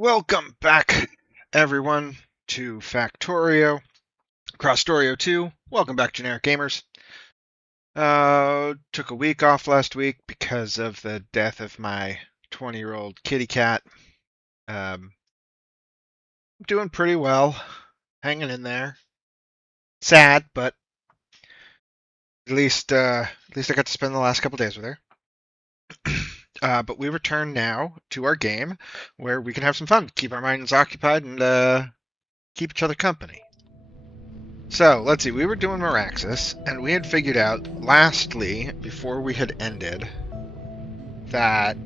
Welcome back, everyone, to Factorio Krastorio 2. Welcome back, generic gamers. Took a week off last week because of the death of my 20-year-old kitty cat. I'm doing pretty well, hanging in there. Sad, but at least I got to spend the last couple days with her. But we return now to our game, where we can have some fun, keep our minds occupied, and keep each other company. So, let's see, we were doing Maraxsis, and we had figured out, lastly, before we had ended, that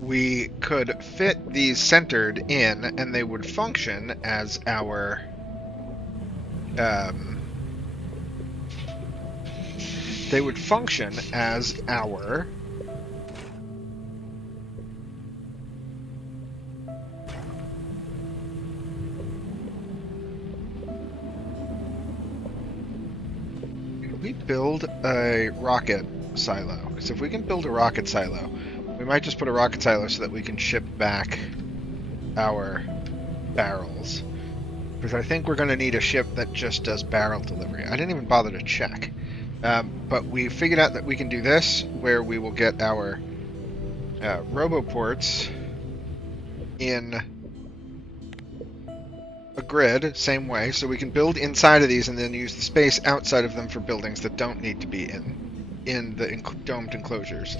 we could fit these centered in, and they would function as our, they would function as our we build a rocket silo? Because if we can build a rocket silo, we might just put a rocket silo so that we can ship back our barrels. Because I think we're going to need a ship that just does barrel delivery. I didn't even bother to check. But we figured out that we can do this, where we will get our roboports in a grid, same way, so we can build inside of these and then use the space outside of them for buildings that don't need to be in the domed enclosures.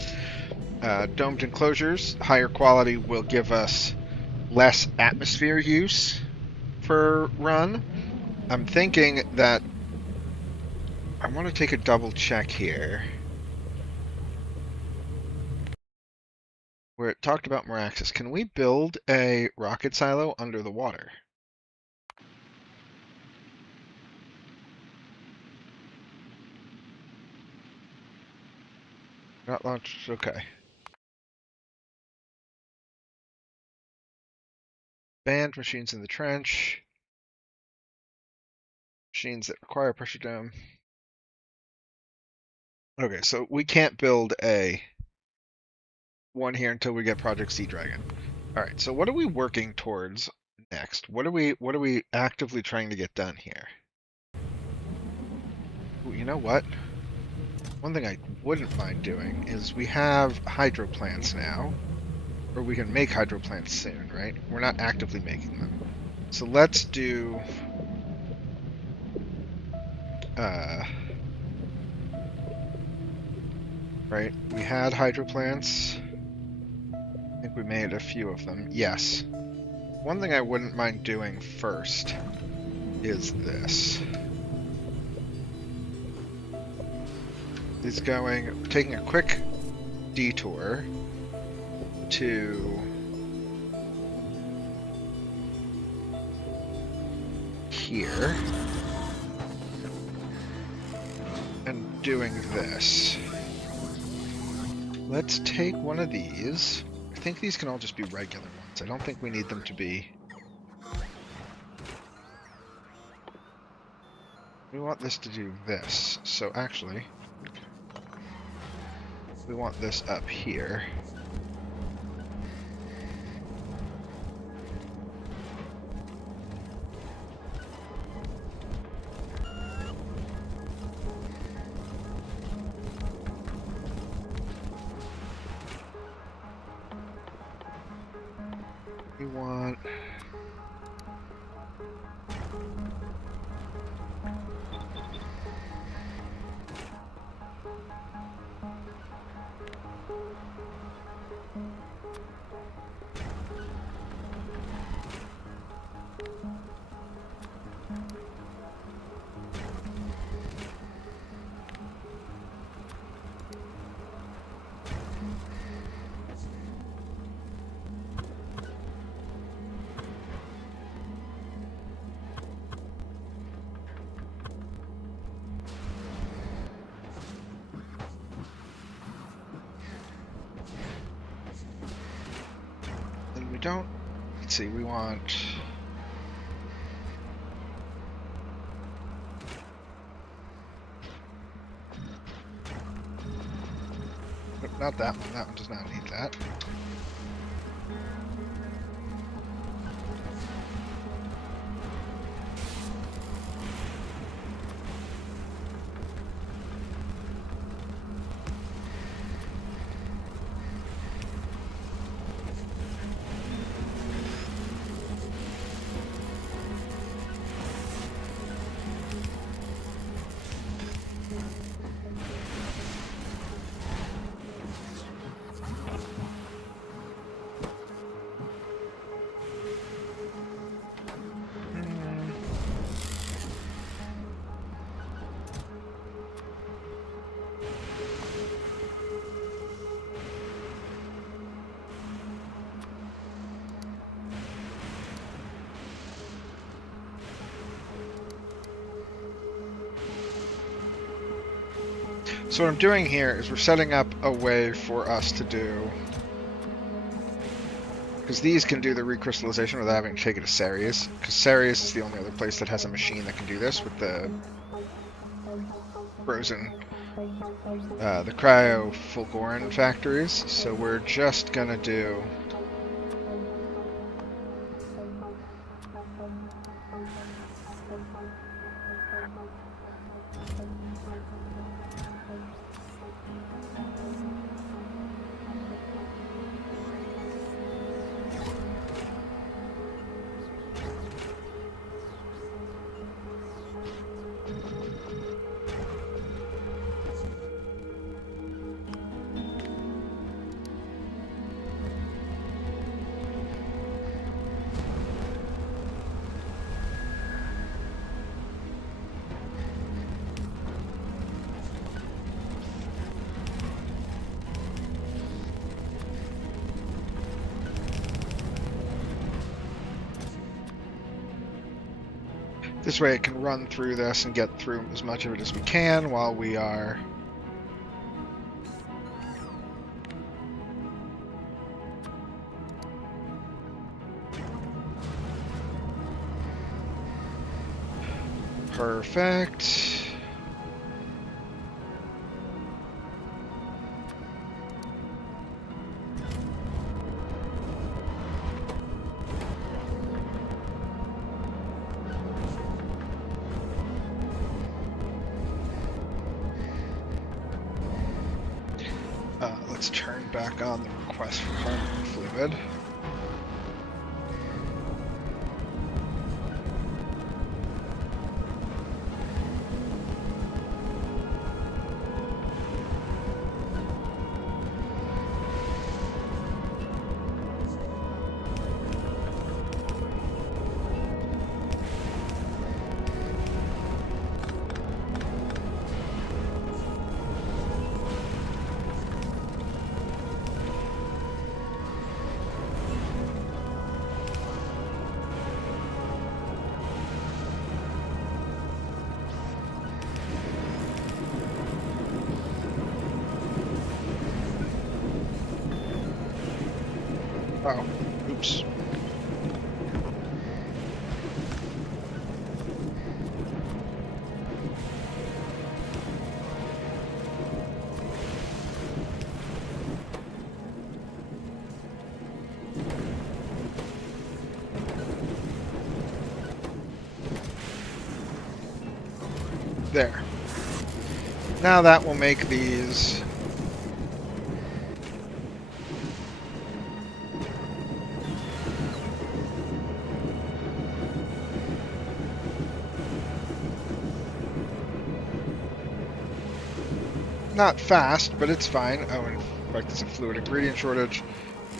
Domed enclosures, higher quality, will give us less atmosphere use per run. I'm thinking that I want to take a double check here, where it talked about Maraxsis. Can we build a rocket silo under the water? Not launched. Okay. Banned machines in the trench. Machines that require pressure dome. Okay, so we can't build a one here until we get Project Sea Dragon. All right, so what are we working towards next? What are we actively trying to get done here? Ooh, you know what? One thing I wouldn't mind doing is we have hydro plants now, or we can make hydro plants soon, right? We're not actively making them. So let's do right, we had hydro plants. I think we made a few of them. Yes. One thing I wouldn't mind doing first is this. Is taking a quick detour to here and doing this. Let's take one of these. I think these can all just be regular ones. I don't think we need them to be... We want this to do this. So actually, we want this up here. We want... don't... Let's see, we want... Not that one. That one does not need that. So what I'm doing here is we're setting up a way for us to do, because these can do the recrystallization without having to take it to Ceres, because Ceres is the only other place that has a machine that can do this with the frozen, the cryo fulgurin factories. So we're just gonna do this way it can run through this and get through as much of it as we can while we are perfect. Let's turn back on the request for carbon fluid. Oh, oops. There. Now that will make these not fast, but it's fine. Oh, in fact, it's a fluid ingredient shortage.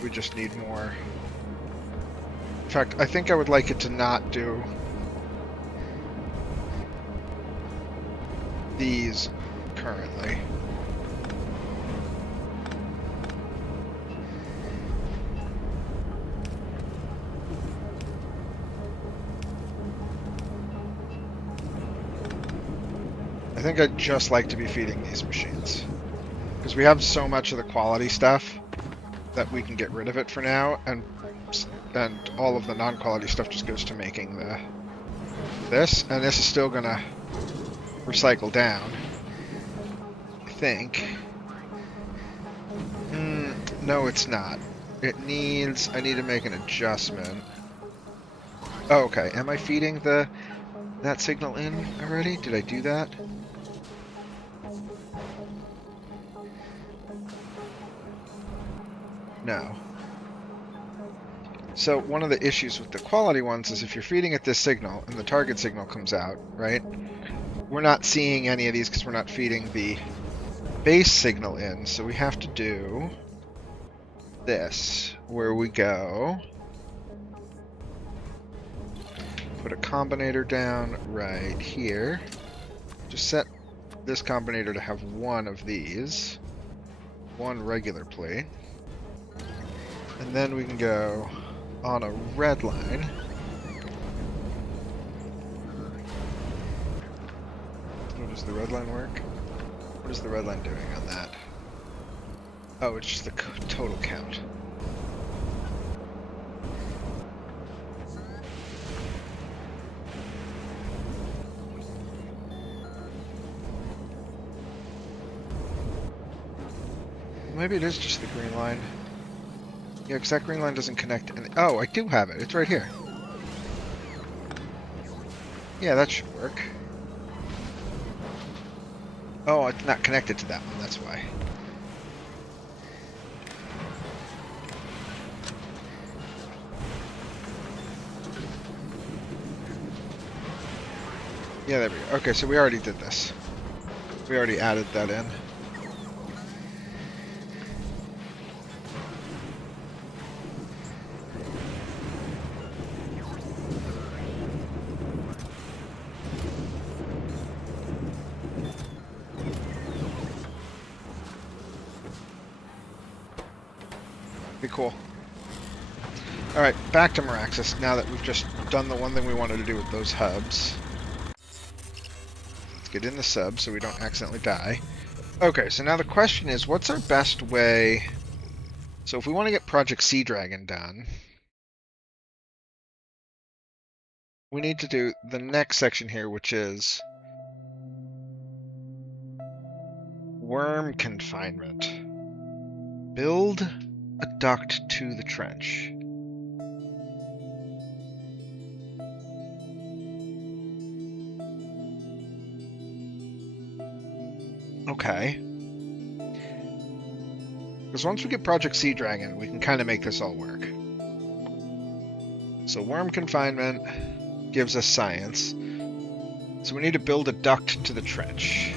We just need more. In fact, I think I would like it to not do these currently. I think I'd just like to be feeding these machines, because we have so much of the quality stuff that we can get rid of it for now, and all of the non-quality stuff just goes to making this, and this is still gonna recycle down, I think. No, it's not. It needs, I need to make an adjustment. Oh, okay. Am I feeding that signal in already? Did I do that? No. So one of the issues with the quality ones is if you're feeding it this signal and the target signal comes out, right? We're not seeing any of these because we're not feeding the base signal in. So we have to do this, where we go, put a combinator down right here. Just set this combinator to have one of these, one regular plate. And then we can go on a red line. How does the red line work? What is the red line doing on that? Oh, it's just the total count. Maybe it is just the green line. Yeah, because that green line doesn't connect. Oh, I do have it. It's right here. Yeah, that should work. Oh, it's not connected to that one. That's why. Yeah, there we go. Okay, so we already did this. We already added that in. Be cool. Alright, back to Maraxsis, now that we've just done the one thing we wanted to do with those hubs. Let's get in the sub so we don't accidentally die. Okay, so now the question is, what's our best way... So if we want to get Project Sea Dragon done, we need to do the next section here, which is worm confinement. Build a duct to the trench. Okay. Because once we get Project Sea Dragon, we can kind of make this all work. So worm confinement gives us science. So we need to build a duct to the trench.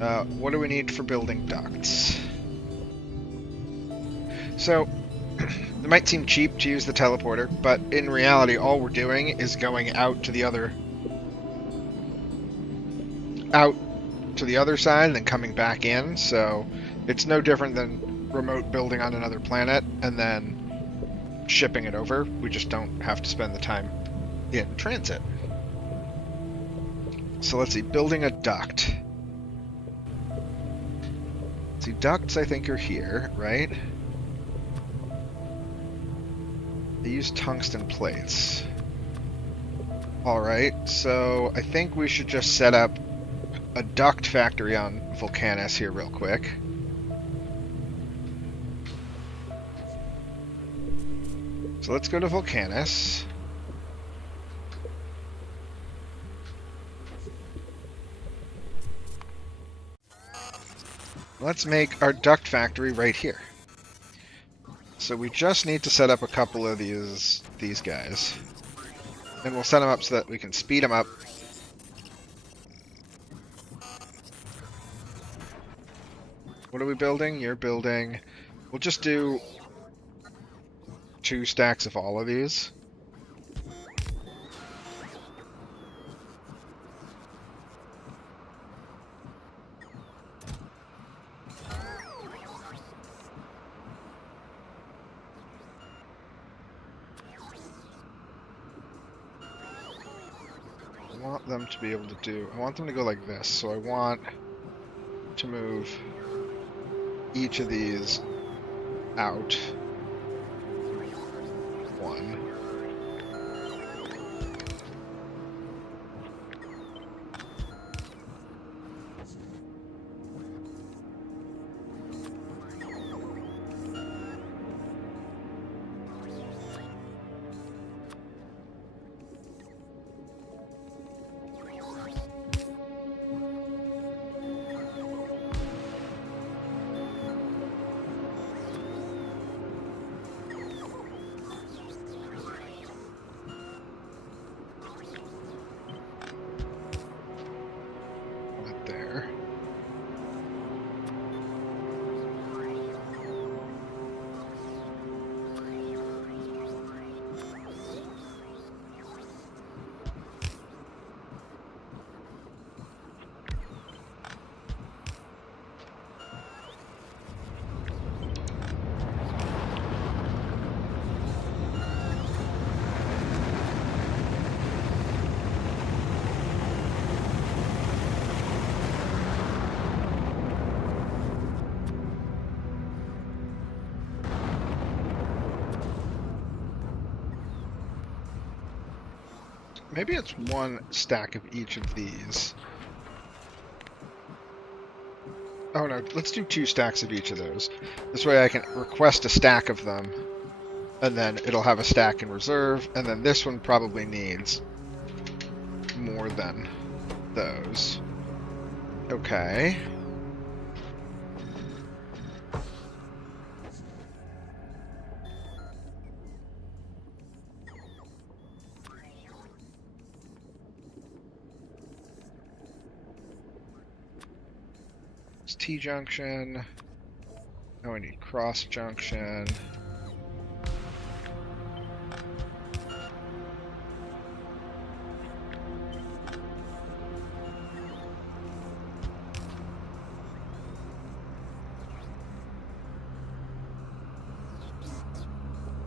What do we need for building ducts? So, it might seem cheap to use the teleporter, but in reality all we're doing is going out to the other side and then coming back in, so it's no different than remote building on another planet and then shipping it over. We just don't have to spend the time in transit. So let's see, building a duct. See, ducts I think are here, right? They use tungsten plates. Alright, so I think we should just set up a duct factory on Vulcanus here real quick. So let's go to Vulcanus. Let's make our duct factory right here. So we just need to set up a couple of these guys. And we'll set them up so that we can speed them up. What are we building? You're building... We'll just do 2 stacks of all of these. I want them to be able to do... I want them to go like this, so I want to move each of these out 1. Maybe it's one stack of each of these. Oh no, let's do 2 stacks of each of those. This way I can request a stack of them, and then it'll have a stack in reserve, and then this one probably needs more than those. Okay. It's T-junction. Now I need cross-junction.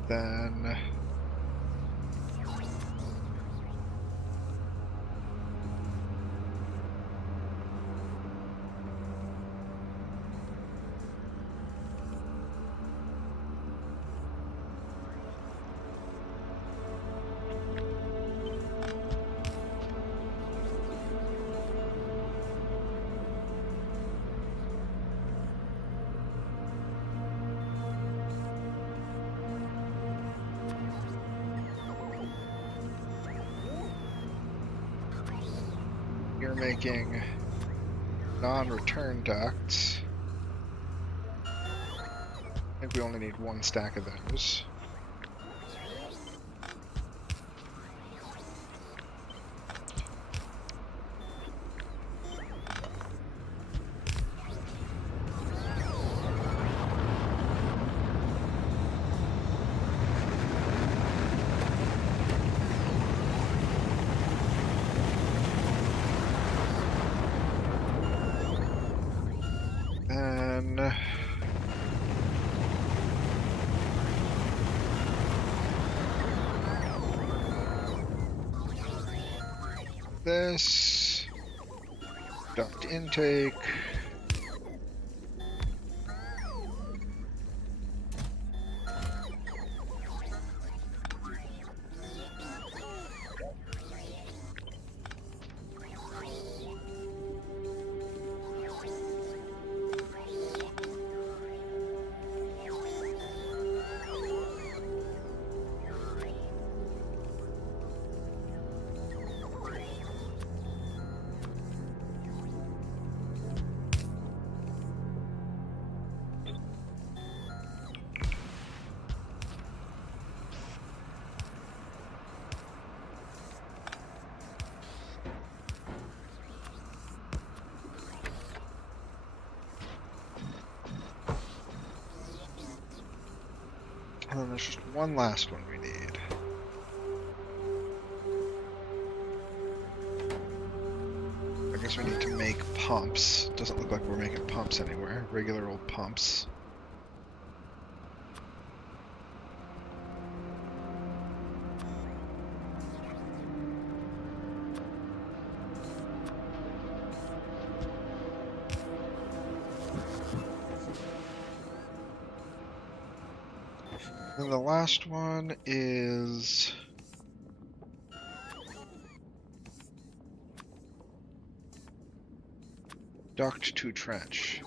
Then you're making non-return ducts. I think we only need 1 stack of those. And this duct intake. And then there's just one last one we need. I guess we need to make pumps. Doesn't look like we're making pumps anywhere. Regular old pumps. And the last one is duct to trench.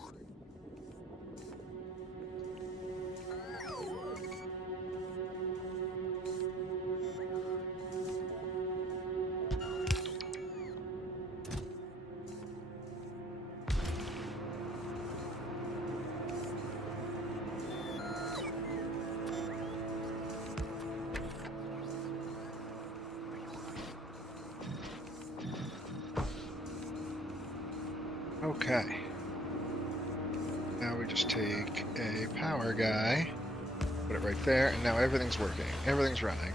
Okay. Now we just take a power guy, put it right there, and now everything's working. Everything's running.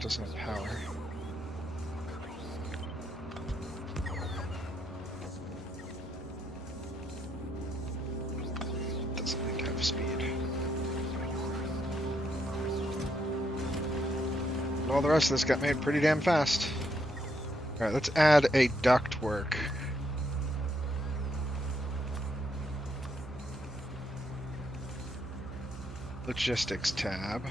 Doesn't have power. of speed. All the rest of this got made pretty damn fast. Alright, let's add a ductwork. Logistics tab.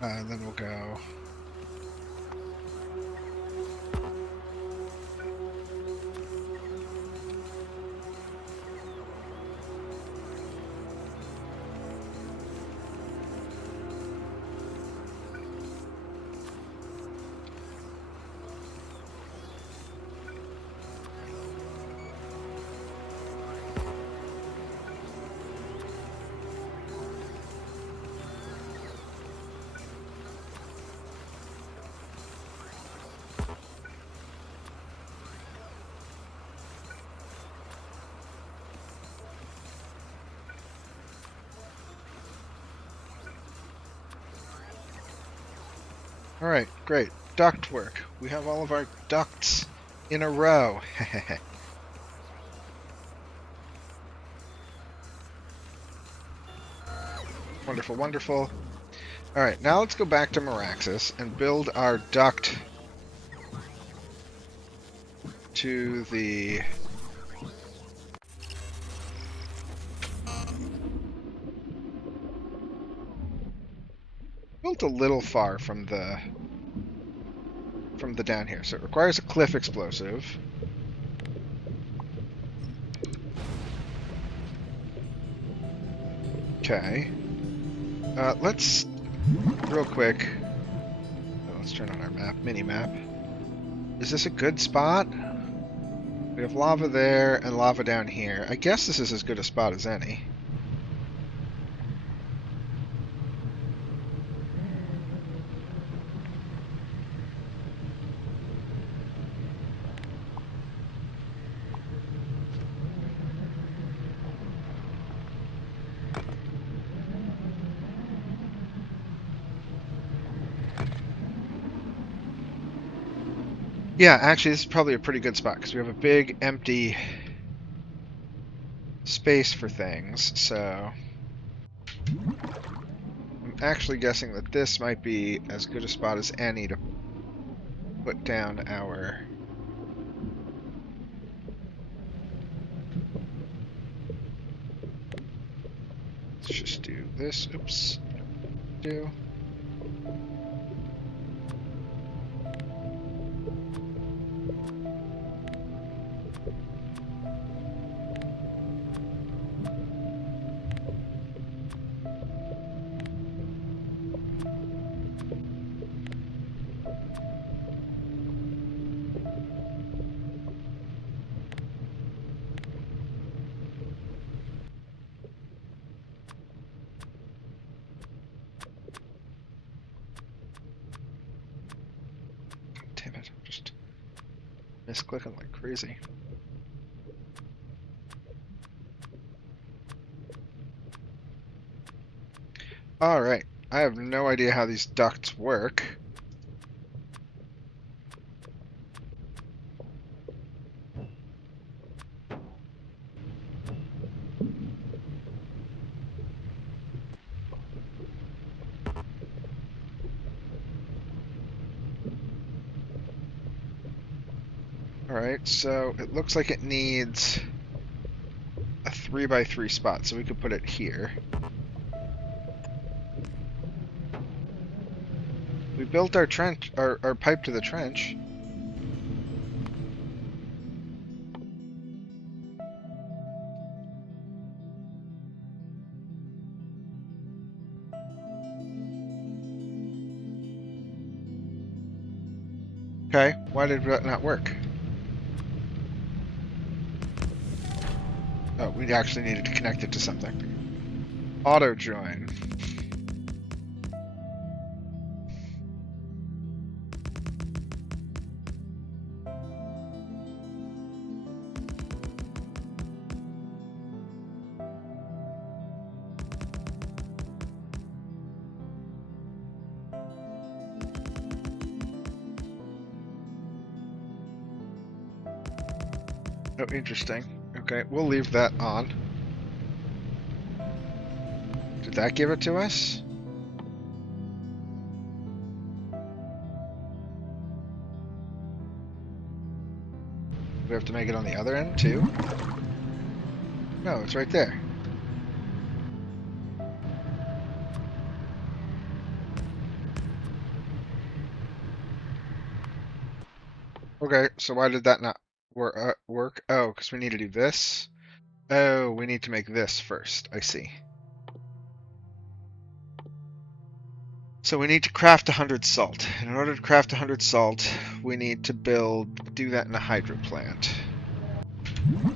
And then we'll go. Alright, great. Ductwork. We have all of our ducts in a row. Wonderful, wonderful. Alright, now let's go back to Maraxsis and build our duct to the... Built a little far from the down here, so it requires a cliff explosive. Okay. Let's real quick. Let's turn on our map, mini map. Is this a good spot? We have lava there and lava down here. I guess this is as good a spot as any. Yeah, actually, this is probably a pretty good spot because we have a big empty space for things, so I'm actually guessing that this might be as good a spot as any to put down our... Let's just do this. Oops. Do. Damn it, I'm just misclicking like crazy. Alright, I have no idea how these ducts work. Alright, so it looks like it needs a 3x3 spot, so we could put it here. We built our trench, our pipe to the trench. Okay, why did that not work? Oh, we actually needed to connect it to something. Auto join. Oh, interesting. Okay, we'll leave that on. Did that give it to us? Do we have to make it on the other end, too? No, it's right there. Okay, so why did that not work? Oh, because we need to do this. Oh, we need to make this first. I see. So we need to craft 100 salt. And in order to craft 100 salt, we need to do that in a hydro plant.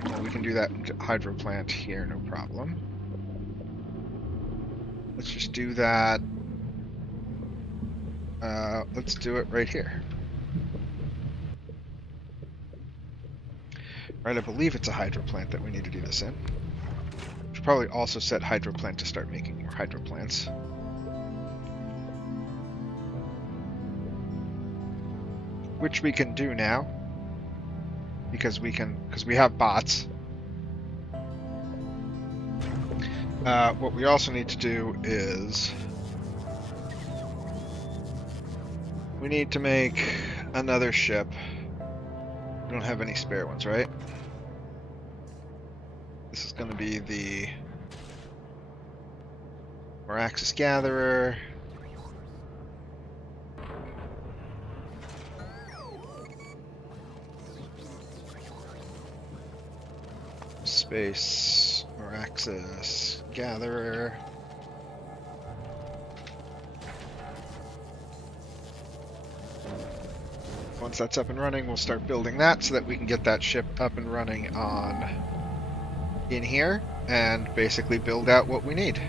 Well, we can do that in a hydro plant here, no problem. Let's just do that. Let's do it right here. Right, I believe it's a hydro plant that we need to do this in. Should probably also set hydro plant to start making more hydro plants. Which we can do now. Because we have bots. What we also need to do is we need to make another ship. We don't have any spare ones, right? This is going to be the Maraxsis Gatherer. Space Maraxsis Gatherer. Once that's up and running, we'll start building that so that we can get that ship up and running in here and basically build out what we need.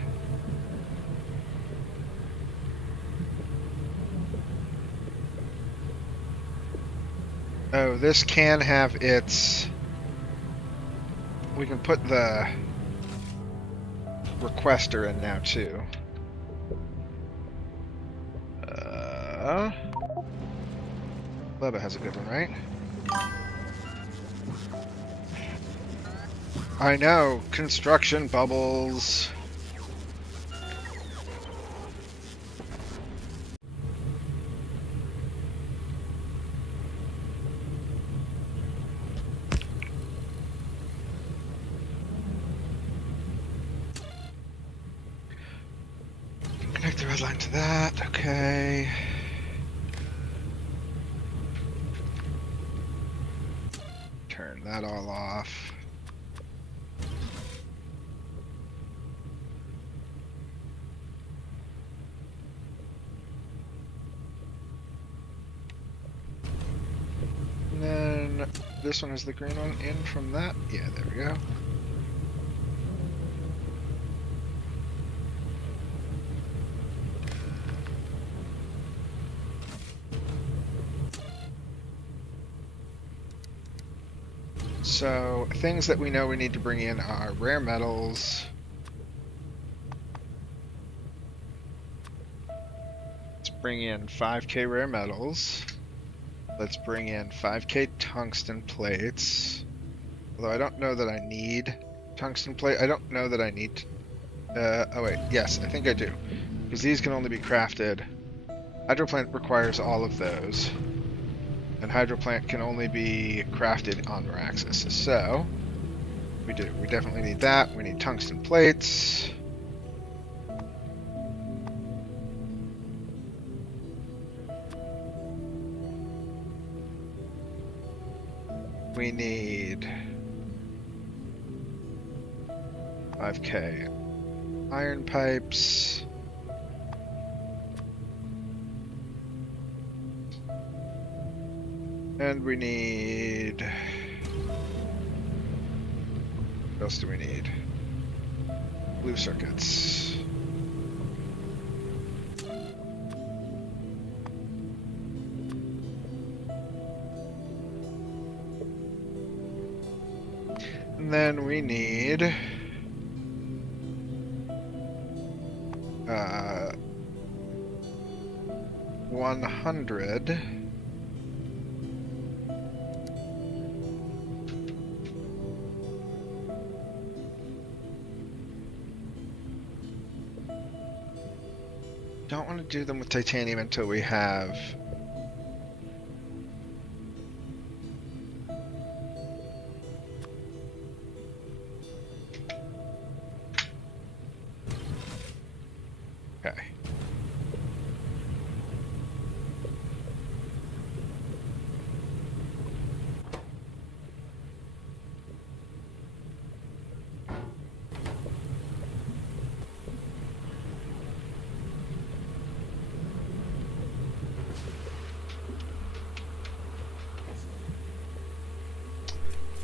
Oh, this can have its... We can put the requester in now too. Leba has a good one, right? I know, construction bubbles. Connect the red line to that, okay. Turn that all off. And then this one is the green one in from that. Yeah, there we go. So, things that we know we need to bring in are rare metals. Let's bring in 5k rare metals. Let's bring in 5k tungsten plates. Although I don't know that I need tungsten plate. I don't know that I need... oh wait, yes, I think I do. Because these can only be crafted. Hydroplant requires all of those. And hydroplant can only be crafted on Maraxsis. So, we do. We definitely need that. We need tungsten plates. We need 5k iron pipes. And we need... What else do we need? Blue circuits. And then we need... 100... Don't want to do them with titanium until we have... Okay.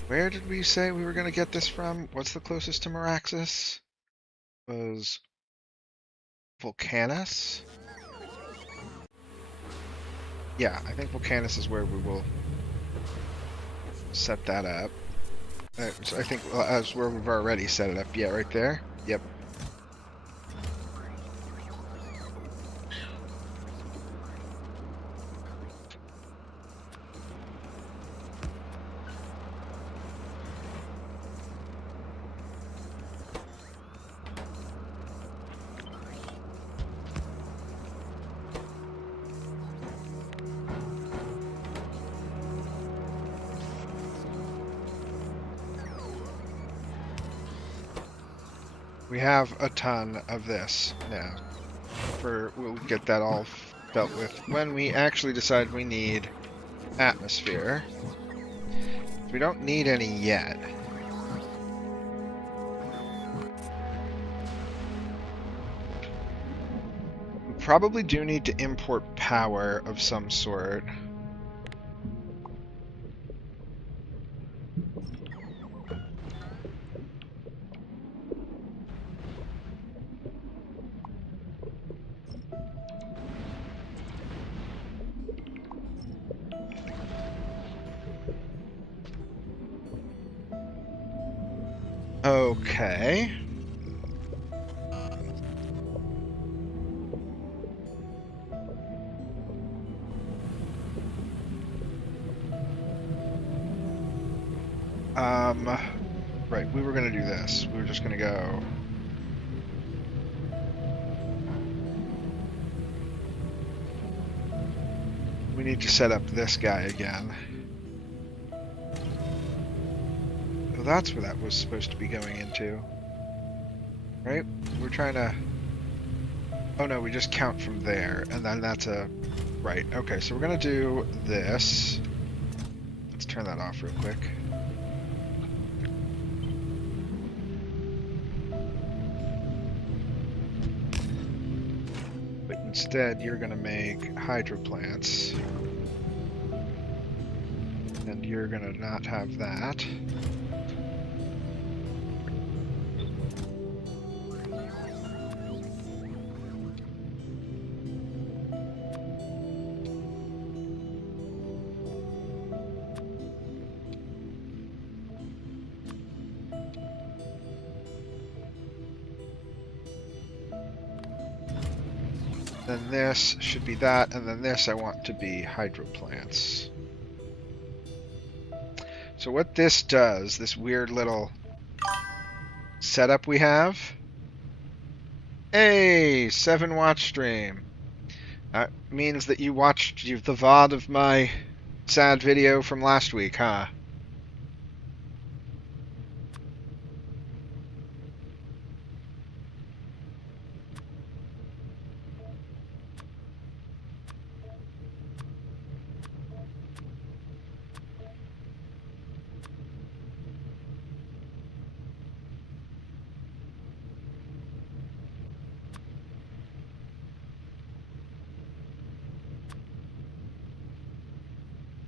Where did we say we were going to get this from? What's the closest to Maraxsis? Was Vulcanus? Yeah, I think Vulcanus is where we will set that up. So I think that's where we've already set it up. Yeah, right there. Yep. We have a ton of this now. We'll get that all dealt with when we actually decide we need atmosphere. We don't need any yet. We probably do need to import power of some sort. Okay. Right, we were gonna do this. We were just gonna go... We need to set up this guy again. Well, that's where that was supposed to be going into. Right? We're trying to... Oh no, we just count from there, and then that's a... Right, okay, so we're gonna do this. Let's turn that off real quick. But instead, you're gonna make hydro plants. And you're gonna not have that. Then this should be that, and then this I want to be hydro plants. So what this does, this weird little setup we have, hey, 7-watch stream. That means that you watched the VOD of my sad video from last week, huh?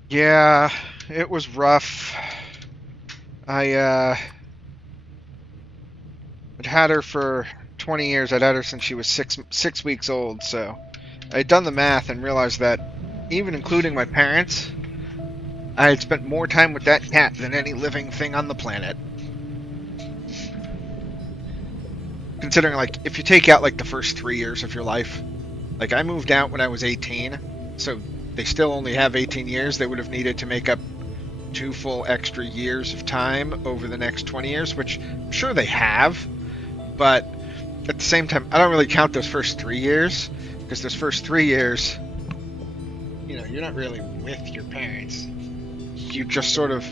Yeah, it was rough. I'd had her for 20 years. I'd had her since she was six weeks old, so I'd done the math and realized that even including my parents, I had spent more time with that cat than any living thing on the planet. Considering, like, if you take out, like, the first 3 years of your life, like, I moved out when I was 18, so they still only have 18 years. They would have needed to make up 2 full extra years of time over the next 20 years, which I'm sure they have, but at the same time, I don't really count those first 3 years Because those first 3 years, you know, you're not really with your parents. You just sort of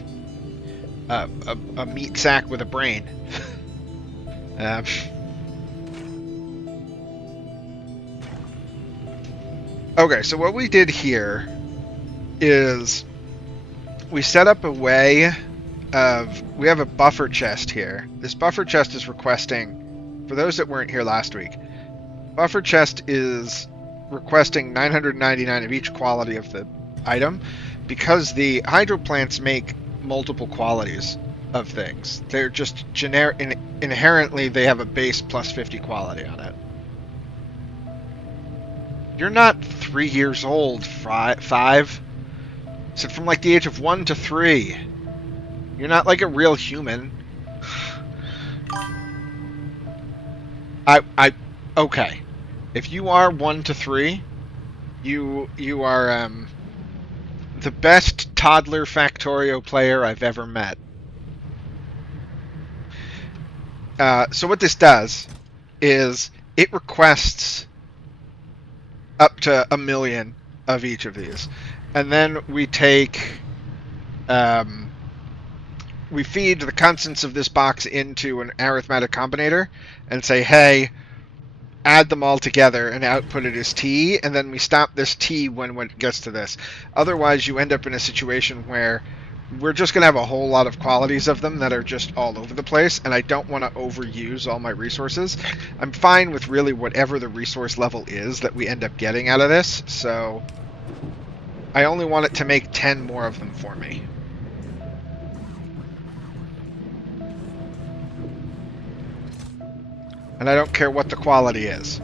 a meat sack with a brain. Okay, so what we did here is we set up a way of... We have a buffer chest here. This buffer chest is requesting... For those that weren't here last week, buffer chest is requesting 999 of each quality of the item because the hydro plants make multiple qualities of things. They're just generic... Inherently, they have a base plus 50 quality on it. You're not 3 years old, 5. So from like the age of 1 to 3. You're not like a real human. Okay. If you are 1 to 3, you are the best toddler Factorio player I've ever met. So what this does is it requests up to 1 million of each of these, and then we take we feed the contents of this box into an arithmetic combinator and say, hey, add them all together, and output it as T, and then we stop this T when it gets to this. Otherwise, you end up in a situation where we're just going to have a whole lot of qualities of them that are just all over the place, and I don't want to overuse all my resources. I'm fine with really whatever the resource level is that we end up getting out of this, so I only want it to make 10 more of them for me. And I don't care what the quality is.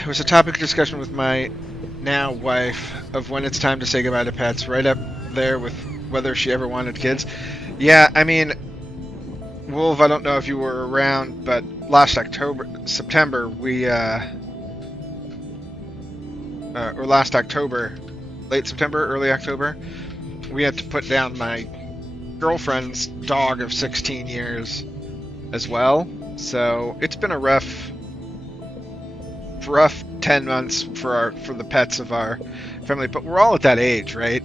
It was a topic of discussion with my now wife of when it's time to say goodbye to pets, right up there with whether she ever wanted kids. Yeah, I mean, Wolf, I don't know if you were around, but last September, we, or last October, late September, early October, we had to put down my girlfriend's dog of 16 years as well. So it's been a rough 10 months for the pets of our family, but we're all at that age, right?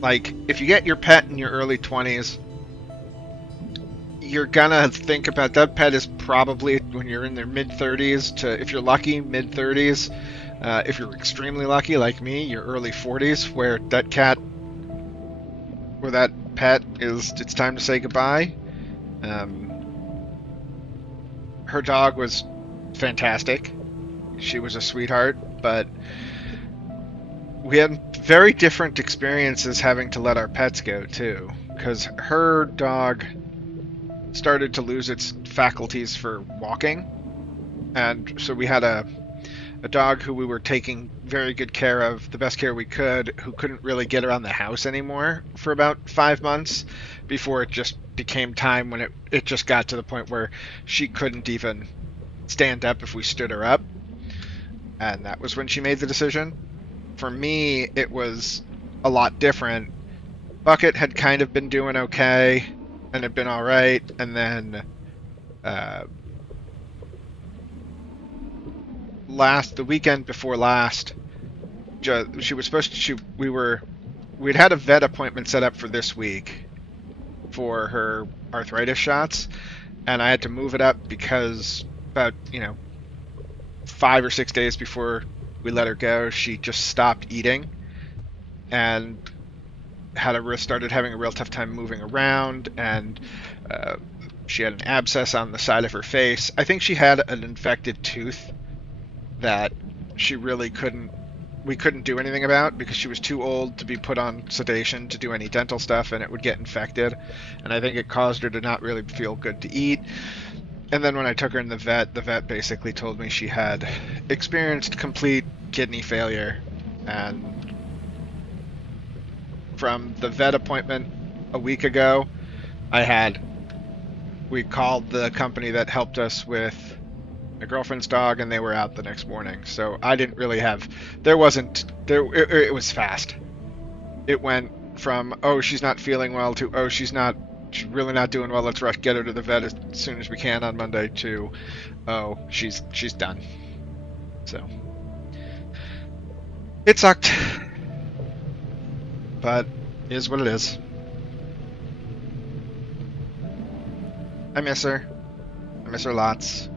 Like, if you get your pet in your early 20s, you're gonna think about that pet is probably when you're in their mid-30s to, if you're lucky, mid-30s. If you're extremely lucky, like me, your early 40s, where that cat or that pet is, it's time to say goodbye. Her dog was fantastic. She was a sweetheart, but we had very different experiences having to let our pets go too, because her dog started to lose its faculties for walking, and so we had a dog who we were taking very good care of, the best care we could, who couldn't really get around the house anymore for about 5 months before it just became time when it just got to the point where she couldn't even stand up if we stood her up. And that was when she made the decision. For me, it was a lot different. Bucket had kind of been doing okay and had been all right, and then the weekend before last, she was supposed to. We'd had a vet appointment set up for this week for her arthritis shots, and I had to move it up because about 5 or 6 days before we let her go, she just stopped eating and started having a real tough time moving around, and she had an abscess on the side of her face. I think she had an infected tooth that we couldn't do anything about because she was too old to be put on sedation to do any dental stuff, and it would get infected, and I think it caused her to not really feel good to eat. And then when I took her in the vet basically told me she had experienced complete kidney failure. And from the vet appointment a week ago, we called the company that helped us with my girlfriend's dog, and they were out the next morning. So I didn't really it was fast. It went from, oh, she's not feeling well, to, oh, she's really not doing well, let's rush, get her to the vet as soon as we can on Monday, to, oh, she's done. So it sucked, but it is what it is. I miss her. I miss her lots.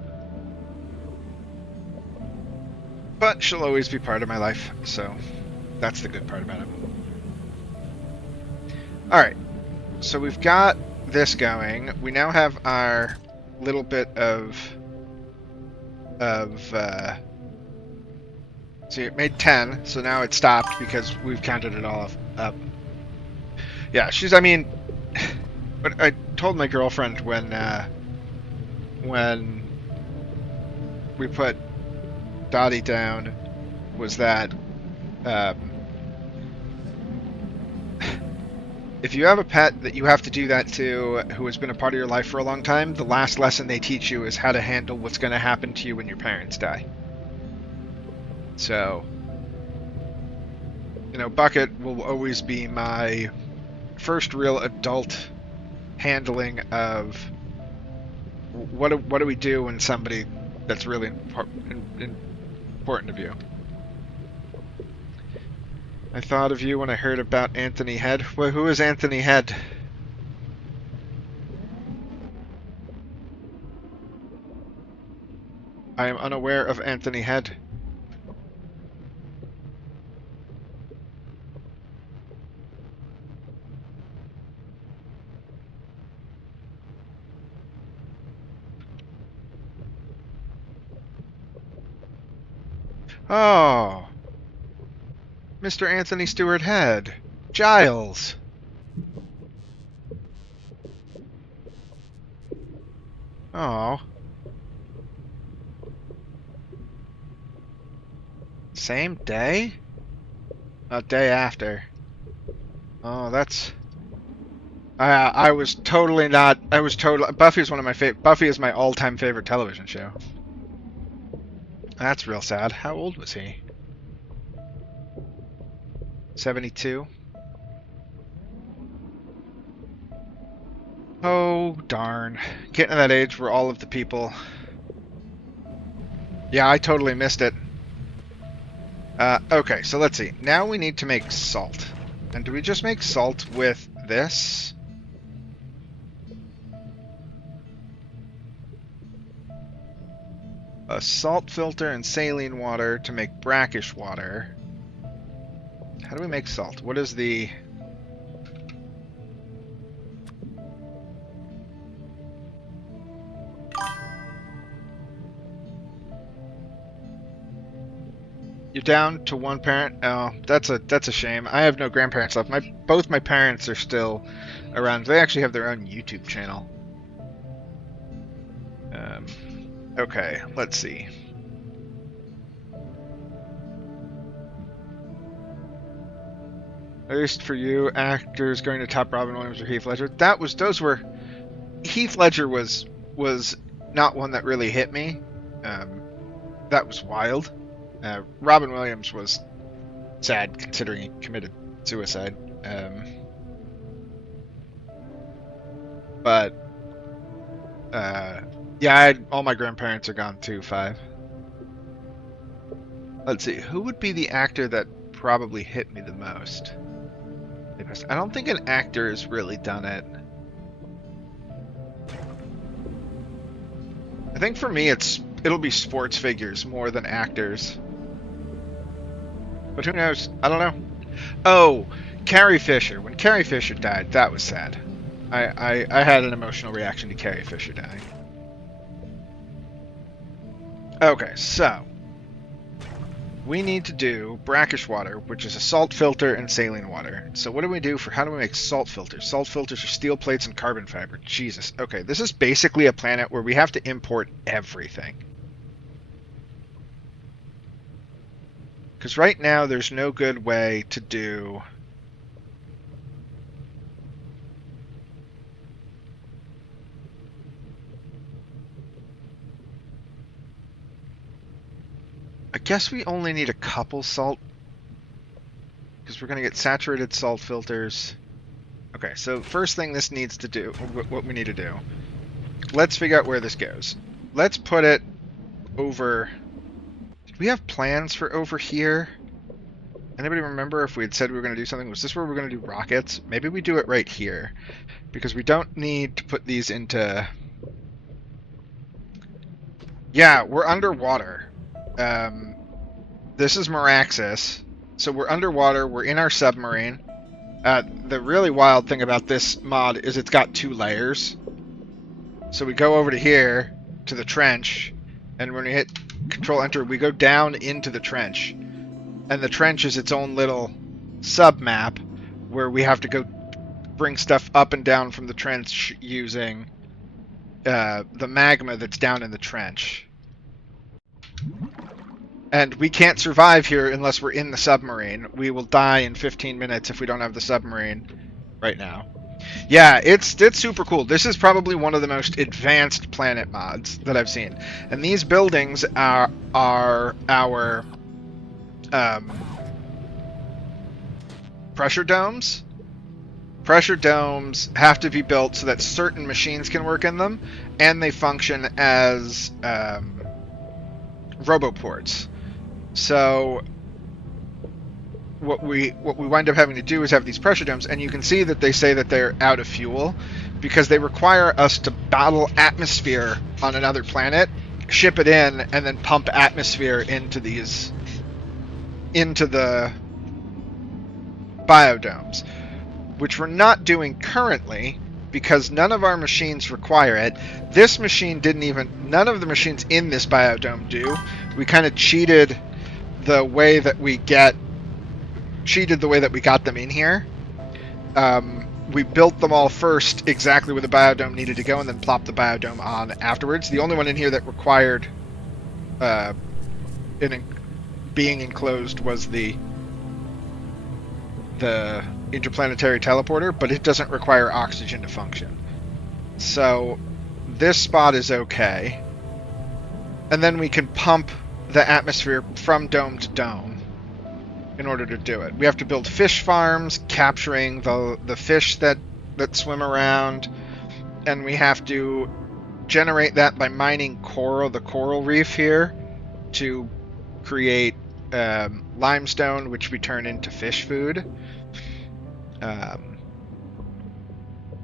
But she'll always be part of my life, so that's the good part about it. Alright, so we've got this going. We now have our little bit of see, it made 10, so now it stopped because we've counted it all up. Yeah, I mean, but I told my girlfriend when we put Dottie down was that if you have a pet that you have to do that to who has been a part of your life for a long time, the last lesson they teach you is how to handle what's going to happen to you when your parents die. So, you know, Bucket will always be my first real adult handling of what do we do when somebody that's really important of you. I thought of you when I heard about Anthony Head. Well, who is Anthony Head? I am unaware of Anthony Head. Oh, Mr. Anthony Stewart Head. Giles. Oh. Same day? A day after. Oh, that's... I was totally not... I was totally... Buffy is one of my favorite... Buffy is my all-time favorite television show. That's real sad. How old was he? 72? Oh, darn. Getting to that age where all of the people... Yeah, I totally missed it. Okay, so let's see. Now we need to make salt. And do we just make salt with this? A salt filter and saline water to make brackish water. How do we make salt? What is the... You're down to one parent? Oh, that's a shame. I have no grandparents left. Both my parents are still around. They actually have their own YouTube channel. Okay, let's see. At least for you, actors going to top Robin Williams or Heath Ledger. Heath Ledger was not one that really hit me. That was wild. Robin Williams was sad considering he committed suicide. But yeah, all my grandparents are gone too. 5. Let's see, who would be the actor that probably hit me the most? I don't think an actor has really done it. I think for me it'll be sports figures more than actors. But who knows? I don't know. Oh, Carrie Fisher. When Carrie Fisher died, that was sad. I had an emotional reaction to Carrie Fisher dying. Okay, so we need to do brackish water, which is a salt filter and saline water. So what do we do for how do we make salt filters? Salt filters are steel plates and carbon fiber. Jesus. Okay, this is basically a planet where we have to import everything. Because right now there's no good way to do... I guess we only need a couple salt, because we're going to get saturated salt filters. Okay, so first thing this needs to do, what we need to do, let's figure out where this goes. Let's put it over we have plans for over here? Anybody remember if we had said we were going to do something? Was this where we were going to do rockets? Maybe we do it right here. Because we don't need to put these into... Yeah, we're underwater. This is Maraxsis. So we're underwater, we're in our submarine. The really wild thing about this mod is it's got 2 layers. So we go over to here, to the trench, and when we hit Control-Enter, we go down into the trench. And the trench is its own little sub-map, where we have to go bring stuff up and down from the trench using the magma that's down in the trench. And we can't survive here unless we're in the submarine. We will die in 15 minutes if we don't have the submarine right now. Yeah, it's super cool. This is probably one of the most advanced planet mods that I've seen. And these buildings are our pressure domes. Pressure domes have to be built so that certain machines can work in them, and they function as roboports. So what we wind up having to do is have these pressure domes, and you can see that they say that they're out of fuel because they require us to battle atmosphere on another planet, ship it in, and then pump atmosphere into the biodomes, which we're not doing currently because none of our machines require it. This machine none of the machines in this biodome do. We kind of cheated the way that we got them in here. We built them all first exactly where the biodome needed to go and then plopped the biodome on afterwards. The only one in here that required being enclosed was the interplanetary teleporter, but it doesn't require oxygen to function. So this spot is okay. And then we can pump the atmosphere from dome to dome in order to do it. We have to build fish farms, capturing the fish that swim around, and we have to generate that by mining the coral reef here to create limestone, which we turn into fish food.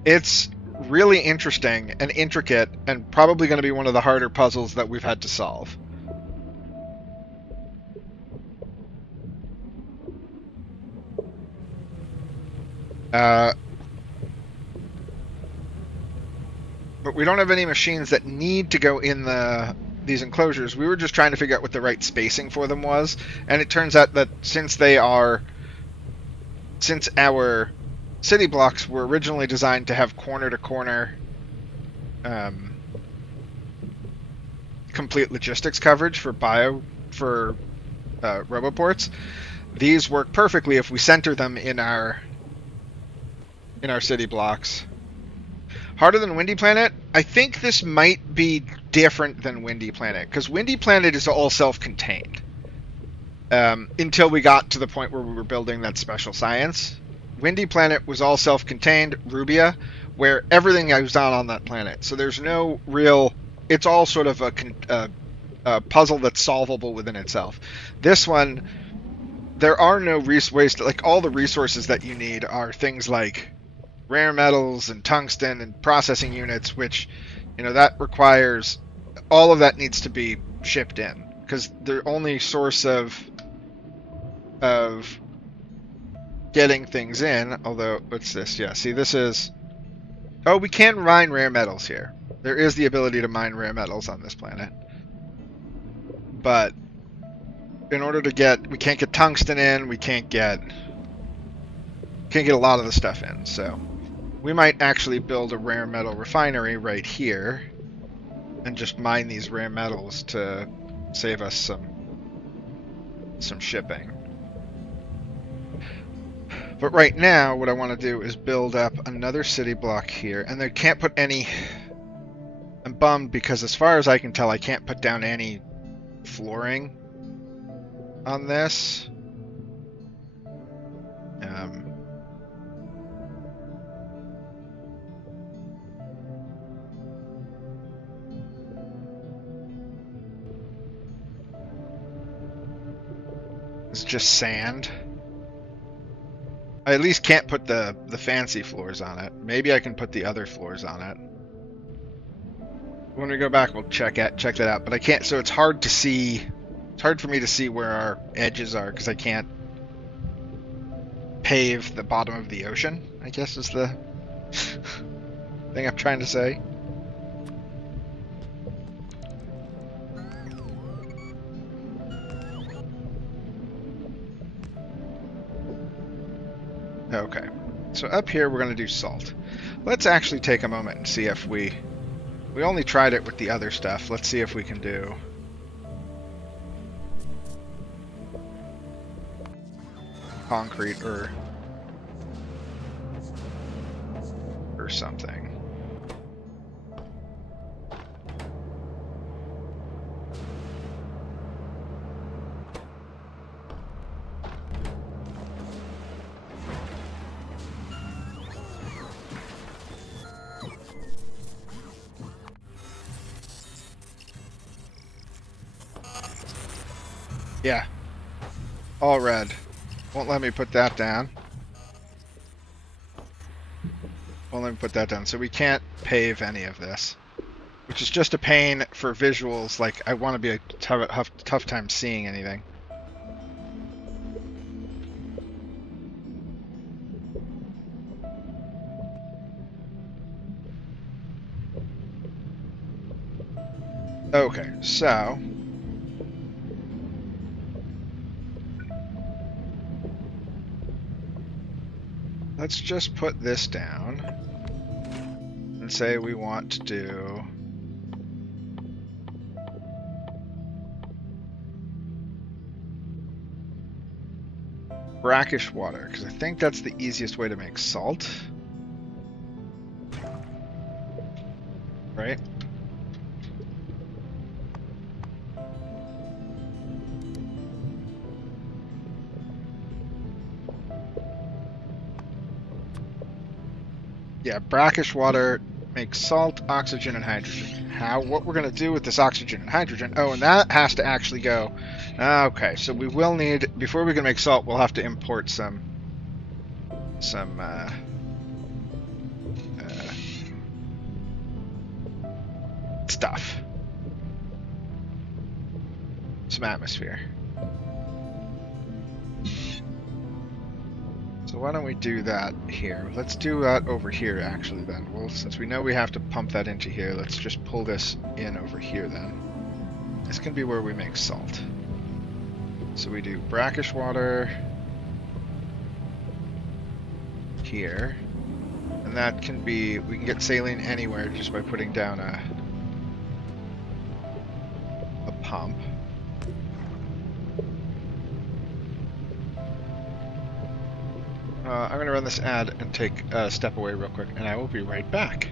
It's really interesting and intricate, and probably going to be one of the harder puzzles that we've had to solve. But we don't have any machines that need to go in these enclosures. We were just trying to figure out what the right spacing for them was, and it turns out that since our city blocks were originally designed to have corner-to-corner complete logistics coverage for roboports, these work perfectly if we center them in our city blocks. Harder than Windy Planet? I think this might be different than Windy Planet, because Windy Planet is all self-contained. Until we got to the point where we were building that special science. Windy Planet was all self-contained, Rubia, where everything goes on that planet. So there's no real... It's all sort of a puzzle that's solvable within itself. This one, there are no ways to... Like, all the resources that you need are things like rare metals and tungsten and processing units, which, that requires... All of that needs to be shipped in, because the only source of getting things in, although, what's this? Yeah, see, this is... Oh, we can mine rare metals here. There is the ability to mine rare metals on this planet. But in order to we can't get tungsten in, we can't get a lot of the stuff in, so we might actually build a rare metal refinery right here and just mine these rare metals to save us some shipping. But right now, what I want to do is build up another city block here, and they can't put any... I'm bummed because as far as I can tell, I can't put down any flooring on this. It's just sand. I at least can't put the fancy floors on it. Maybe I can put the other floors on it. When we go back, we'll check that out. But I can't. So it's hard to see. It's hard for me to see where our edges are because I can't pave the bottom of the ocean, I guess is the thing I'm trying to say. Okay, so up here we're going to do salt. Let's actually take a moment and see if we only tried it with the other stuff. Let's see if we can do concrete or something. Yeah. All red. Won't let me put that down. Won't let me put that down. So we can't pave any of this. Which is just a pain for visuals. Like, I want to be a tough time seeing anything. Okay, so let's just put this down and say we want to do brackish water, because I think that's the easiest way to make salt. Right? Yeah, brackish water makes salt, oxygen, and hydrogen. What we're going to do with this oxygen and hydrogen? Oh, and that has to actually go. Okay, so we will need, before we can make salt, we'll have to import some stuff. Some atmosphere. So why don't we do that here? Let's do that over here, actually, then. Well, since we know we have to pump that into here, let's just pull this in over here, then. This can be where we make salt. So we do brackish water here. And that can be, we can get saline anywhere just by putting down a pump. I'm going to run this ad and take a step away real quick, and I will be right back.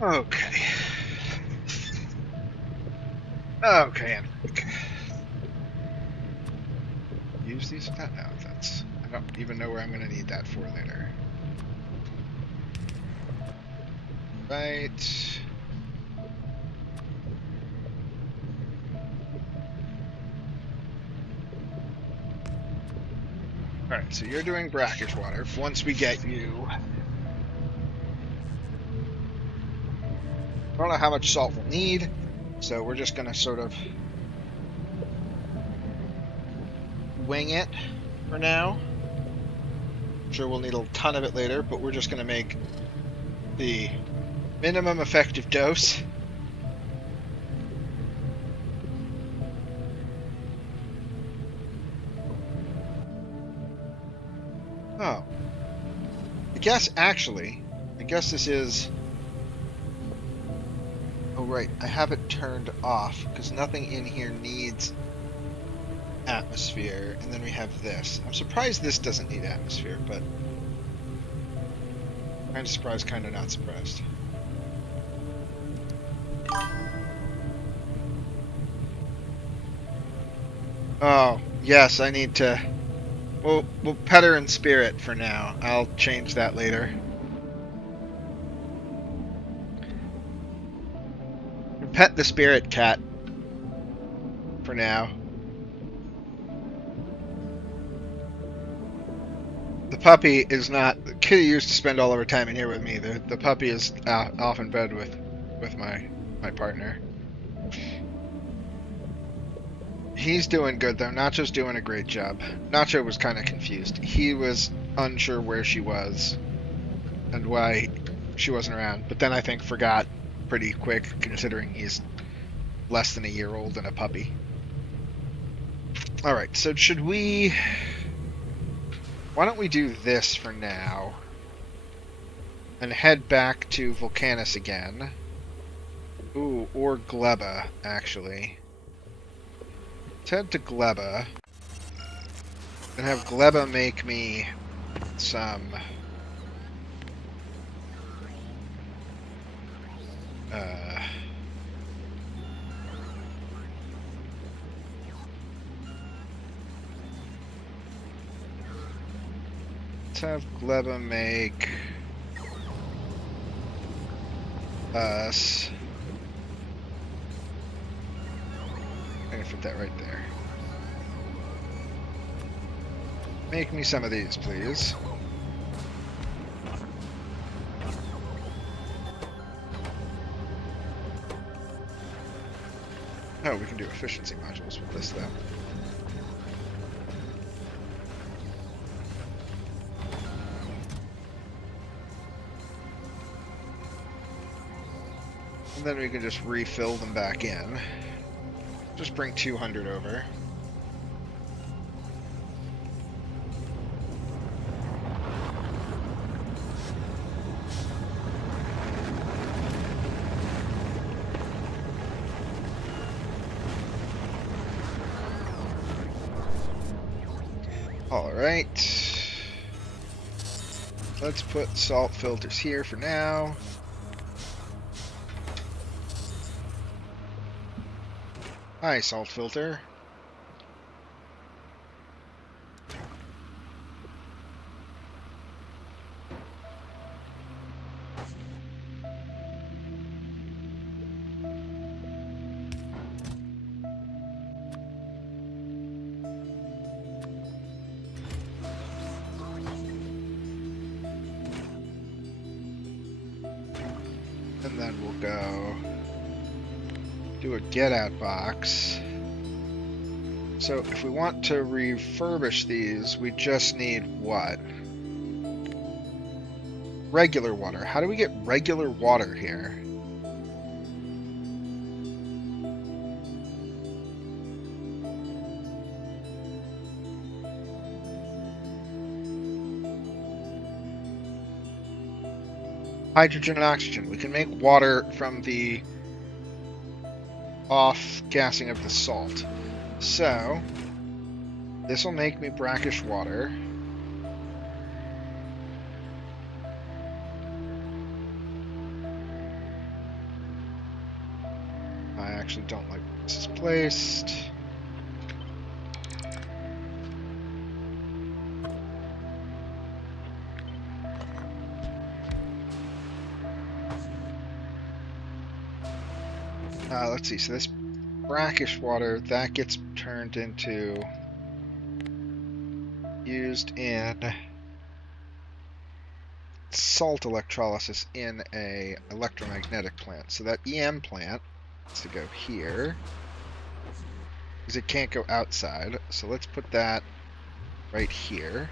Okay. Okay, and use these. No, that's. I don't even know where I'm going to need that for later. Right. Alright, so you're doing brackish water. Once we get you... I don't know how much salt we'll need, so we're just going to sort of wing it for now. I'm sure we'll need a ton of it later, but we're just going to make the minimum effective dose. Oh. I guess this is... Oh, right, I have it turned off, because nothing in here needs atmosphere, and then we have this. I'm surprised this doesn't need atmosphere, but... kind of surprised, kind of not surprised. Oh, yes, I need to... We'll pet her in spirit for now. I'll change that later. Pet the spirit cat for now. The puppy is not... Kitty used to spend all of her time in here with me. The puppy is off in bed with my partner. He's doing good, though. Nacho's doing a great job. Nacho was kind of confused. He was unsure where she was and why she wasn't around. But then I think forgot pretty quick, considering he's less than a year old and a puppy. Alright, so should we... Why don't we do this for now? And head back to Vulcanus again. Ooh, or Gleba, actually. Let's head to Gleba. And have Gleba make me some... Let's have Gleba make us... I'm gonna fit that right there. Make me some of these, please. Oh, we can do efficiency modules with this, though. And then we can just refill them back in. Just bring 200 over. Alright. Let's put salt filters here for now. Hi, salt filter. And then we'll go do a get out box. So if we want to refurbish these, we just need what? Regular water. How do we get regular water here? Hydrogen and oxygen. We can make water from the off-gassing of the salt. So, this will make me brackish water. actually don't like where this is placed. Let's see, so this brackish water, that gets turned into, used in salt electrolysis in a electromagnetic plant. So that EM plant needs to go here, because it can't go outside. So let's put that right here,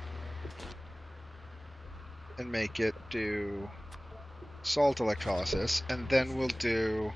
and make it do salt electrolysis, and then we'll do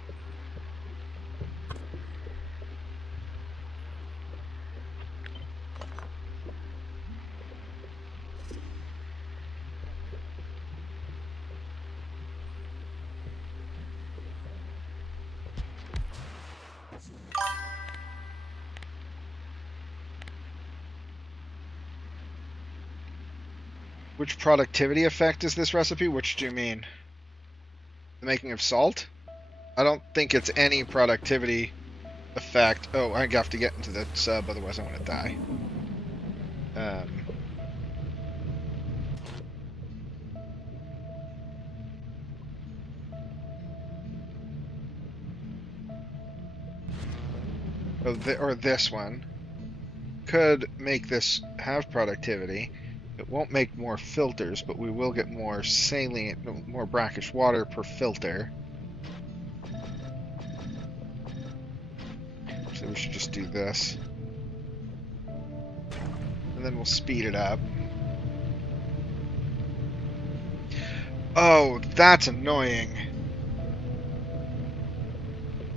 which productivity effect is this recipe? Which do you mean? The making of salt? I don't think it's any productivity effect. Oh, I have to get into the sub, otherwise I'm gonna die. Or this one could make this have productivity. It won't make more filters, but we will get more saline, more brackish water per filter. So we should just do this. And then we'll speed it up. Oh, that's annoying.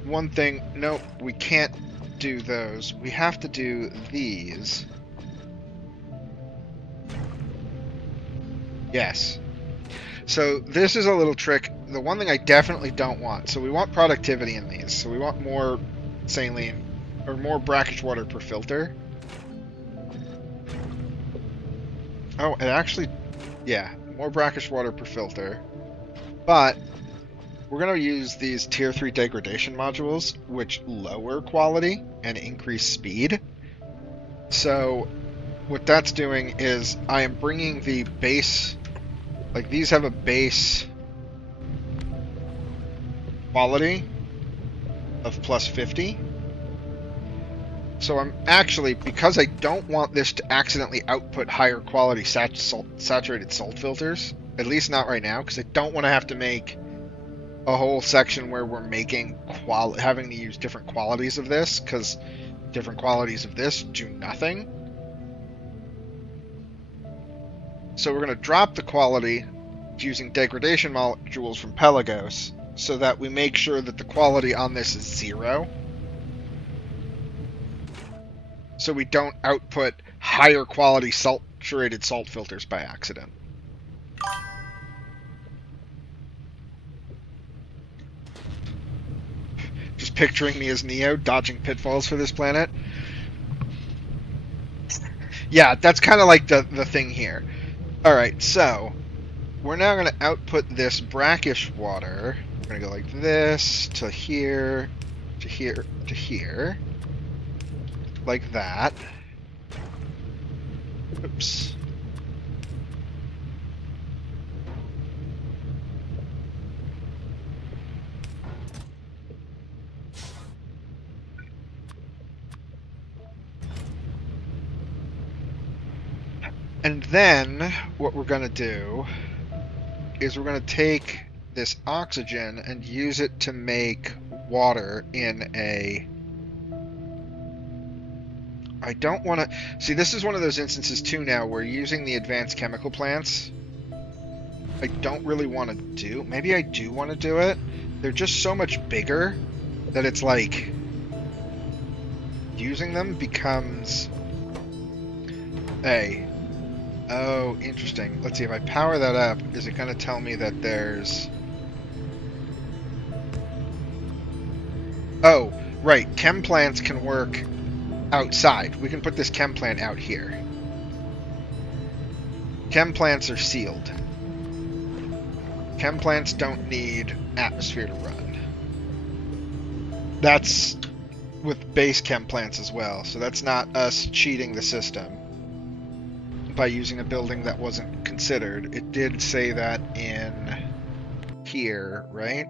One thing, nope, we can't do those. We have to do these. Yes. So this is a little trick. The one thing I definitely don't want. So we want productivity in these. So we want more saline, or more brackish water per filter. Oh, it actually, yeah, more brackish water per filter. But we're going to use these tier 3 degradation modules, which lower quality and increase speed. So what that's doing is I am bringing the base, like these have a base quality of plus 50. So I'm actually, because I don't want this to accidentally output higher quality saturated salt filters, at least not right now, because I don't want to have to make a whole section where we're making having to use different qualities of this, because different qualities of this do nothing. So we're going to drop the quality using degradation modules from Pelagos, so that we make sure that the quality on this is 0. So we don't output higher quality saturated salt filters by accident. Just picturing me as Neo dodging pitfalls for this planet. Yeah, that's kind of like the thing here. Alright, so we're now going to output this brackish water. We're going to go like this, to here, to here, to here. Like that. Oops. And then what we're going to do is we're going to take this oxygen and use it to make water in a... I don't want to... See, this is one of those instances, too, now, where using the advanced chemical plants, I don't really want to do. Maybe I do want to do it. They're just so much bigger that it's like... using them becomes... Oh, interesting. Let's see, if I power that up, is it going to tell me that there's... Oh, right. Chem plants can work outside. We can put this chem plant out here. Chem plants are sealed. Chem plants don't need atmosphere to run. that's with base chem plants as well, so that's not us cheating the system by using a building that wasn't considered. It did say that in here, right?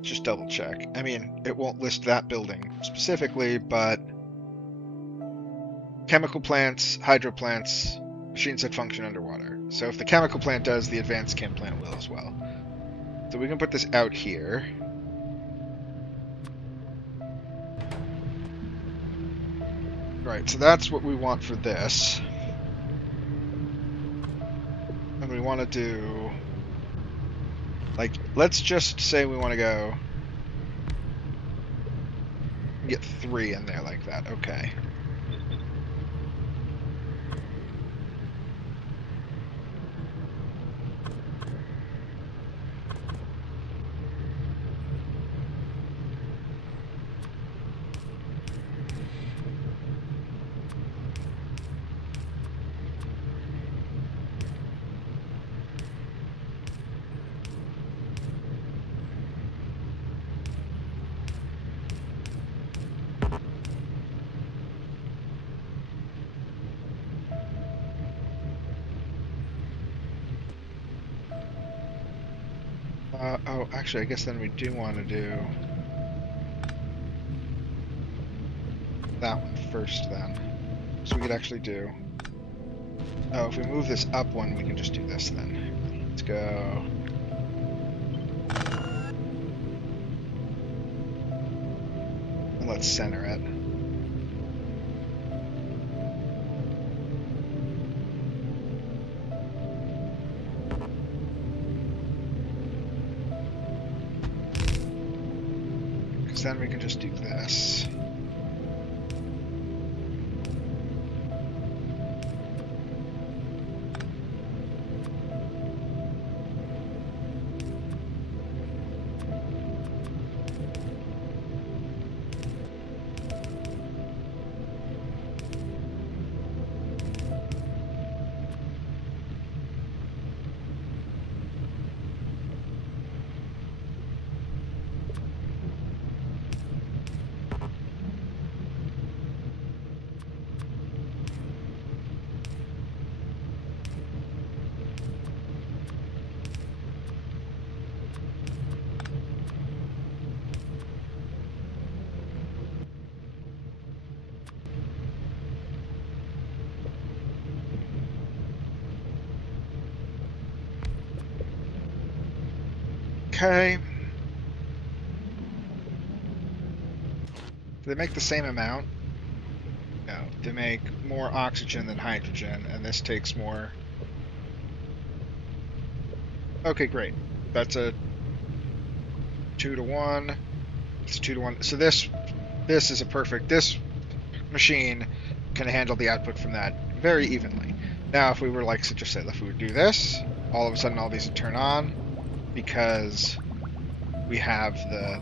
Just double check. I mean, it won't list that building specifically, but chemical plants, hydro plants, machines that function underwater. So if the chemical plant does, the advanced chem plant will as well. So we can put this out here. Right, so that's what we want for this. And we want to do... like, let's just say we want to go... get 3 in there like that, okay. Oh, actually, I guess then we do want to do that one first then. So we could actually do... oh, if we move this up one, we can just do this then. Let's go... and let's center it. Then we can just do this. Okay. Do they make the same amount? No, they make more oxygen than hydrogen, and this takes more. Okay, great. That's a 2-to-1. It's 2-to-1. So this is a perfect. This machine can handle the output from that very evenly. Now, if we were like Citrus said, if we would do this, all of a sudden all these would turn on because we have the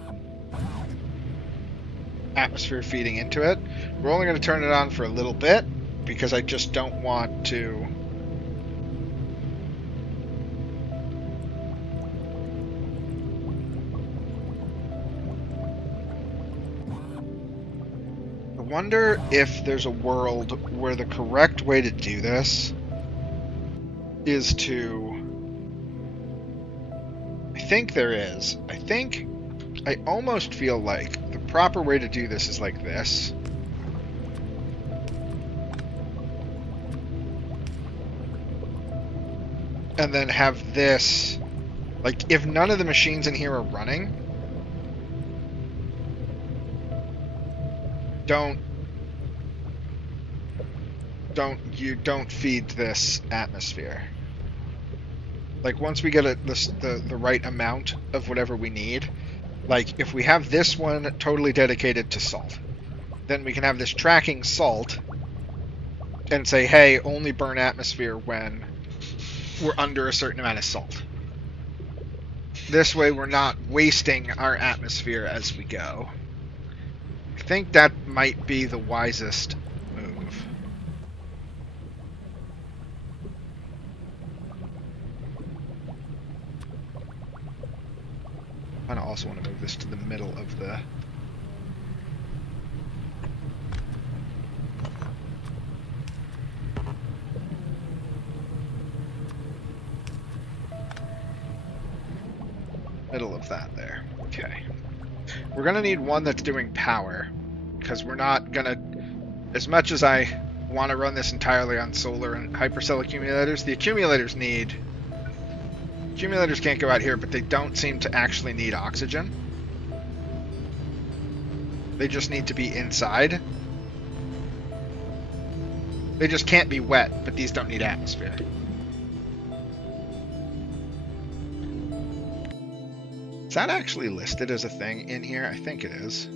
atmosphere feeding into it. We're only going to turn it on for a little bit because I just don't want to I wonder if there's a world where the correct way to do this is to... I think there is. I almost feel like the proper way to do this is like this. And then have this, like, if none of the machines in here are running, don't feed this atmosphere. Like, once we get the right amount of whatever we need, like, if we have this one totally dedicated to salt, then we can have this tracking salt and say, hey, only burn atmosphere when we're under a certain amount of salt. This way we're not wasting our atmosphere as we go. I think that might be the wisest move. And also want to move this to the middle of the... middle of that there. Okay. We're going to need one that's doing power, because we're not going to... As much as I want to run this entirely on solar and hypercell accumulators, the accumulators need... Accumulators can't go out here, but they don't seem to actually need oxygen. They just need to be inside. They just can't be wet, but these don't need atmosphere. Is that actually listed as a thing in here? I think it is.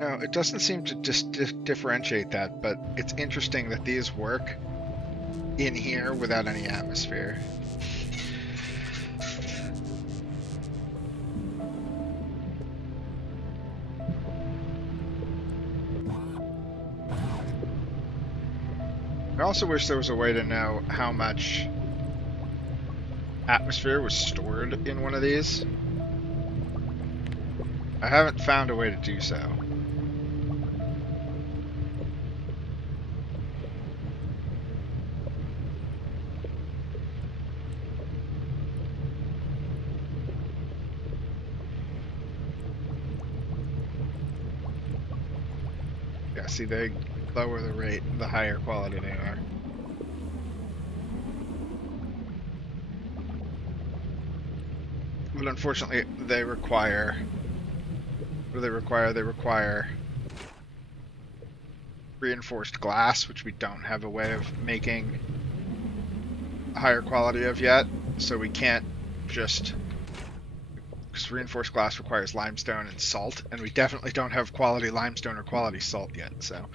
No, it doesn't seem to just differentiate that, but it's interesting that these work in here without any atmosphere. I also wish there was a way to know how much atmosphere was stored in one of these. I haven't found a way to do so. See, they lower the rate the higher quality they are. But unfortunately, they require... What do they require? They require reinforced glass, which we don't have a way of making a higher quality of yet. So we can't just... Because reinforced glass requires limestone and salt, and we definitely don't have quality limestone or quality salt yet, so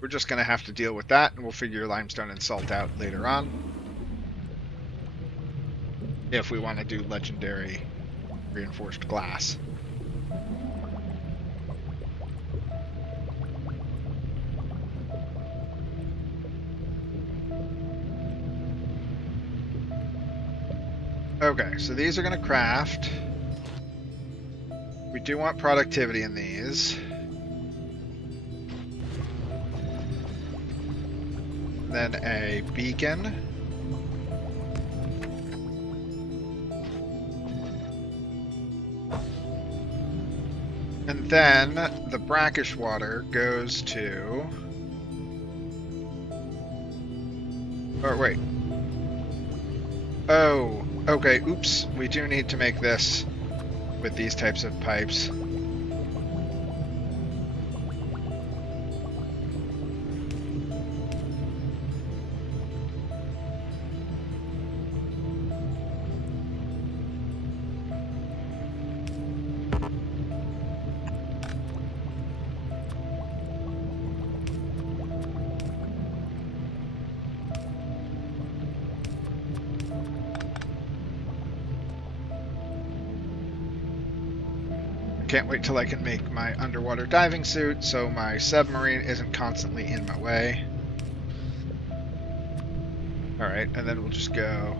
we're just going to have to deal with that, and we'll figure limestone and salt out later on. If we want to do legendary reinforced glass. Okay, so these are going to craft. We do want productivity in these. Then a beacon. And then the brackish water goes to... Oh, wait. Oh, okay, oops. We do need to make this with these types of pipes. Can't wait till I can make my underwater diving suit so my submarine isn't constantly in my way. Alright, and then we'll just go...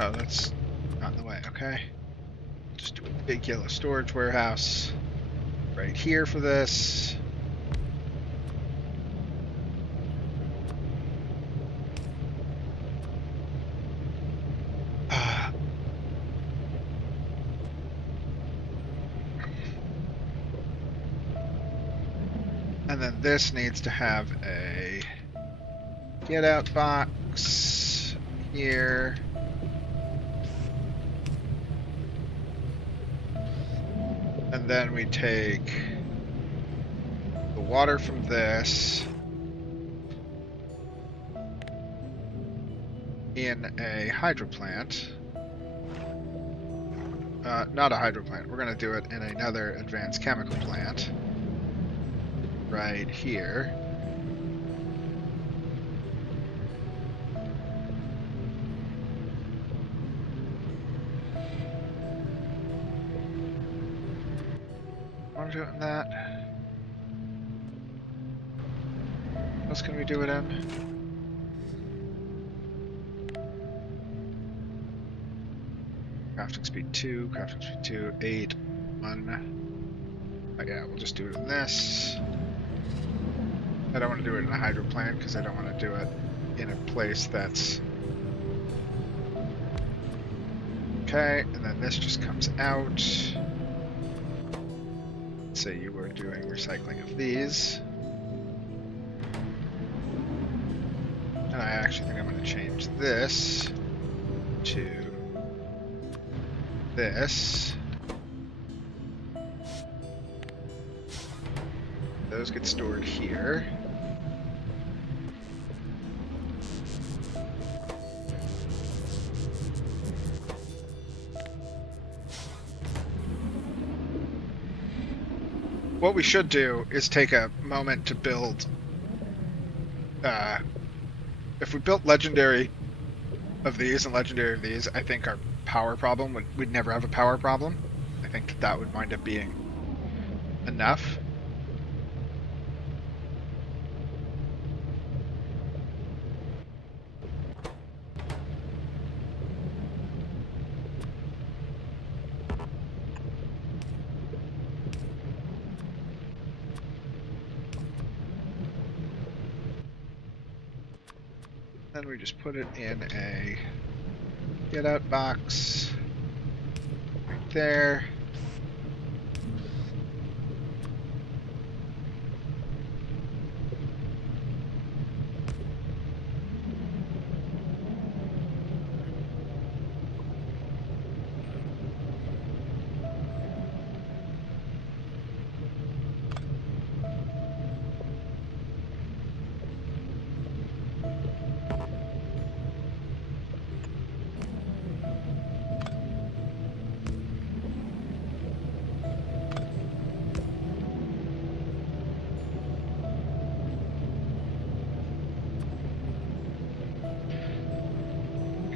Oh, that's not in the way, okay. Just do a big yellow storage warehouse right here for this. And then this needs to have a get out box here. And then we take the water from this in a hydro plant. Not a hydro plant. We're going to do it in another advanced chemical plant. Right here. Want to do it in that? What else can we do it in? Crafting speed 2, crafting speed 2, 8, 1. Oh, yeah, we'll just do it in this. I don't want to do it in a hydro plant because I don't want to do it in a place that's... Okay, and then this just comes out. Let's say you were doing recycling of these. And I actually think I'm going to change this to this. Those get stored here. What we should do is take a moment to build, if we built legendary of these and legendary of these, I think our power problem we'd never have a power problem. I think that would wind up being enough. Then we just put it in a get out box right there.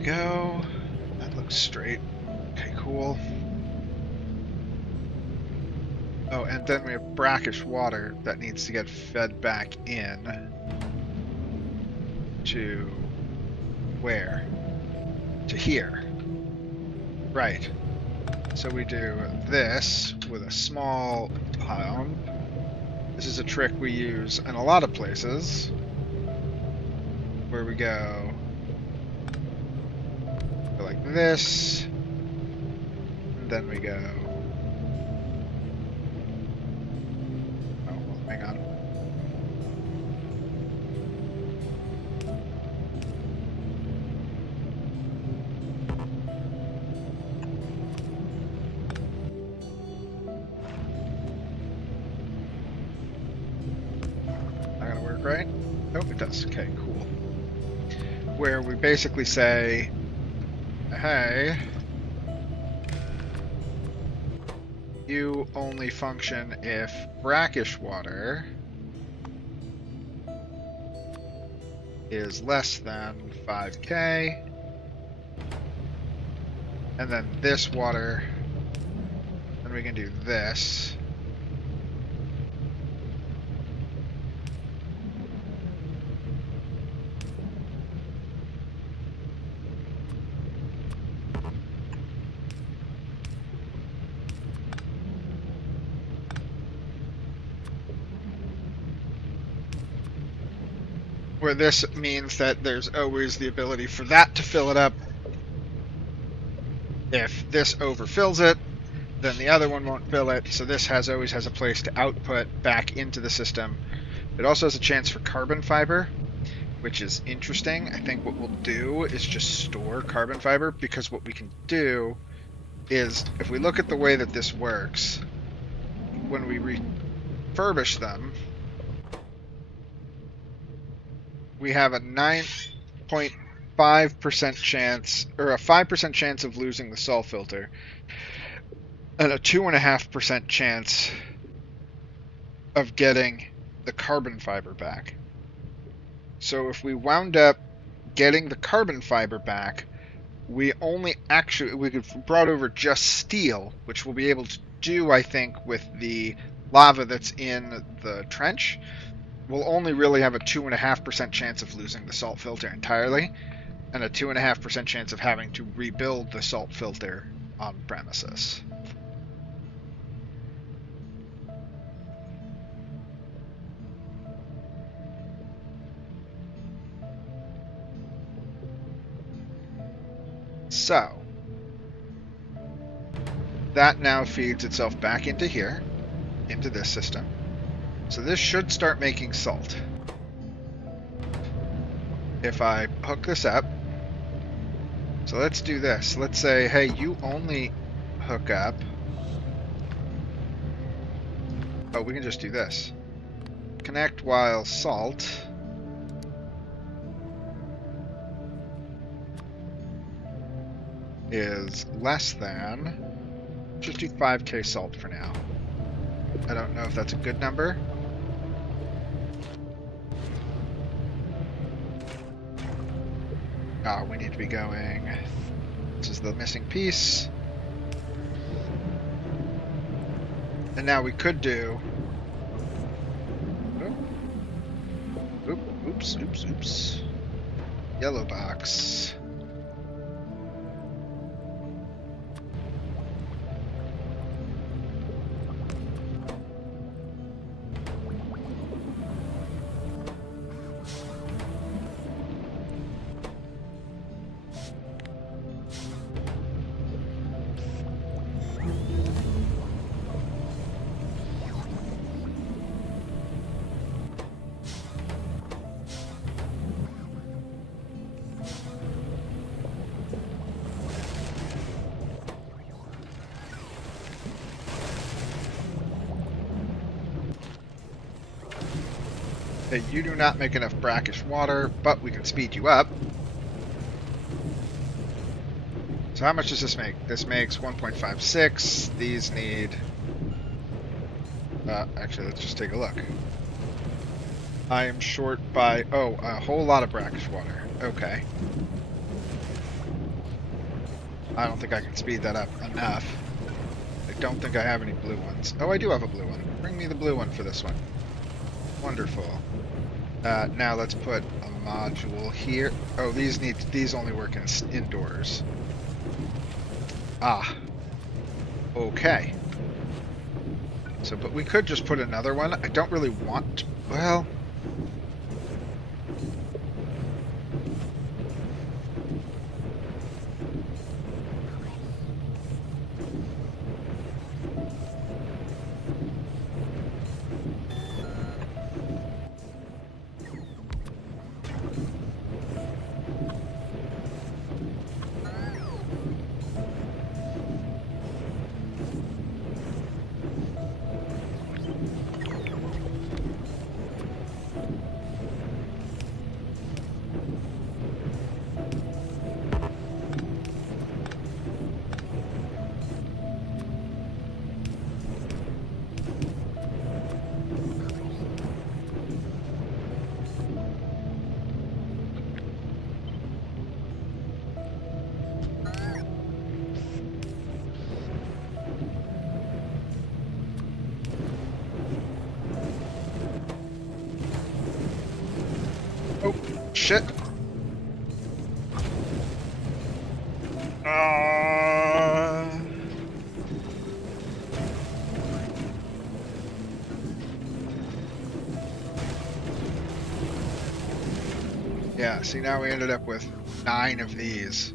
Go. That looks straight. Okay, cool. Oh, and then we have brackish water that needs to get fed back in to where? To here. Right. So we do this with a small pump. This is a trick we use in a lot of places where we go like this, and then we go, oh, well, hang on. Not gonna work, right? Nope, it does. Okay, cool. Where we basically say, hey, you only function if brackish water is less than 5k, and then this water, then we can do this. Where this means that there's always the ability for that to fill it up. If this overfills it, then the other one won't fill it, so this always has a place to output back into the system. It also has a chance for carbon fiber, which is interesting. I think what we'll do is just store carbon fiber, because what we can do is, if we look at the way that this works, when we refurbish them, we have a 9.5% chance, or a 5% chance of losing the salt filter, and a 2.5% chance of getting the carbon fiber back. So if we wound up getting the carbon fiber back, we could brought over just steel, which we'll be able to do, I think, with the lava that's in the trench. We'll only really have a 2.5% chance of losing the salt filter entirely, and a 2.5% chance of having to rebuild the salt filter on premises. So, that now feeds itself back into here, into this system. So this should start making salt. If I hook this up, so let's do this. Let's say, hey, you only hook up. Oh, we can just do this. Connect while salt is less than 55k salt for now. I don't know if that's a good number. Oh, we need to be going. This is the missing piece. And now we could do. Oops. Yellow box. You do not make enough brackish water, but we can speed you up. So how much does this make? This makes 1.56. These need... actually, let's just take a look. I am short by... oh, a whole lot of brackish water. Okay. I don't think I can speed that up enough. I don't think I have any blue ones. Oh, I do have a blue one. Bring me the blue one for this one. Wonderful. Now let's put a module here. Oh, these only work indoors. Ah. Okay. So, but we could just put another one. I don't really want to, well... Oh, shit. Yeah, see, now we ended up with 9 of these.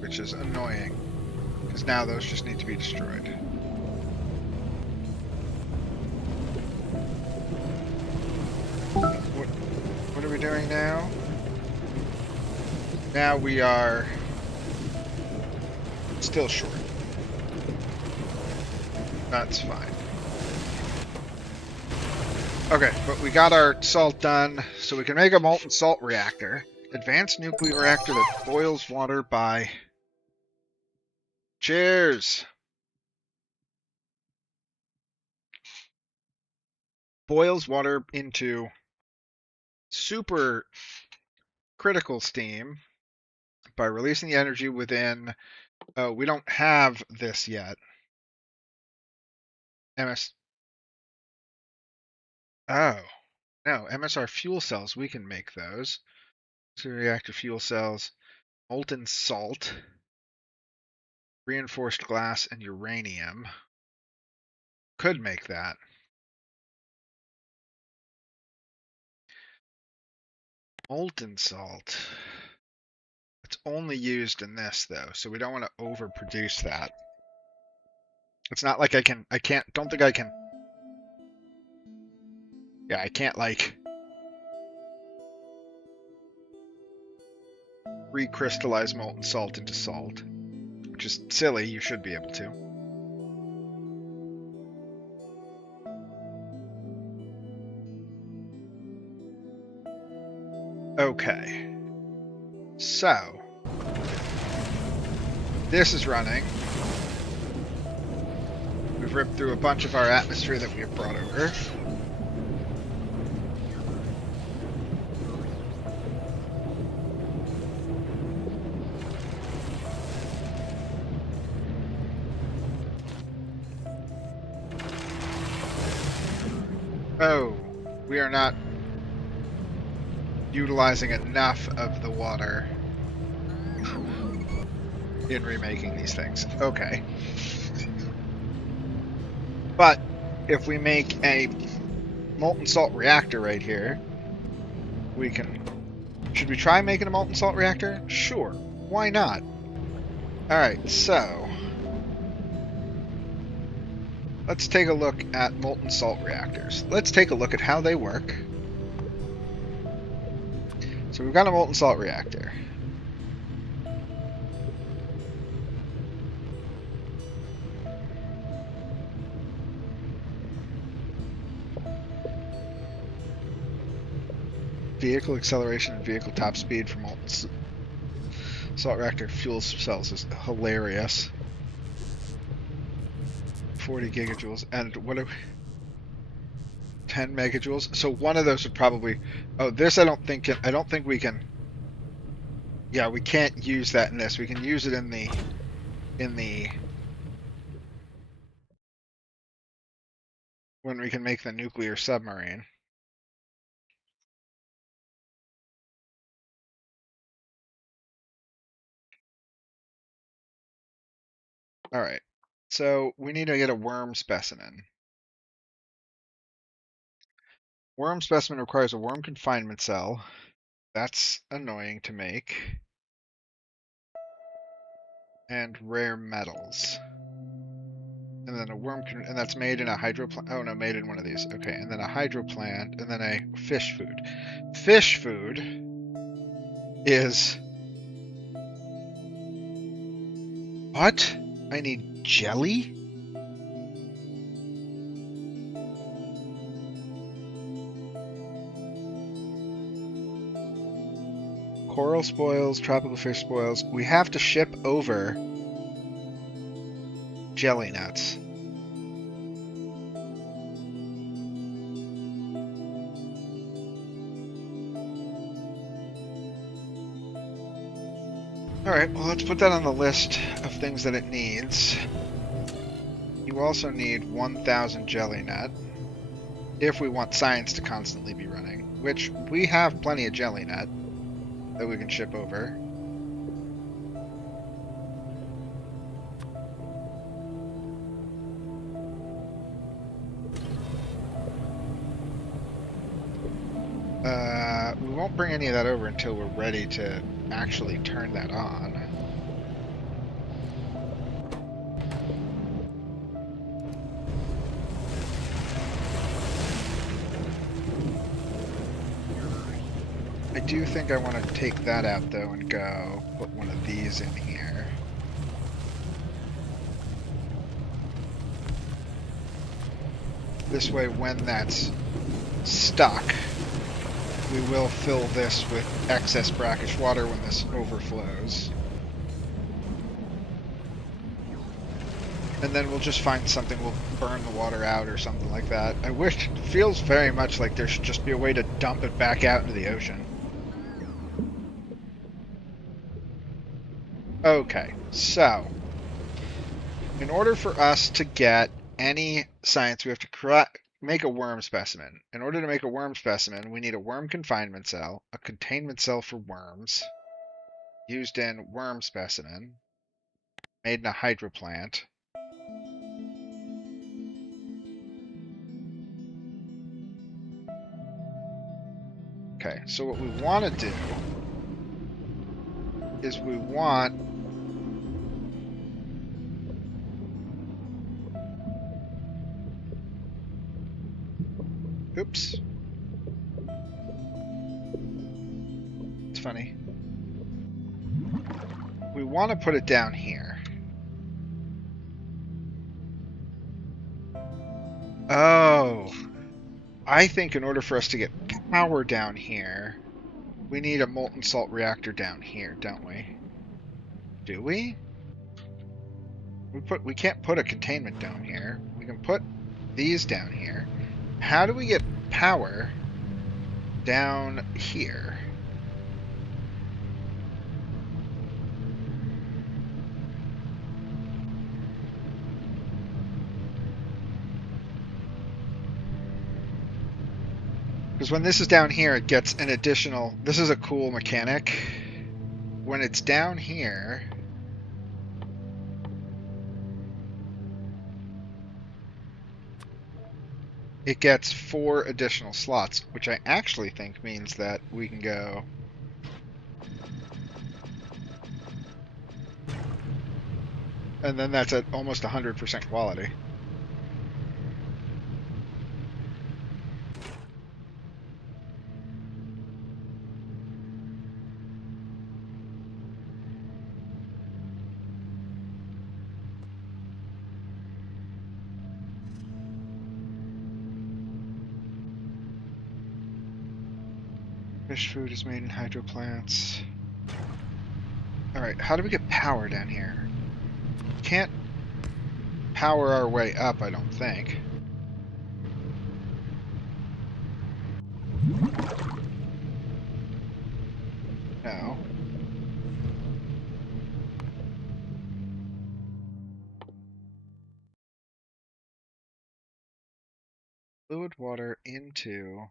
Which is annoying. Because now those just need to be destroyed. What are we doing now? Now we are still short. That's fine. Okay, but we got our salt done, so we can make a molten salt reactor. Advanced nuclear reactor that boils water by... Cheers! Boils water into super critical steam by releasing the energy within... Oh, we don't have this yet. MS... Oh. No, MSR fuel cells, we can make those. So reactor fuel cells, molten salt, reinforced glass, and uranium. Could make that. Molten salt. It's only used in this though, so we don't want to overproduce that. It's not like don't think I can. Yeah, I can't like recrystallize molten salt into salt, which is silly. You should be able to. Okay. So, this is running. We've ripped through a bunch of our atmosphere that we have brought over. Oh, we are not utilizing enough of the water in remaking these things. Okay. But if we make a molten salt reactor right here, we can... Should we try making a molten salt reactor? Sure. Why not? Alright, so... Let's take a look at molten salt reactors. Let's take a look at how they work. So we've got a molten salt reactor. Vehicle acceleration and vehicle top speed for molten salt reactor fuel cells is hilarious. 40 gigajoules, and what are we? 10 megajoules. So one of those would probably... Oh, this I don't think we can... Yeah, we can't use that in this. We can use it in the... When we can make the nuclear submarine. Alright. So we need to get a worm specimen. Worm specimen requires a worm confinement cell. That's annoying to make. And rare metals. And then a worm and that's made in a hydro plant. Oh no, made in one of these. Okay, and then a hydro plant, and then a fish food. Fish food is... What? I need jelly? Coral spoils, tropical fish spoils. We have to ship over jelly nuts. Alright, well let's put that on the list of things that it needs. You also need 1,000 jelly net if we want science to constantly be running, which we have plenty of jelly net that we can ship over. We won't bring any of that over until we're ready to actually turn that on. I do think I want to take that out though and go put one of these in here. This way when that's stuck, we will fill this with excess brackish water when this overflows. And then we'll just find something, we'll burn the water out or something like that. I wish, it feels very much like there should just be a way to dump it back out into the ocean. Okay, so, in order for us to get any science, we have to make a worm specimen. In order to make a worm specimen, we need a worm confinement cell, a containment cell for worms, used in worm specimen, made in a hydroplant. Okay, so what we want to do is we want oops. It's funny. We want to put it down here. Oh, I think in order for us to get power down here, we need a molten salt reactor down here, don't we? Do we? We can't put a containment dome here. We can put these down here. How do we get power down here? Because when this is down here, it gets an additional... This is a cool mechanic. When it's down here... it gets 4 additional slots, which I actually think means that we can go... And then that's at almost 100% quality. Fish food is made in hydroplants. Alright, how do we get power down here? Can't power our way up, I don't think. No. Fluid water into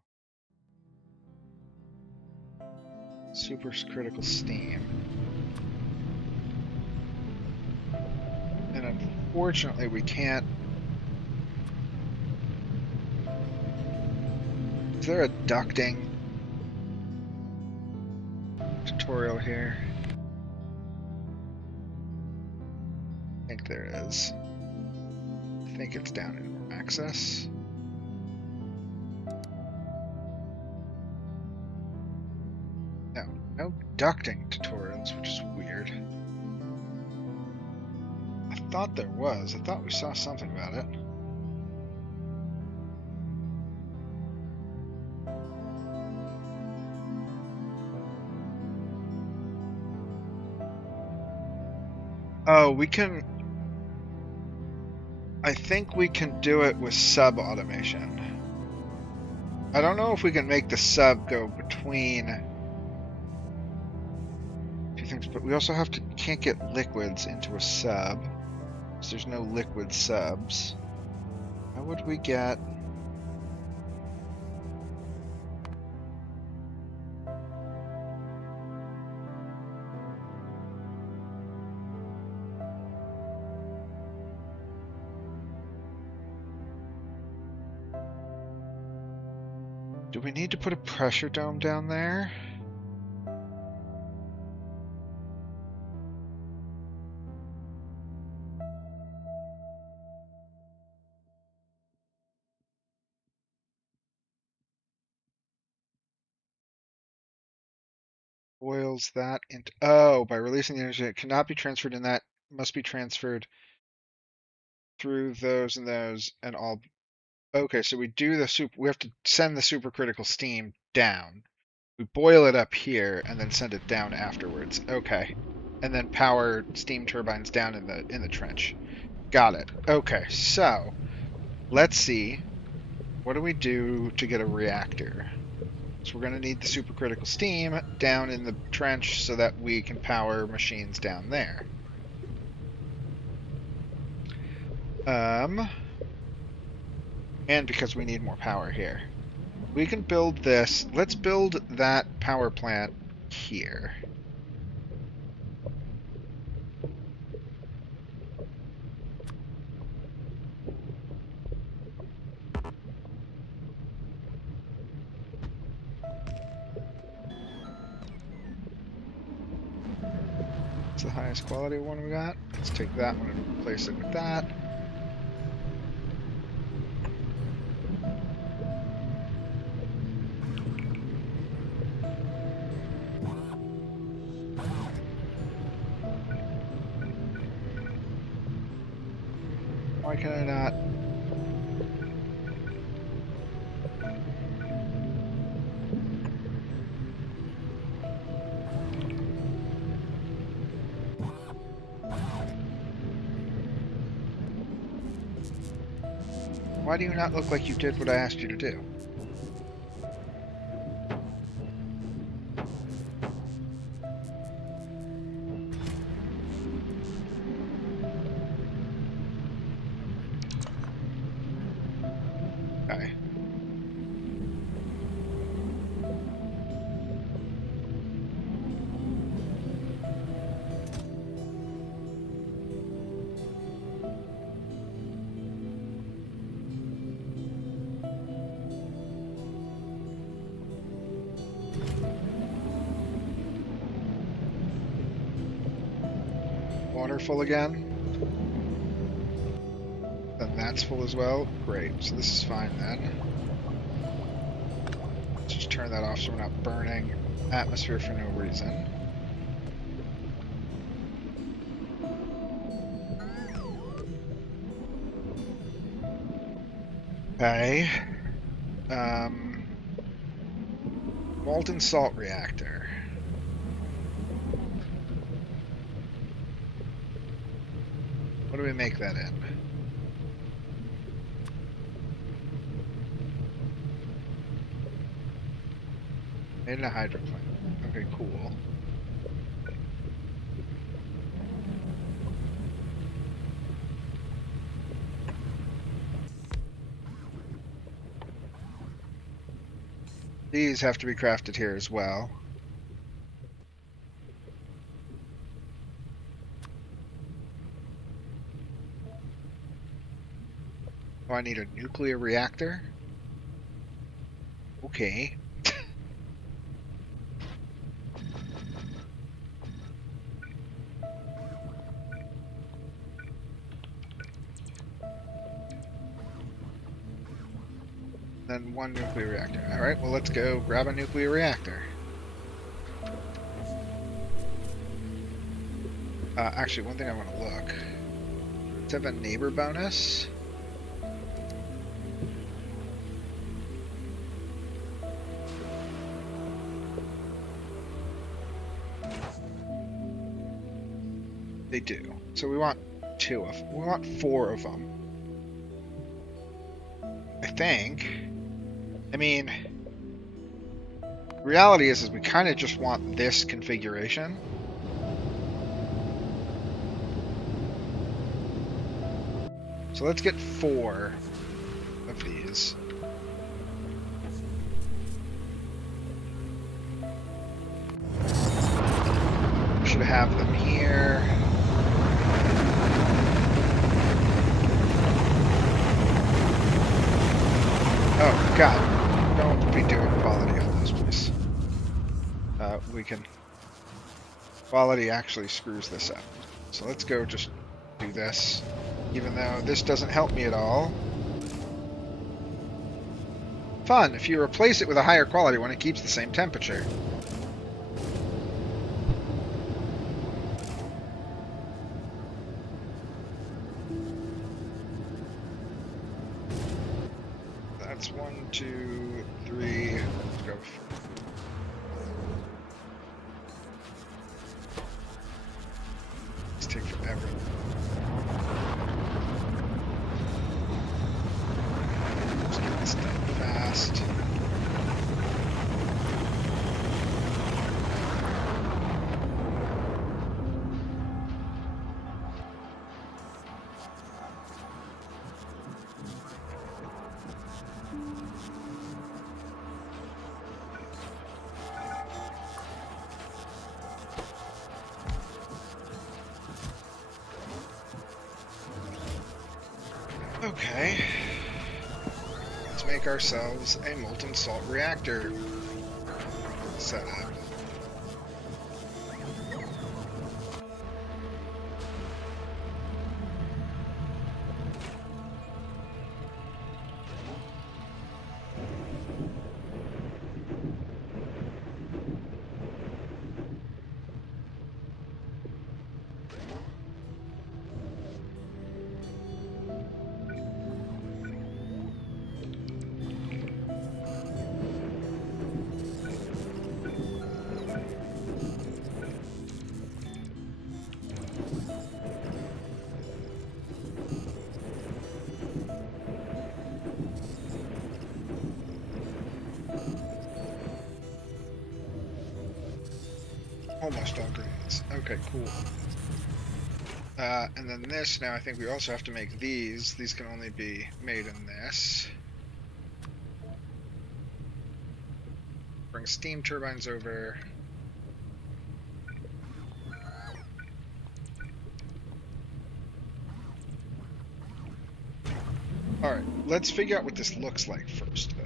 supercritical steam. And unfortunately we can't... Is there a ducting tutorial here? I think there is. I think it's down in Maraxsis. No, no ducting tutorials, which is weird. I thought there was. I thought we saw something about it. Oh, we can... I think we can do it with sub-automation. I don't know if we can make the sub go between two things, but we also have to... can't get liquids into a sub, because there's no liquid subs. How would we get... Do we need to put a pressure dome down there? Boils that into... Oh, by releasing the energy, it cannot be transferred in that, must be transferred through those and all Okay, so we do the we have to send the supercritical steam down. We boil it up here and then send it down afterwards. Okay. And then power steam turbines down in the trench. Got it. Okay, so let's see. What do we do to get a reactor? So we're going to need the supercritical steam down in the trench so that we can power machines down there. And because we need more power here. We can build this. Let's build that power plant here. It's the highest quality one we got. Let's take that one and replace it with that. Why can I not? Why do you not look like you did what I asked you to do? Okay. Water full again. Then that's full as well. Great. So this is fine then. Let's just turn that off so we're not burning atmosphere for no reason. Okay. Molten salt reactor. What do we make that in? Made in a hydroplane. Okay, cool. These have to be crafted here as well. Oh, I need a nuclear reactor? Okay. Then one nuclear reactor. Alright, well let's go grab a nuclear reactor. Actually, one thing I want to look. Let's have a neighbor bonus. They do. So we want we want 4 of them. I think. I mean, reality is we kind of just want this configuration. So let's get 4 of these. Should have them here. Oh, God. Don't be doing quality on this, please. We can... Quality actually screws this up. So let's go just do this. Even though this doesn't help me at all. Fun! If you replace it with a higher quality one, it keeps the same temperature. Okay. Let's make ourselves a molten salt reactor setup. Almost all greens. Okay, cool. And then this, now I think we also have to make these. These can only be made in this. Bring steam turbines over. Alright, let's figure out what this looks like first, though.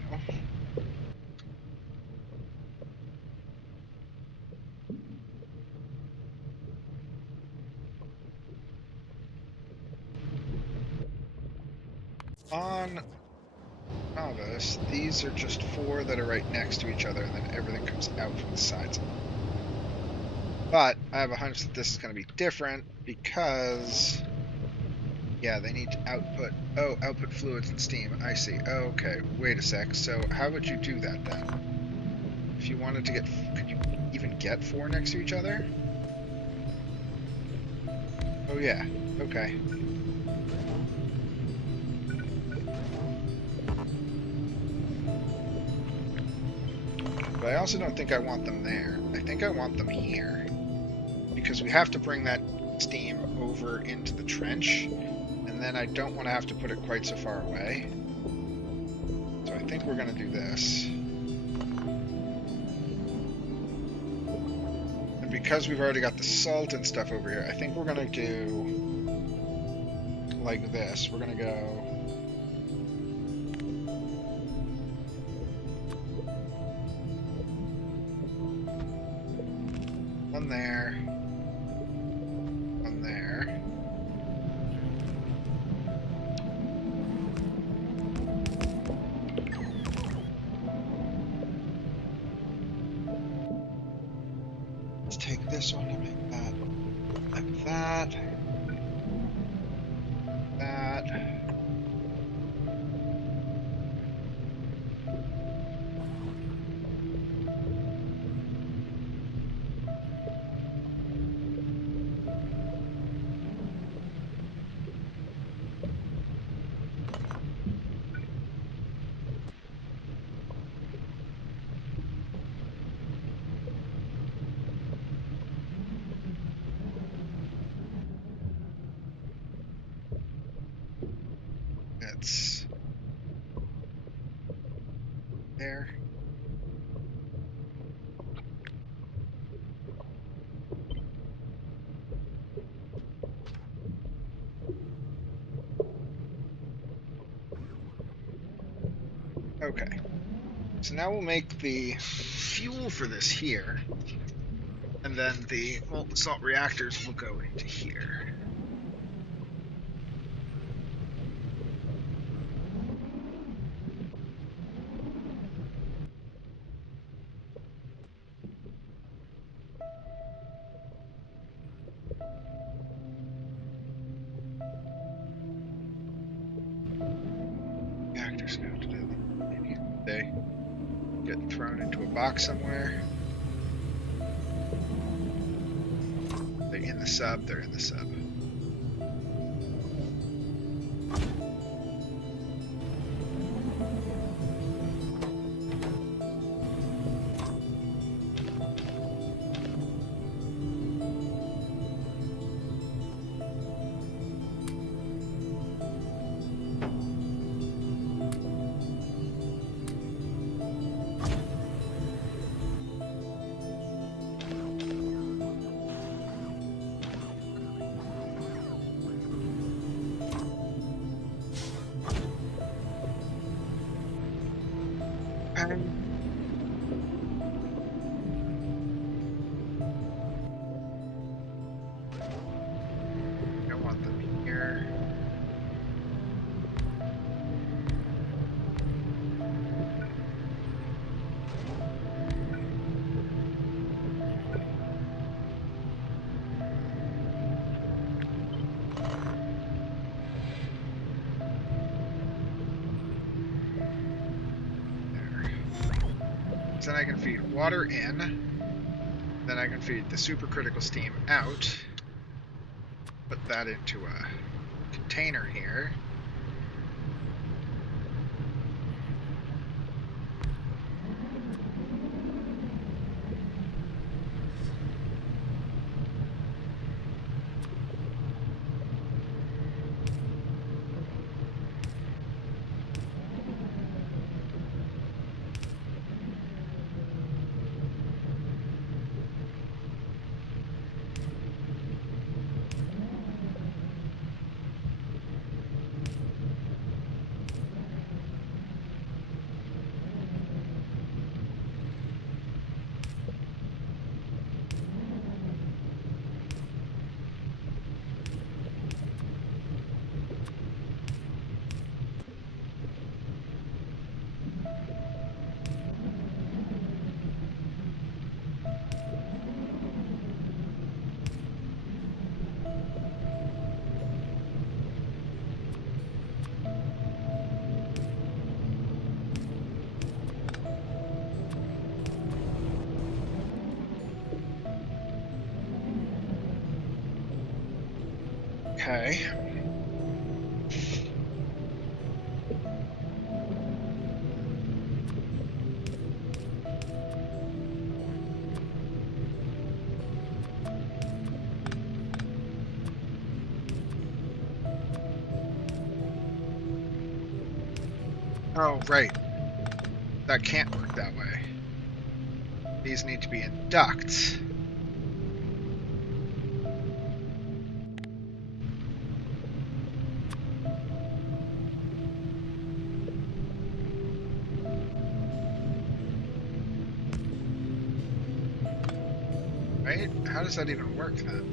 On Novice, these are just 4 that are right next to each other, and then everything comes out from the sides. But I have a hunch that this is going to be different because, yeah, they need to output fluids and steam. I see. Okay, wait a sec. So how would you do that then? If you wanted to get, could you even get 4 next to each other? Oh yeah. Okay. But I also don't think I want them there. I think I want them here. Because we have to bring that steam over into the trench, and then I don't want to have to put it quite so far away. So I think we're going to do this. And because we've already got the salt and stuff over here, I think we're going to do like this. We're going to go... one there. One there. Let's take this one and make that like that. That. It's there. Okay. So now we'll make the fuel for this here, and then the molten salt reactors will go into here. Reactors go to maybe they get thrown into a box somewhere. They're in the sub, they're in the sub. Okay. Don't want them here. There. So then I can feed water in. Then I can feed the supercritical steam out. Put that into a container here. Okay. Oh, right. That can't work that way. These need to be in ducts. Right? How does that even work then?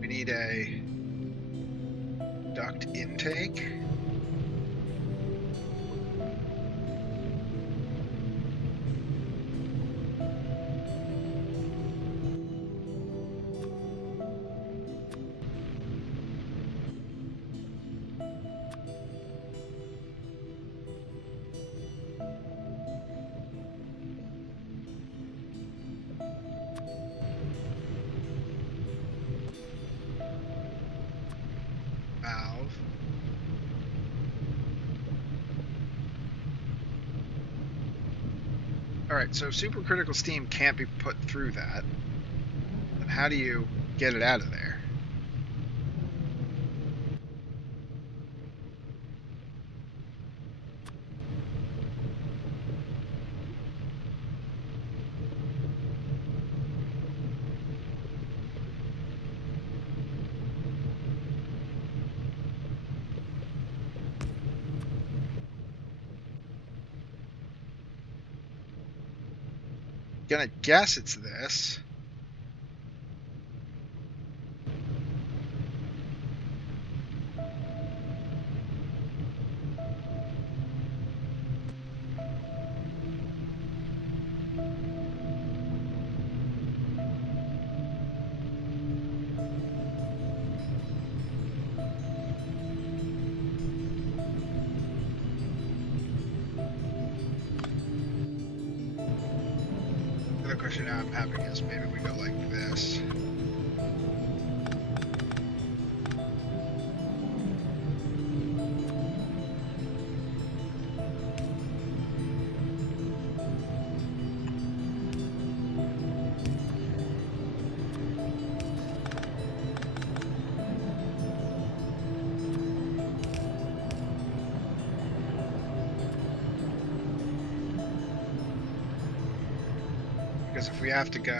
We need a duct intake. Valve. Alright, so supercritical steam can't be put through that. Then how do you get it out of there? Gonna guess it's this. The question now I'm having is maybe we go like this. Because if we have to go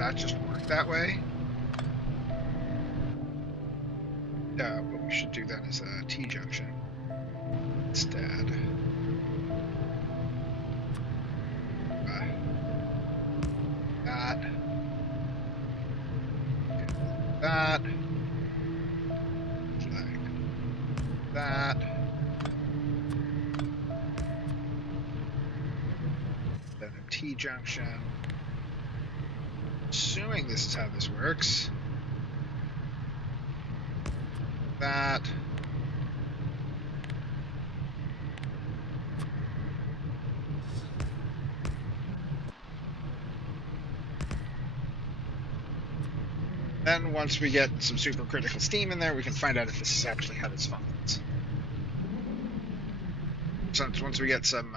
that just work that way? What we should do then is a T-junction instead. That. That. Like that. Then a T-junction. Assuming this is how this works. That. Then once we get some supercritical steam in there, we can find out if this is actually how this functions. Since once we get some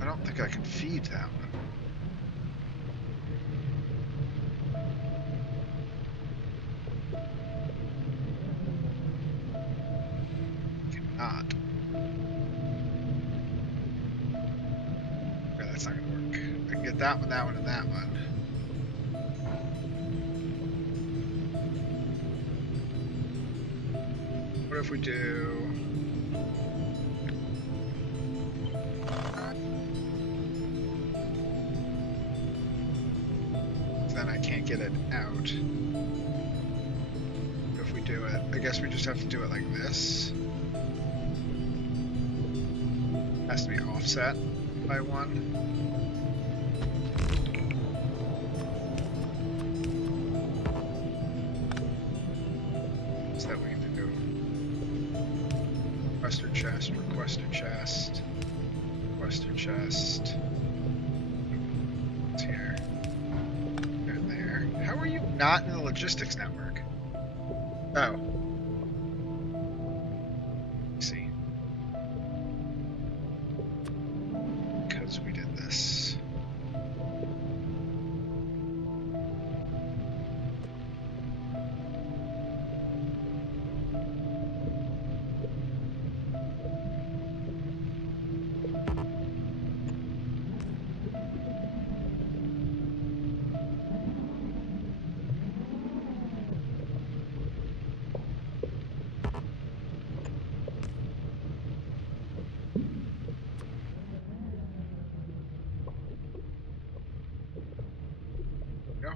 I don't think I can feed that one. Cannot. Okay, that's not gonna work. I can get that one, and that one. What if we do... Then I can't get it out. What if we do it? I guess we just have to do it like this. Has to be offset by 1. So that we can do requester chest, requester chest, requester chest. It's here. And there. How are you not in the logistics network? Oh. See. Because we did this. Go.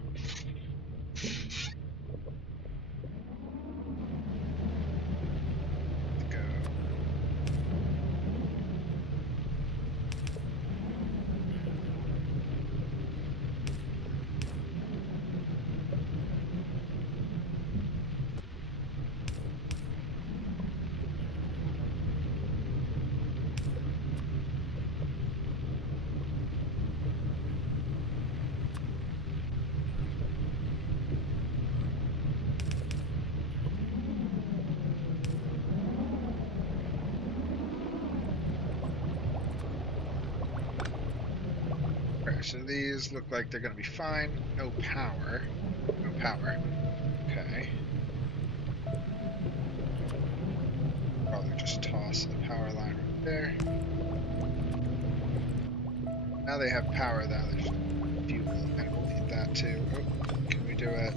Go. Okay, so these look like they're going to be fine. No power. No power. Okay. Probably just toss the power line right there. Now they have power, now there's fuel, and we'll need that too. Oh, can we do it?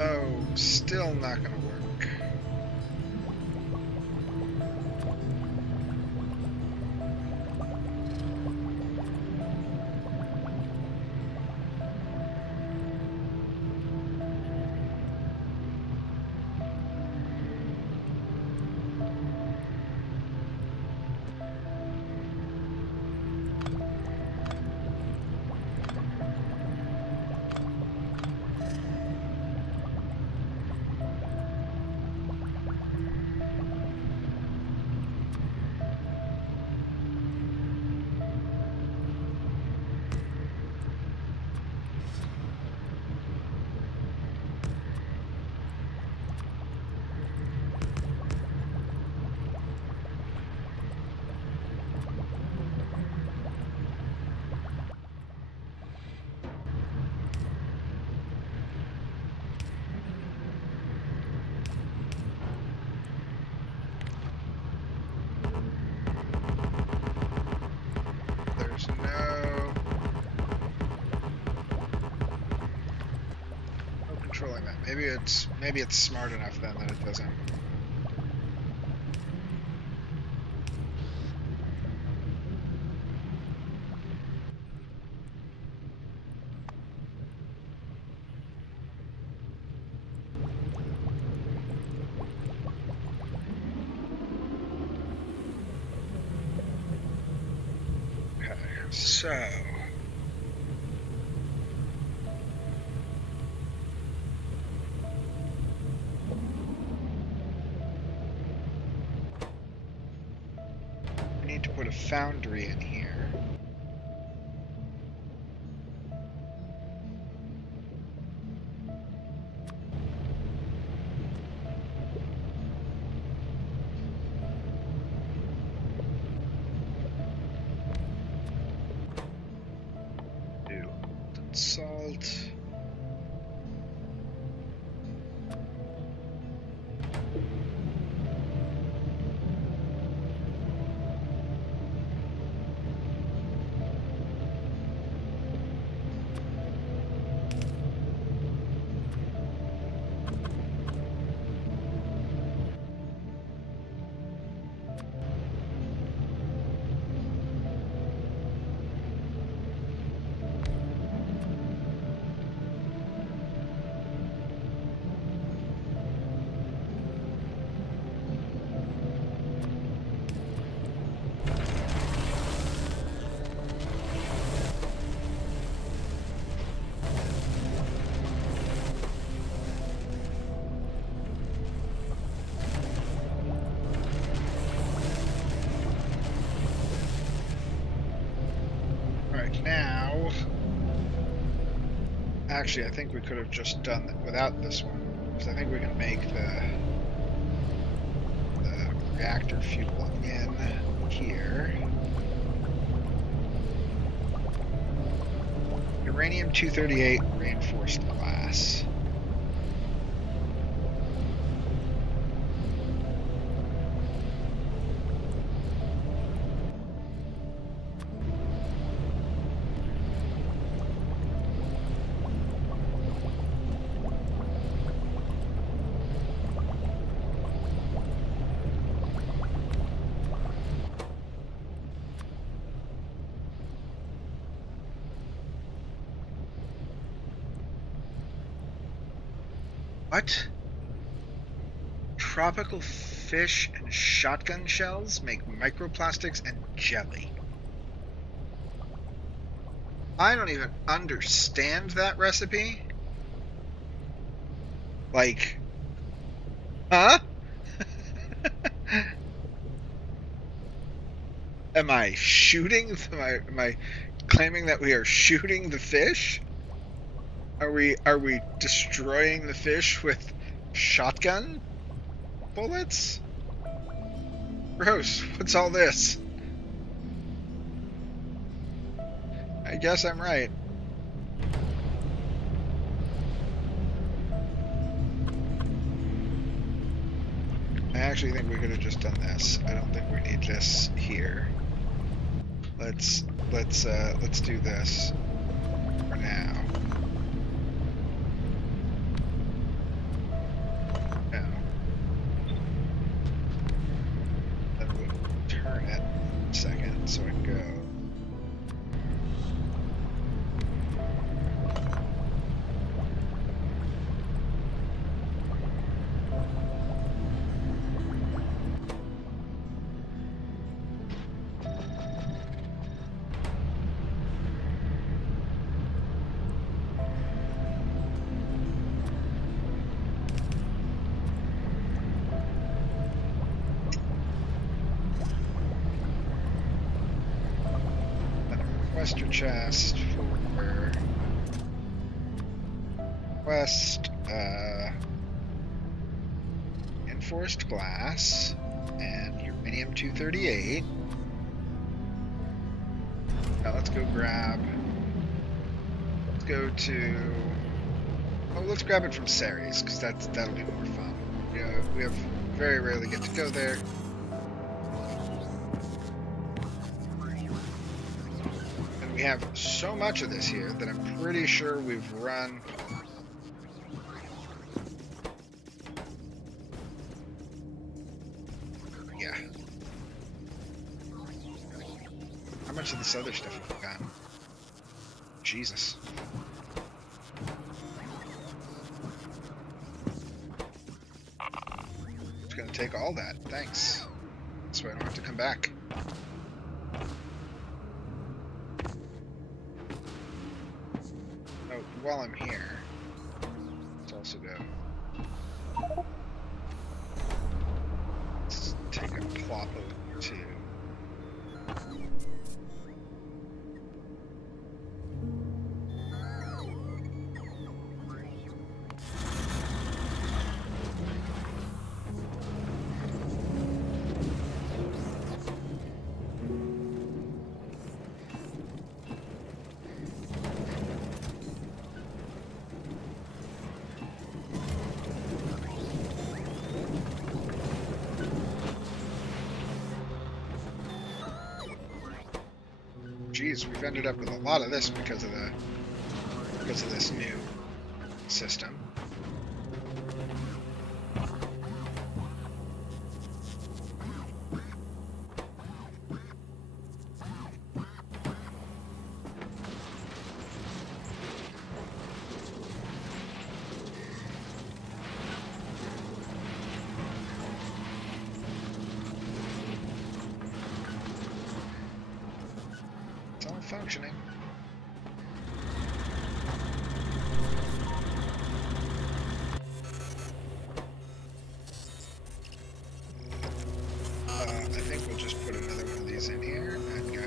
Oh, still not gonna work. controlling that? Maybe it's smart enough then that it doesn't. Okay, so. Need to put a foundry in here. Do salt. Now, actually, I think we could have just done that without this one, because I think we can make the reactor fuel in here. Uranium-238 reinforced glass. What? Tropical fish and shotgun shells make microplastics and jelly. I don't even understand that recipe. Like, huh? Am I shooting? Am I claiming that we are shooting the fish? Are we destroying the fish with shotgun bullets? Gross. What's all this? I guess I'm right. I actually think we could have just done this. I don't think we need this here. Let's do this for now. Second, so I can go. Requester chest for request enforced glass and uranium-238. Now let's go grab. Let's go to. Oh, let's grab it from Ceres because that'll be more fun. We have very rarely get to go there. We have so much of this here that I'm pretty sure we've run much of this other stuff have we got? Jesus. It's gonna take all that. Thanks. So I don't have to come back. Oh, while I'm here, let's also go. Let's take a plop over to. Geez, we've ended up with a lot of this because of this new system. Functioning. I think we'll just put another one of these in here and go.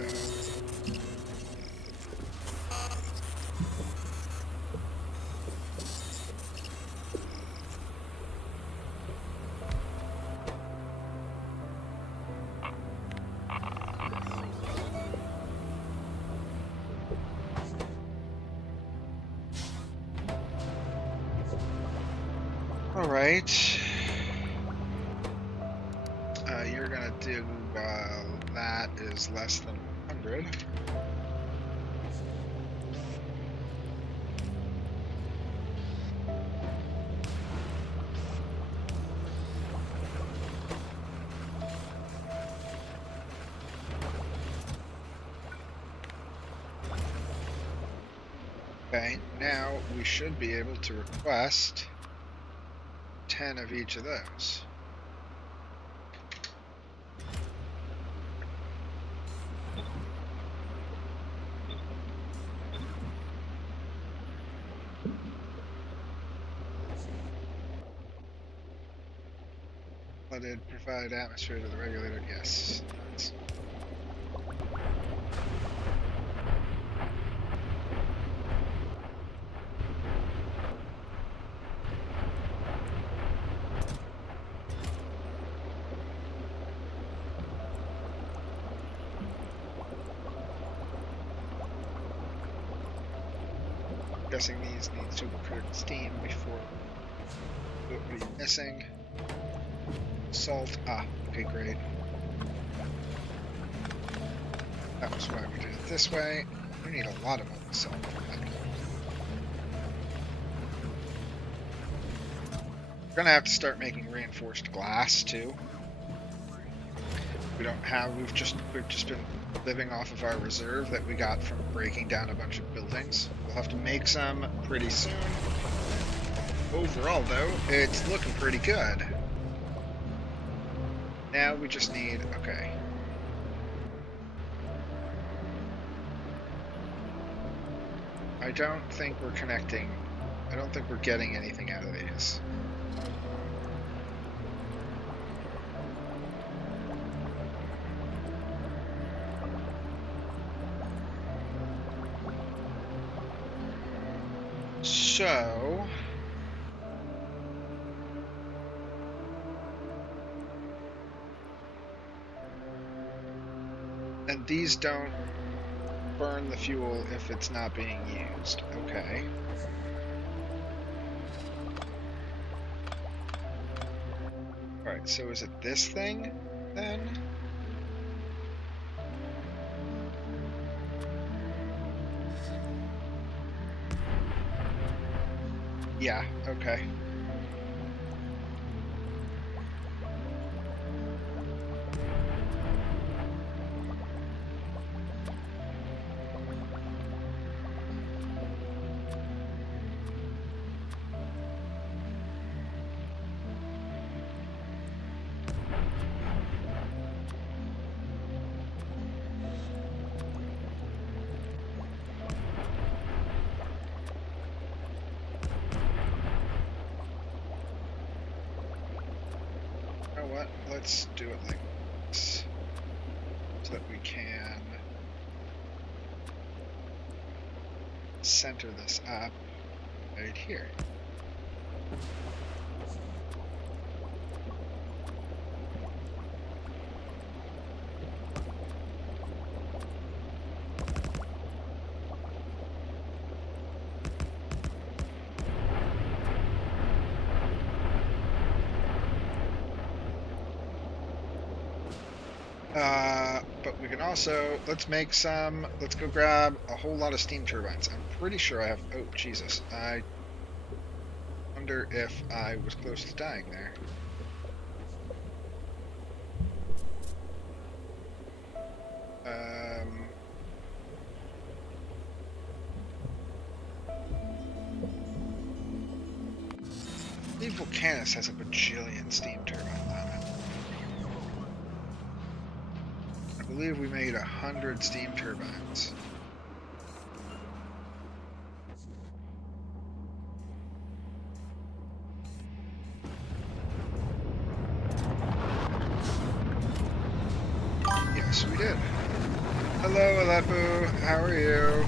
Alright. You're gonna do while that is less than 100. Okay, now we should be able to request 10 of each of those. Flooded, provide atmosphere to the regulator, yes. Guessing these need supercritical steam before. What are you missing? Salt. Ah, okay, great. That was why we did it this way. We need a lot of salt for that. We're gonna have to start making reinforced glass too. We don't have. We've just been living off of our reserve that we got from breaking down a bunch of buildings. We'll have to make some pretty soon. Overall, though, it's looking pretty good. Now we just need, okay. I don't think we're connecting. I don't think we're getting anything out of these. So, and these don't burn the fuel if it's not being used. Okay. Alright, so is it this thing then? Yeah, okay. know what? Let's do it like this, so that we can center this up right here. But we can also, let's go grab a whole lot of steam turbines. I'm pretty sure I have, oh Jesus, I wonder if I was close to dying there. I believe Volcanus has a bajillion steam turbines on it. I believe we made 100 steam turbines. Yes, we did. Hello, Aleppo. How are you?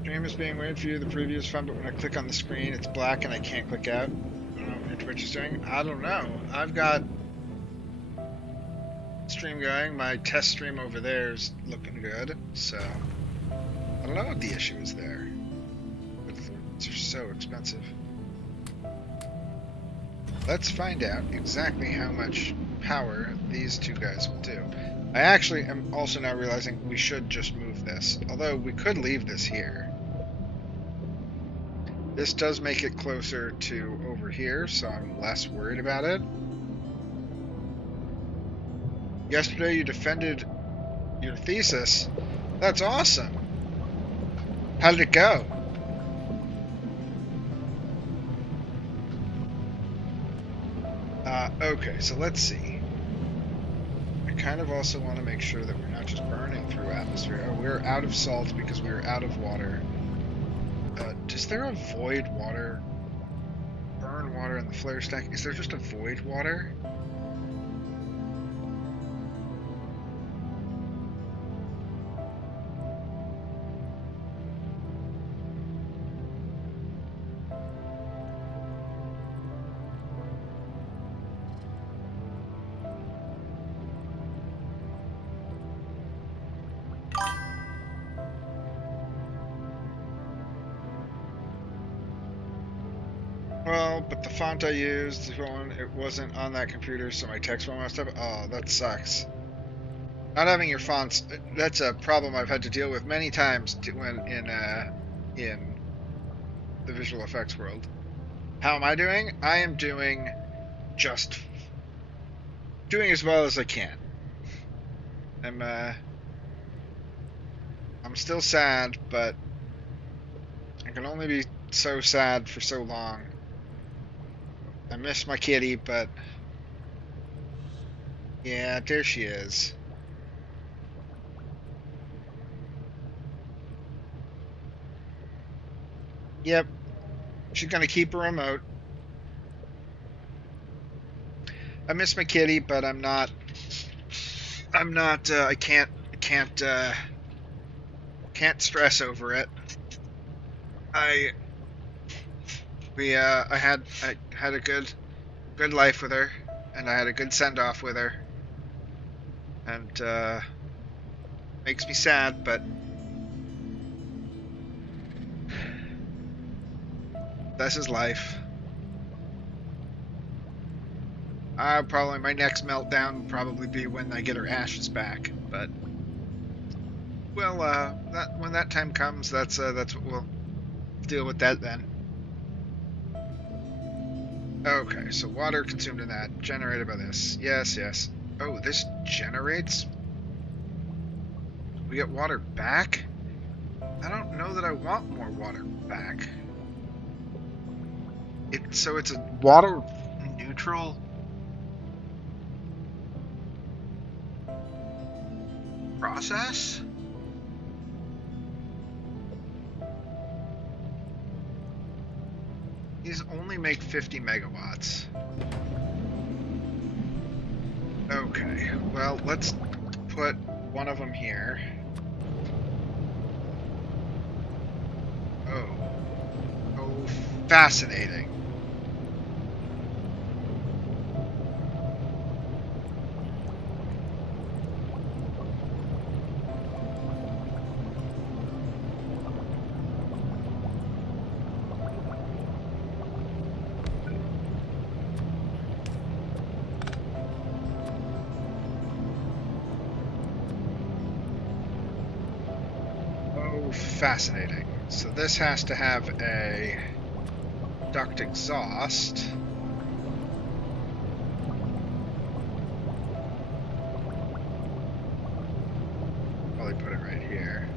Stream is being weird for you. The preview is fun, but when I click on the screen, it's black and I can't click out. I don't know what your Twitch is doing. I don't know. I've got stream going. My test stream over there is looking good, so I don't know what the issue is there. But they're so expensive. Let's find out exactly how much power these two guys will do. I actually am also now realizing we should just move this, although we could leave this here. This does make it closer to over here, so I'm less worried about it. Yesterday you defended your thesis. That's awesome. How did it go? Okay, so let's see. I kind of also want to make sure that we're not just burning through atmosphere. Oh, we're out of salt because we were out of water. Is there a void water? Burn water in the flare stack? Is there just a void water? Well, but the font I used, it wasn't on that computer, so my text won't messed up. Oh, that sucks. Not having your fonts, that's a problem I've had to deal with many times when in the visual effects world. How am I doing? I am doing as well as I can. I'm still sad, but I can only be so sad for so long. I miss my kitty, but yeah, there she is. Yep, she's gonna keep her remote. I miss my kitty, but I can't stress over it. I had a good life with her, and I had a good send off with her, and makes me sad, but this is life. My next meltdown will probably be when I get her ashes back, but well, when that time comes, that's what we'll deal with that then. Okay, so water consumed in that, generated by this. Yes, yes. Oh, this generates? We get water back? I don't know that I want more water back. So it's a water neutral process? These only make 50 megawatts. Okay, well, let's put one of them here. Oh, fascinating. Fascinating. So this has to have a duct exhaust. Probably put it right here.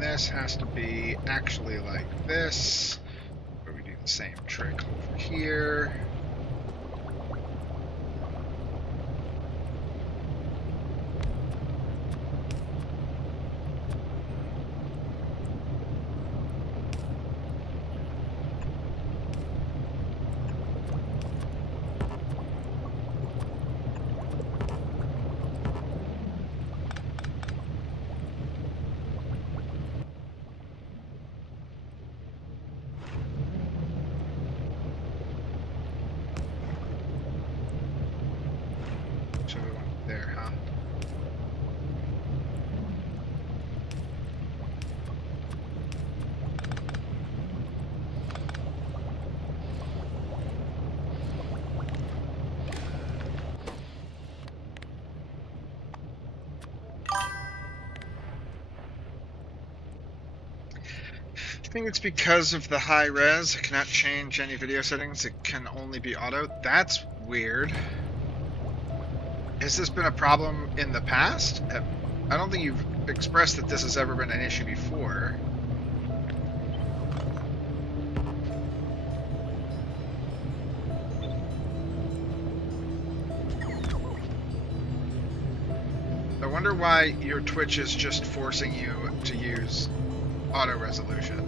This has to be actually like this, where we do the same trick over here. So we want there, huh? I think it's because of the high res. I cannot change any video settings. It can only be auto. That's weird. Has this been a problem in the past? I don't think you've expressed that this has ever been an issue before. I wonder why your Twitch is just forcing you to use auto resolution.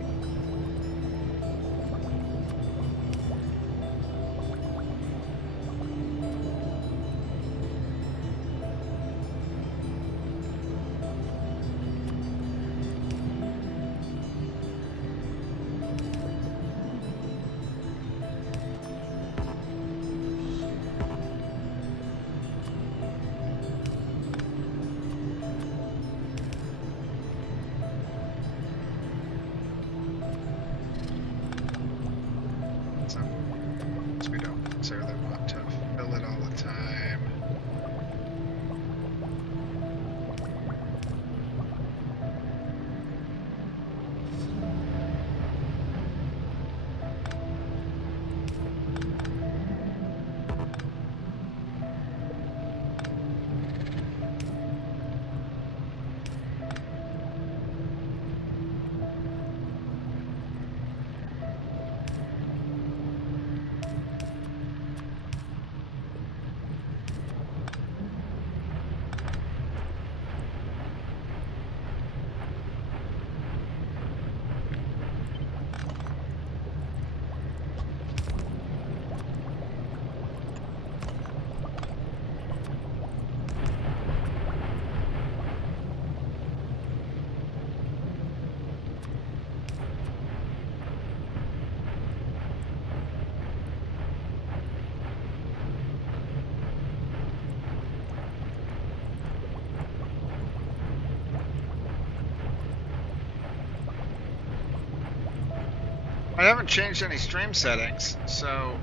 I haven't changed any stream settings, so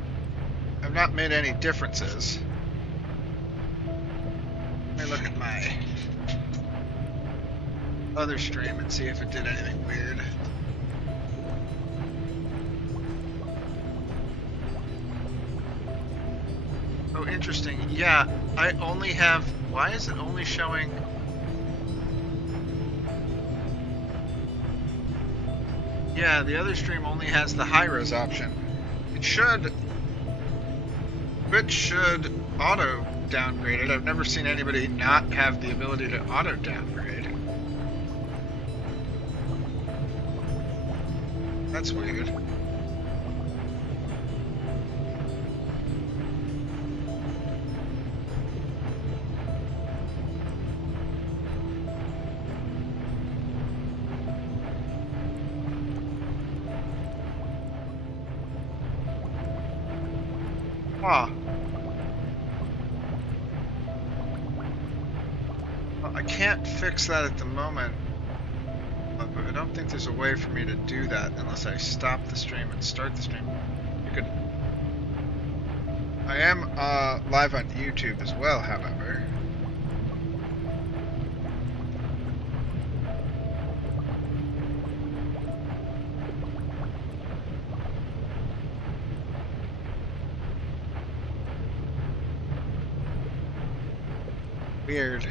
I've not made any differences. Let me look at my other stream and see if it did anything weird. Oh, interesting. Yeah, I only have... Why is it only showing... Yeah, the other stream only has the high-res option. It should... Twitch should auto-downgrade it. I've never seen anybody not have the ability to auto-downgrade. That's weird. Huh. Well, I can't fix that at the moment. But I don't think there's a way for me to do that unless I stop the stream and start the stream. You could... I am live on YouTube as well, however. Weird.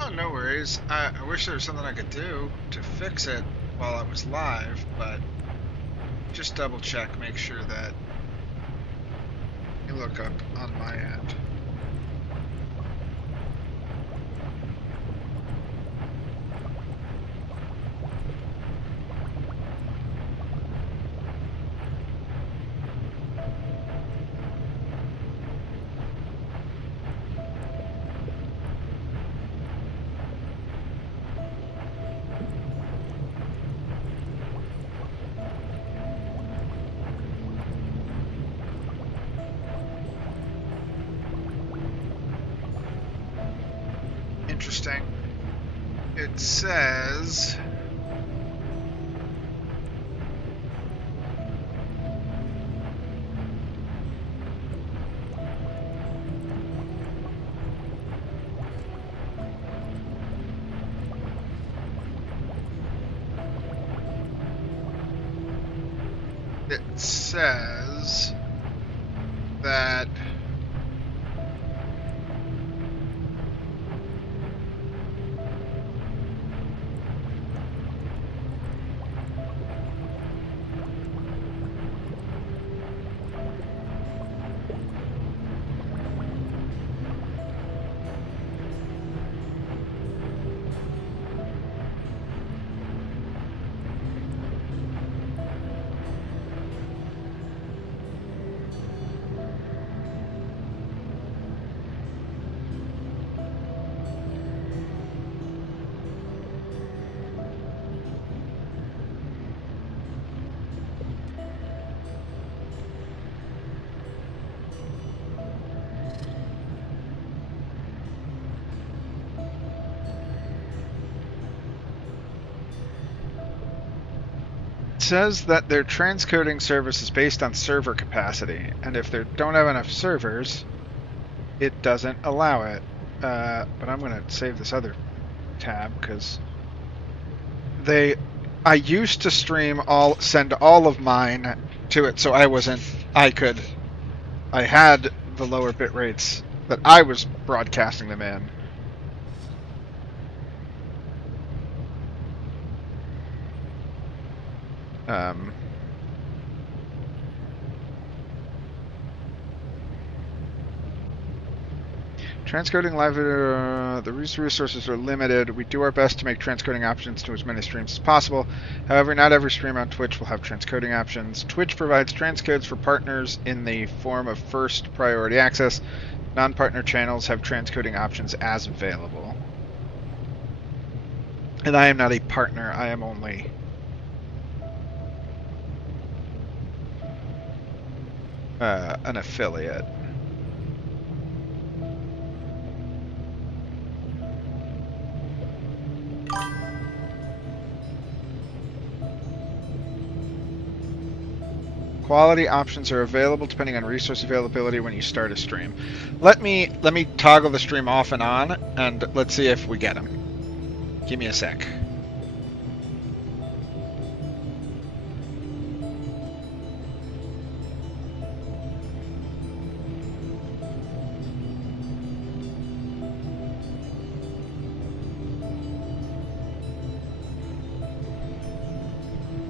Oh, no worries. I wish there was something I could do to fix it while I was live, but just double check, make sure that you look up on my end. Interesting. It says... It says that... says that their transcoding service is based on server capacity, and if they don't have enough servers, it doesn't allow it. But I'm going to save this other tab because I used to send all of mine to it, so I had the lower bit rates that I was broadcasting them in. Transcoding live, the resources are limited. We do our best to make transcoding options to as many streams as possible. However, not every stream on Twitch will have transcoding options. Twitch provides transcodes for partners in the form of first priority access. Non-partner channels have transcoding options as available. And I am not a partner, I am only an affiliate. Quality options are available depending on resource availability when you start a stream. Let me toggle the stream off and on, and let's see if we get them. Give me a sec.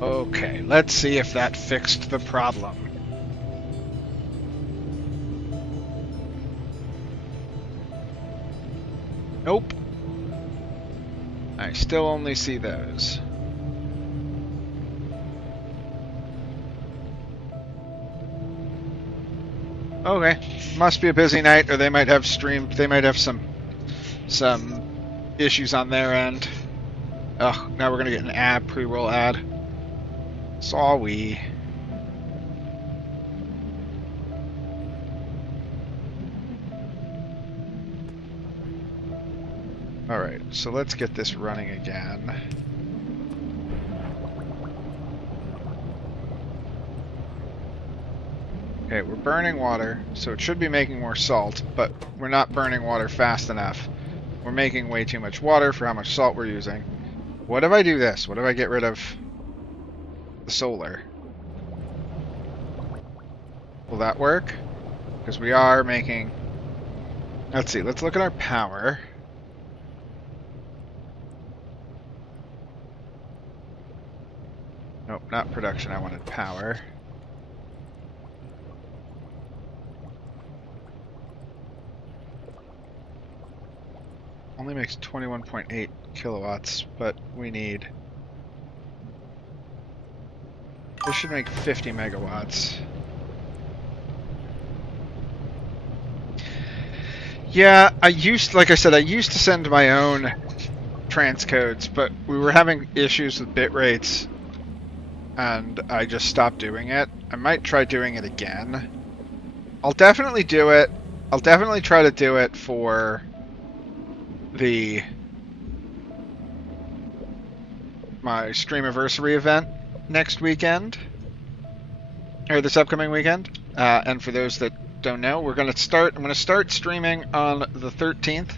Okay, let's see if that fixed the problem. Nope. I still only see those. Okay, must be a busy night, or they might have some issues on their end. Oh, now we're gonna get an ad, pre-roll ad. Sorry. Alright, so let's get this running again. Okay, we're burning water, so it should be making more salt, but we're not burning water fast enough. We're making way too much water for how much salt we're using. What if I do this? What if I get rid of the solar? Will that work? Because we are making... Let's see, let's look at our power. Nope, not production, I wanted power. Only makes 21.8 kilowatts, but we need... This should make 50 megawatts. Yeah, like I said, I used to send my own transcodes, but we were having issues with bit rates, and I just stopped doing it. I might try doing it again. I'll definitely do it. I'll definitely try to do it for my Streamiversary event next weekend, or this upcoming weekend. And for those that don't know, I'm going to start streaming on the 13th,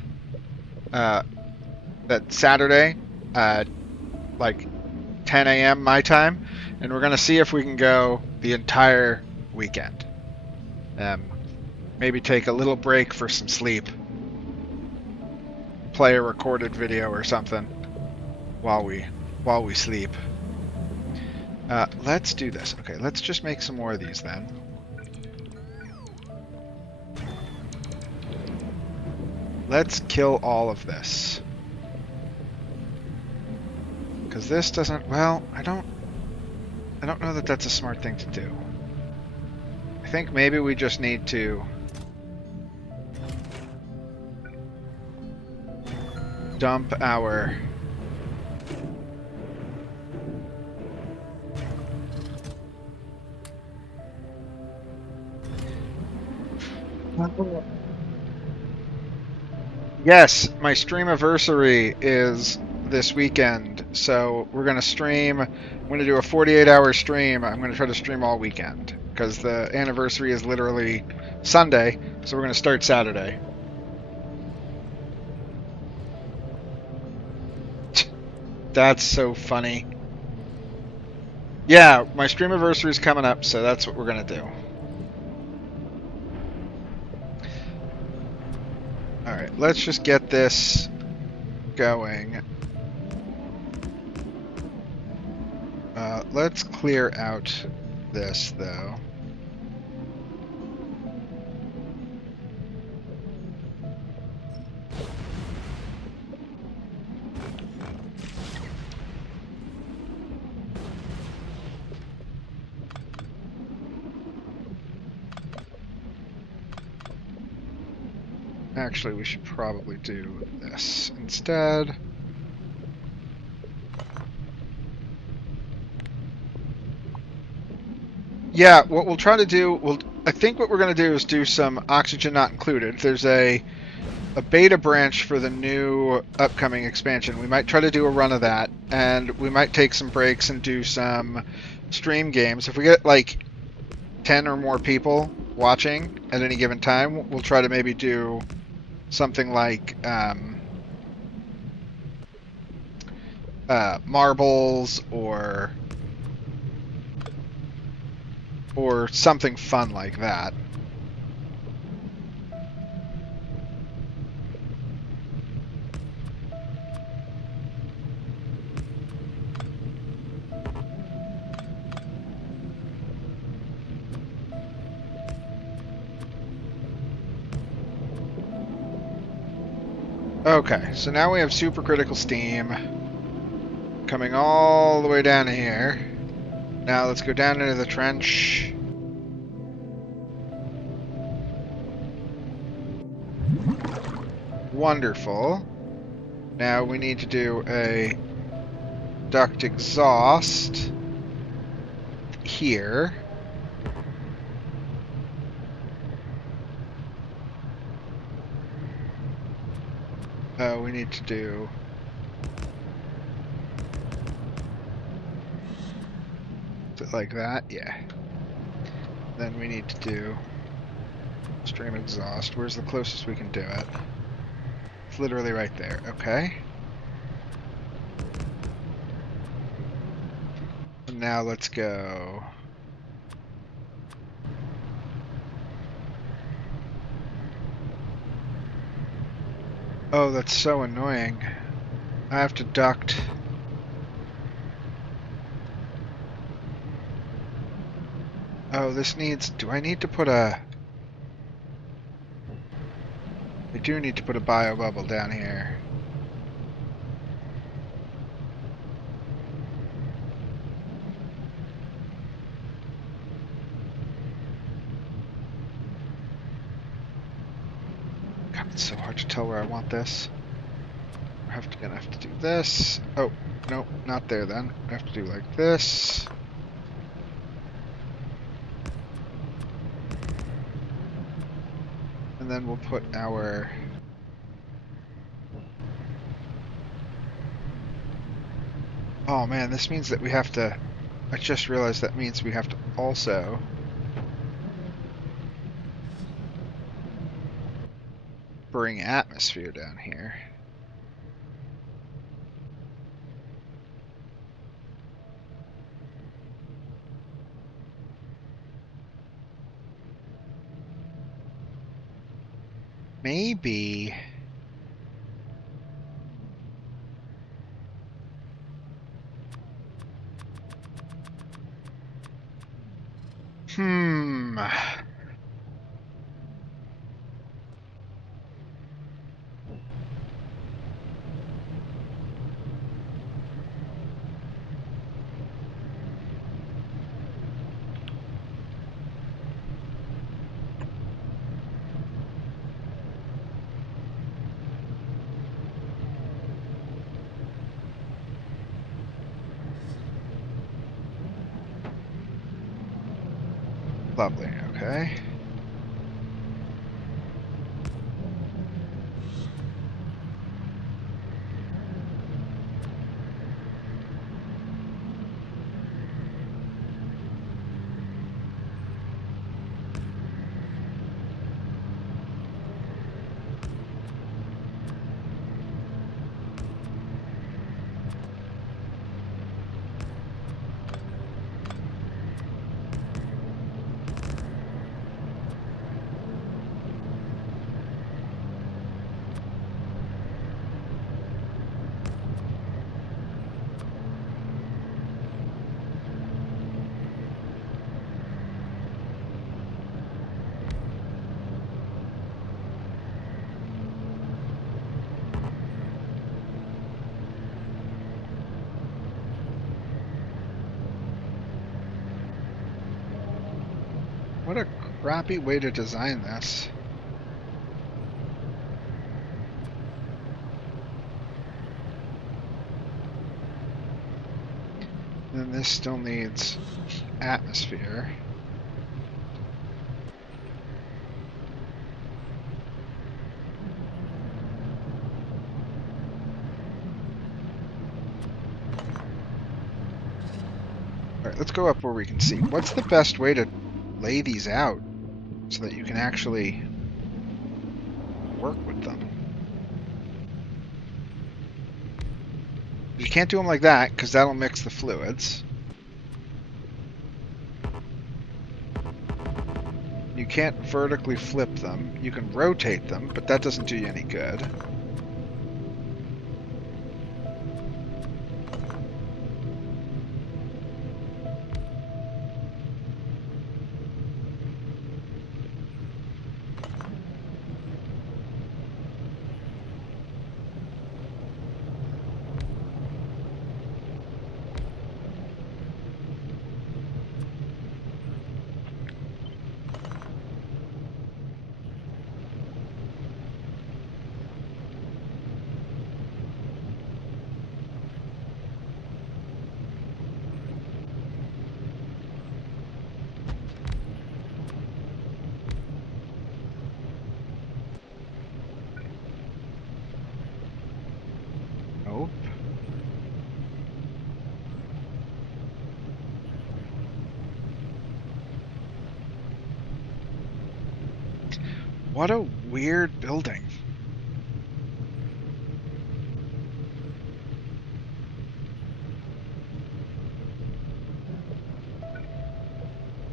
that Saturday, like 10 a.m. my time, and we're going to see if we can go the entire weekend. Maybe take a little break for some sleep. Play a recorded video or something while we sleep. Let's do this. Okay, let's just make some more of these then. Let's kill all of this. Because this doesn't... Well, I don't know that that's a smart thing to do. I think maybe we just need to... dump our... Yes, my Streamiversary is this weekend, so we're going to stream. I'm going to do a 48-hour stream. I'm going to try to stream all weekend, because the anniversary is literally Sunday, so we're going to start Saturday. That's so funny. Yeah, my Streamiversary is coming up, so that's what we're going to do. Alright, let's just get this going. Let's clear out this, though. Actually, we should probably do this instead. Yeah, what we'll try to do, I think what we're going to do is do some oxygen not included. There's a beta branch for the new upcoming expansion. We might try to do a run of that, and we might take some breaks and do some stream games. If we get like 10 or more people watching at any given time, we'll try to maybe do something like marbles or something fun like that. Okay, so now we have supercritical steam coming all the way down here. Now let's go down into the trench. Wonderful. Now we need to do a duct exhaust here. We need to do it like that, yeah. Then we need to do stream exhaust. Where's the closest we can do it? It's literally right there, okay. And now let's go. Oh, that's so annoying. I have to duct. Oh, this needs... Do I need to put a... I do need to put a bio bubble down here. God, it's so hard to tell where I want this. I'm gonna have to do this. Oh, no, not there then. I have to do like this. And then we'll put our... Oh man, this means that we have to... I just realized that means we have to also... bring atmosphere down here. Maybe... Lovely, okay. What a crappy way to design this. And this still needs atmosphere. let's go up where we can see. What's the best way to lay these out so that you can actually work with them? You can't do them like that because that'll mix the fluids. You can't vertically flip them. You can rotate them, but that doesn't do you any good. Nope. What a weird building.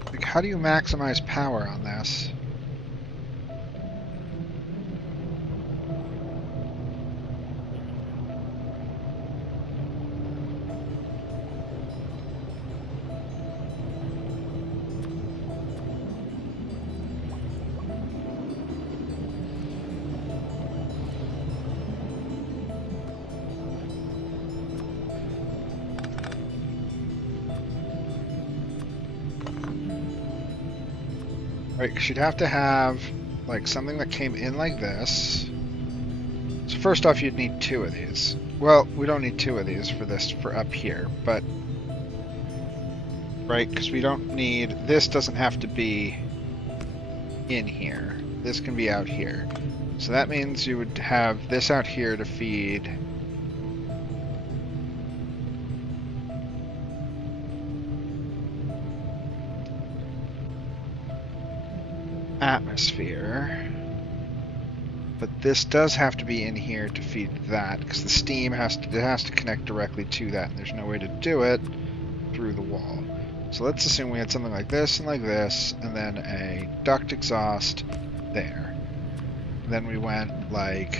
Like, how do you maximize power on this? Right, because you'd have to have like something that came in like this. So first off, you'd need two of these. Well, we don't need two of these for this for up here, but right, because we don't need, this doesn't have to be in here. This can be out here. So that means you would have this out here to feed atmosphere, but this does have to be in here to feed that because the steam has to connect directly to that, and there's no way to do it through the wall. So let's assume we had something like this and then a duct exhaust there. Then we went like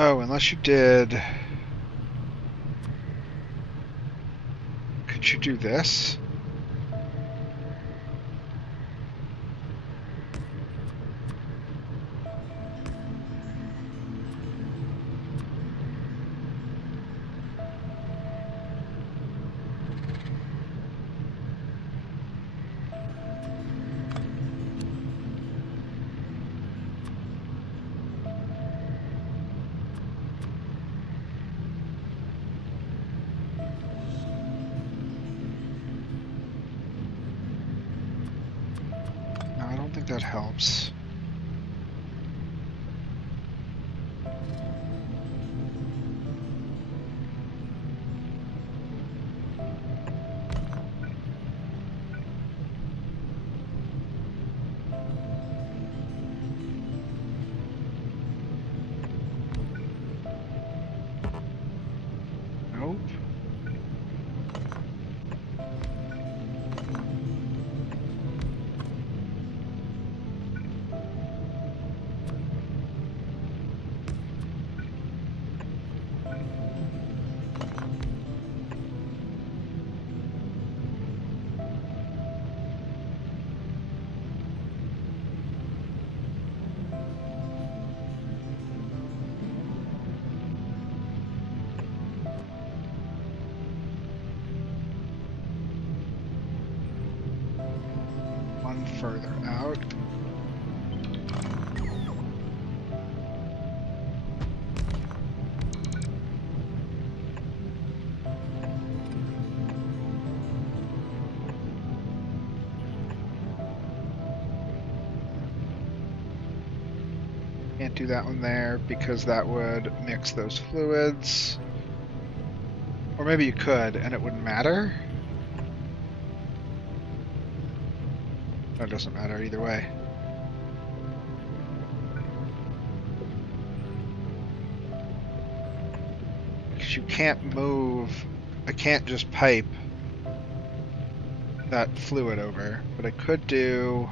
oh, unless you did, could you do this? That helps. Nope. further out. Can't do that one there because that would mix those fluids. Or maybe you could and it wouldn't matter. No, it doesn't matter either way. Because you can't move, I can't just pipe that fluid over, but I could do...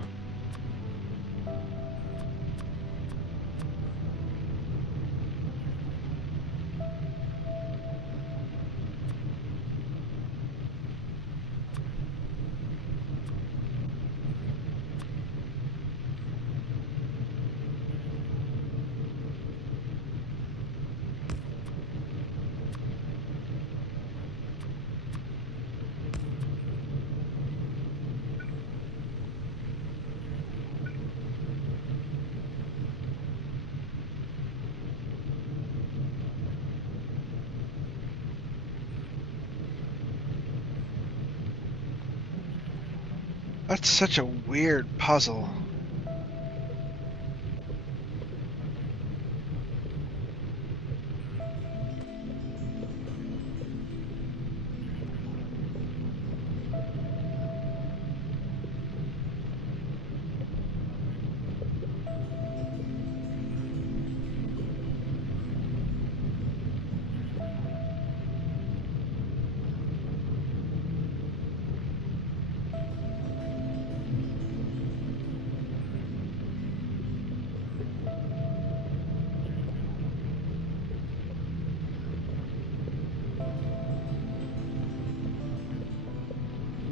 That's such a weird puzzle.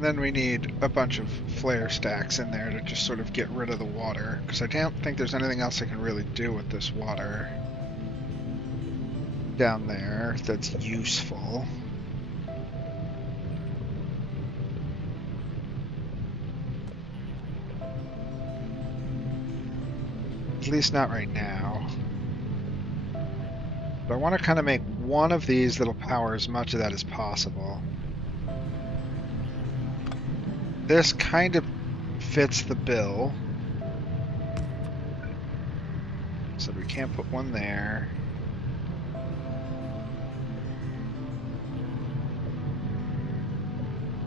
Then we need a bunch of flare stacks in there to just sort of get rid of the water, because I don't think there's anything else I can really do with this water down there that's useful. At least not right now. But I want to kind of make one of these that'll power as much of that as possible. This kind of fits the bill. So we can't put one there.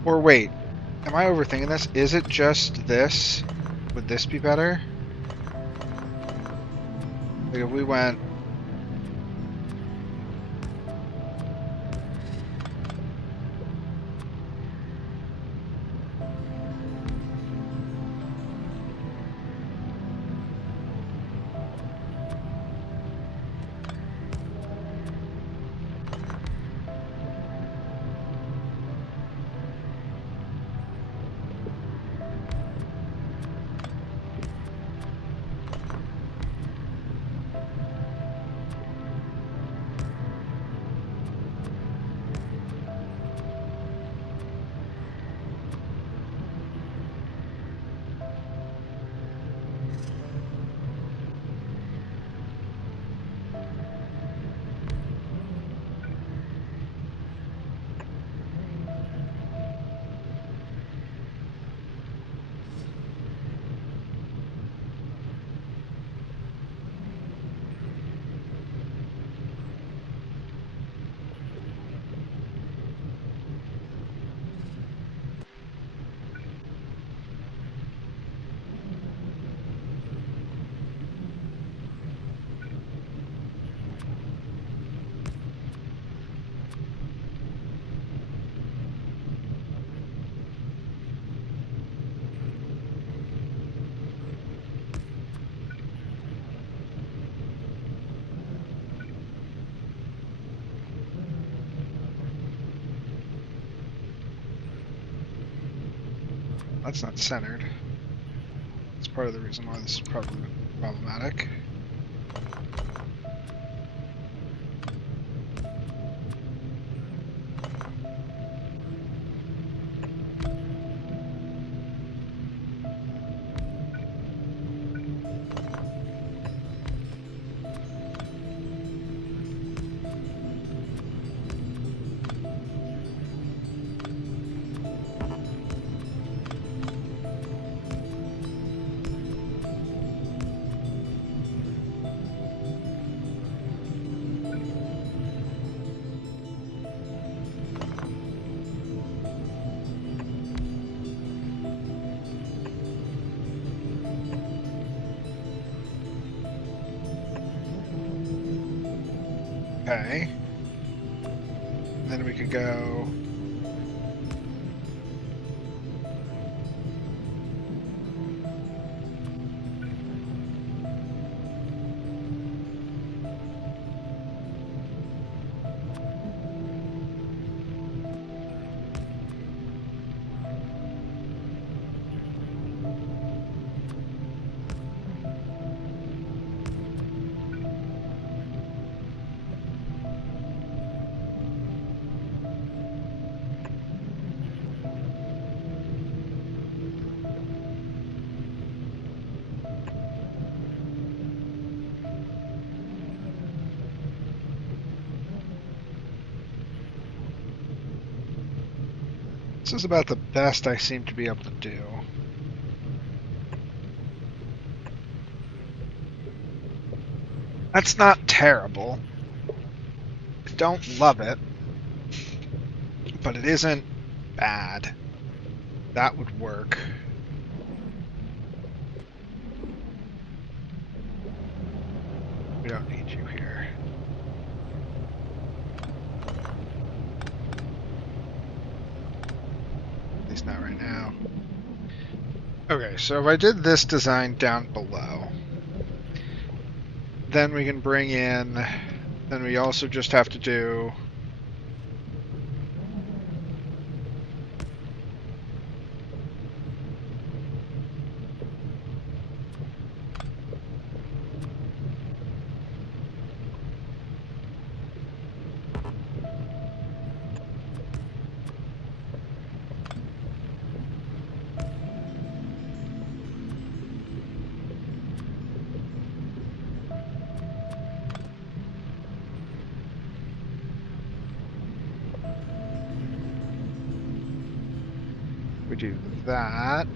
Or wait, am I overthinking this? Is it just this? Would this be better? Like if we went... That's not centered. That's part of the reason why this is probably problematic. Okay. Then we could go... This is about the best I seem to be able to do. That's not terrible. I don't love it, but it isn't bad. That would work. We don't need you here. At least not right now. Okay, so if I did this design down below, then we can bring in, then we also just have to do that.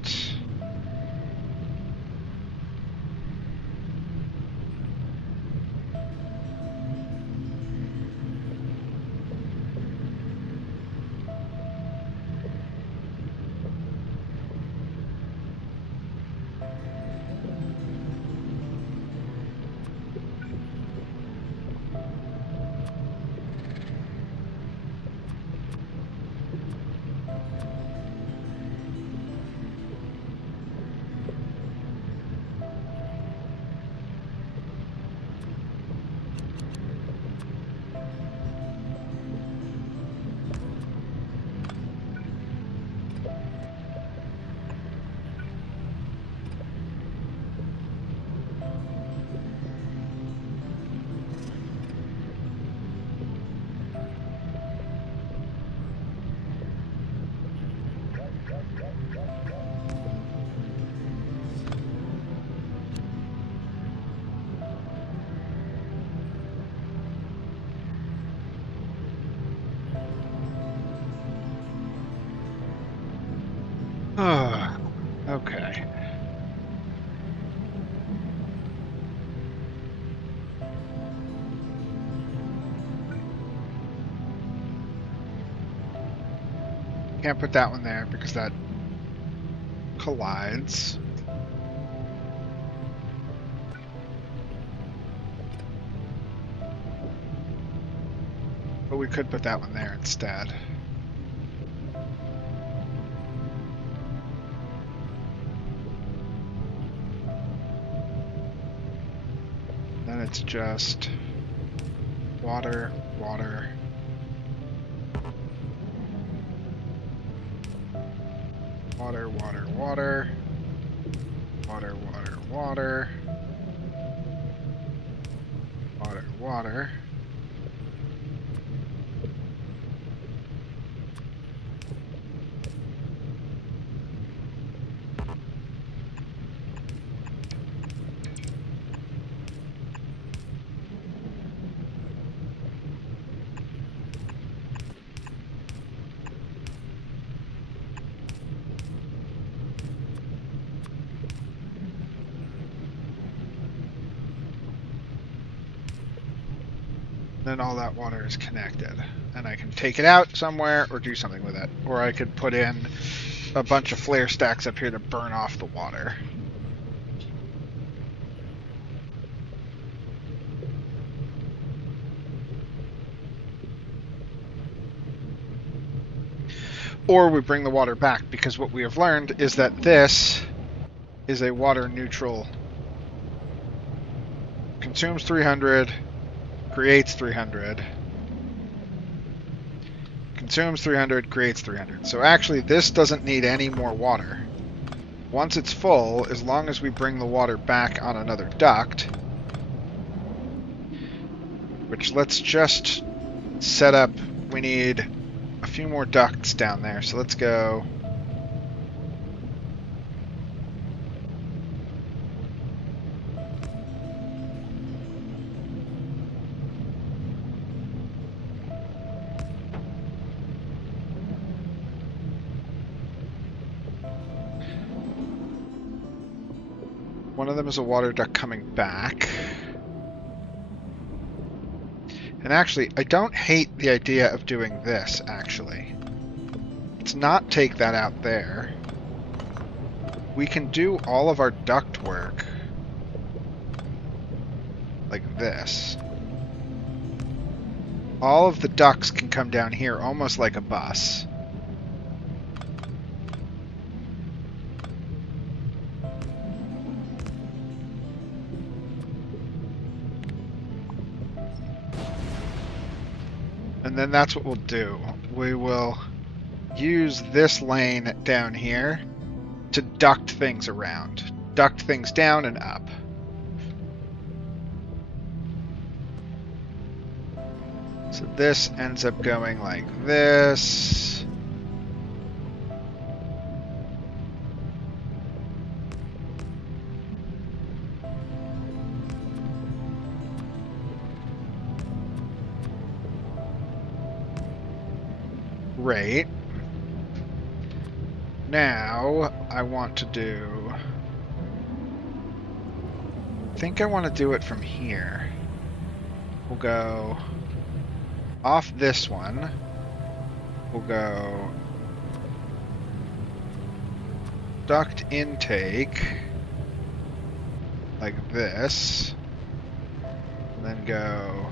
Okay. Can't put that one there because that collides. But we could put that one there instead. Then it's just water, water. Water, water, water. Water, water, water. Water, water. Then all that water is connected, and I can take it out somewhere or do something with it, or I could put in a bunch of flare stacks up here to burn off the water. or we bring the water back, because what we have learned is that this is a water neutral. Consumes 300, creates 300. Consumes 300, creates 300. So actually this doesn't need any more water. Once it's full, as long as we bring the water back on another duct, which let's just set up, we need a few more ducts down there. So let's go. One of them is a water duct coming back. And actually, I don't hate the idea of doing this, actually. Let's not take that out there. We can do all of our duct work like this. All of the ducts can come down here almost like a bus. And then that's what we'll do. We will use this lane down here to duct things around. Duct things down and up. So this ends up going like this. Great. Now I want to do... I think I want to do it from here. We'll go off this one. We'll go duct intake like this. And then go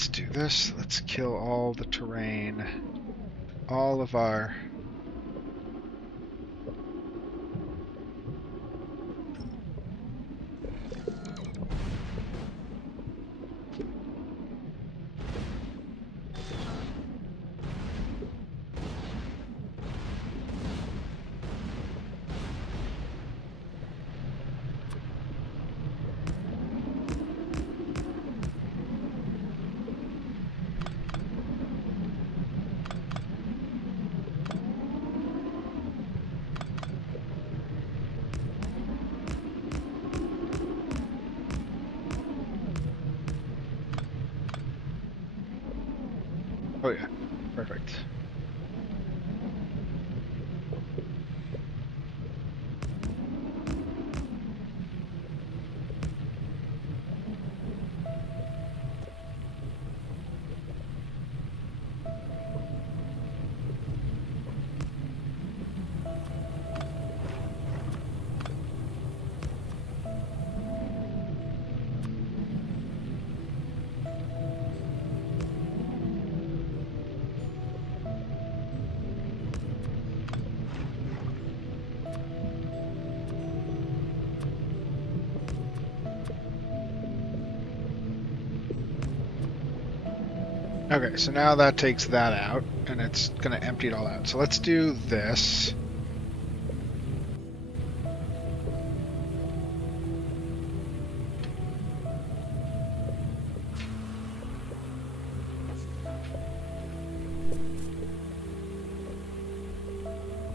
let's do this. Let's kill all the terrain. All of our... Oh yeah, perfect. Okay, so now that takes that out, and it's going to empty it all out. So let's do this.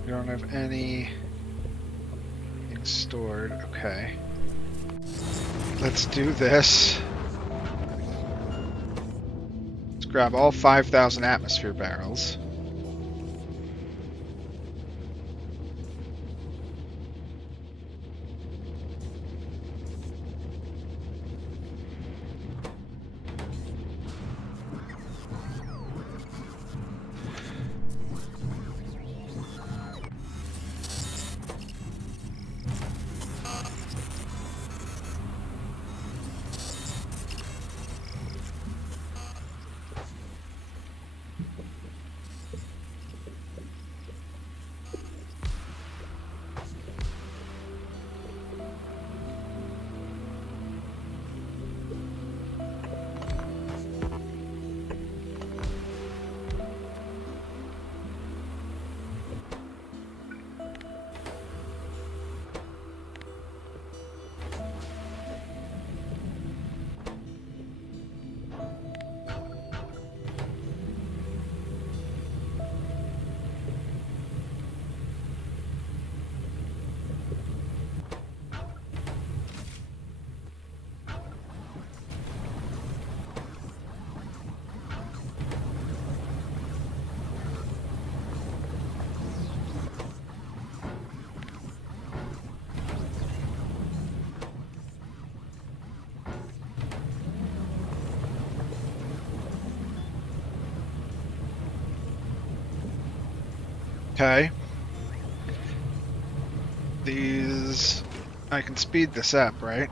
We don't have anything stored. Okay. Let's do this. Grab all 5,000 atmosphere barrels. Okay. These... I can speed this up, right?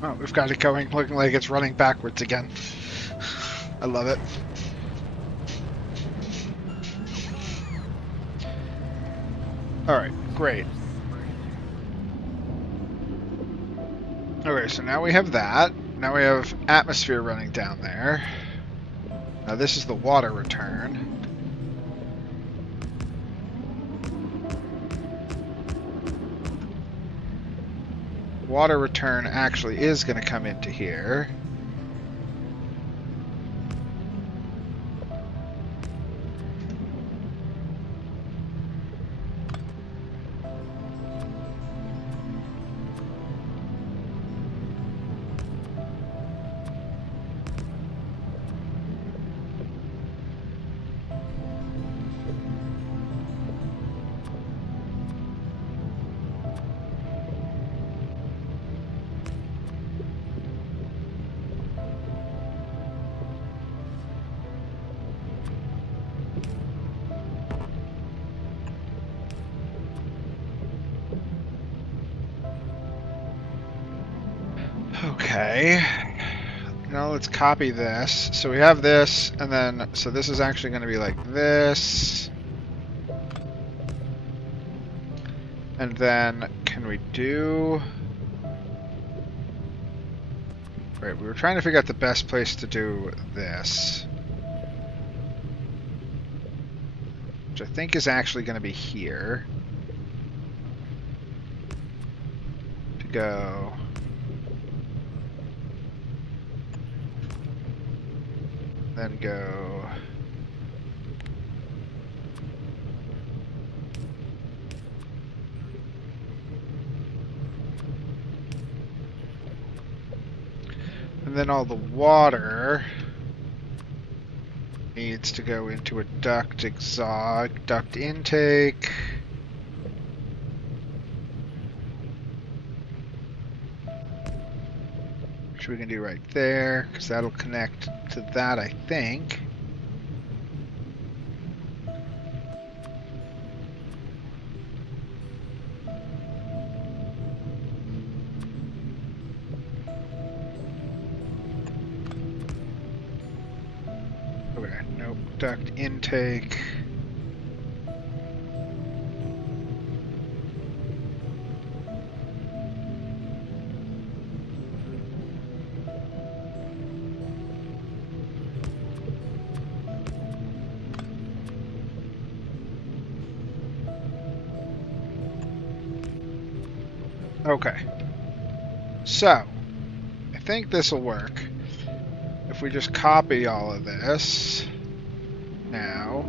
Oh, we've got it going, looking like it's running backwards again. I love it. Alright, great. Okay, so now we have that. Now we have atmosphere running down there. Now this is the water return. Water return actually is going to come into here. Okay. Now let's copy this. So we have this, and then, so this is actually going to be like this. And then, can we do... Right, we were trying to figure out the best place to do this. Which I think is actually going to be here. To go... Then go... And then all the water needs to go into a duct exhaust, duct intake. Which we can do right there, because that'll connect to that, I think. Okay, nope, duct intake. Okay, so I think this will work if we just copy all of this now.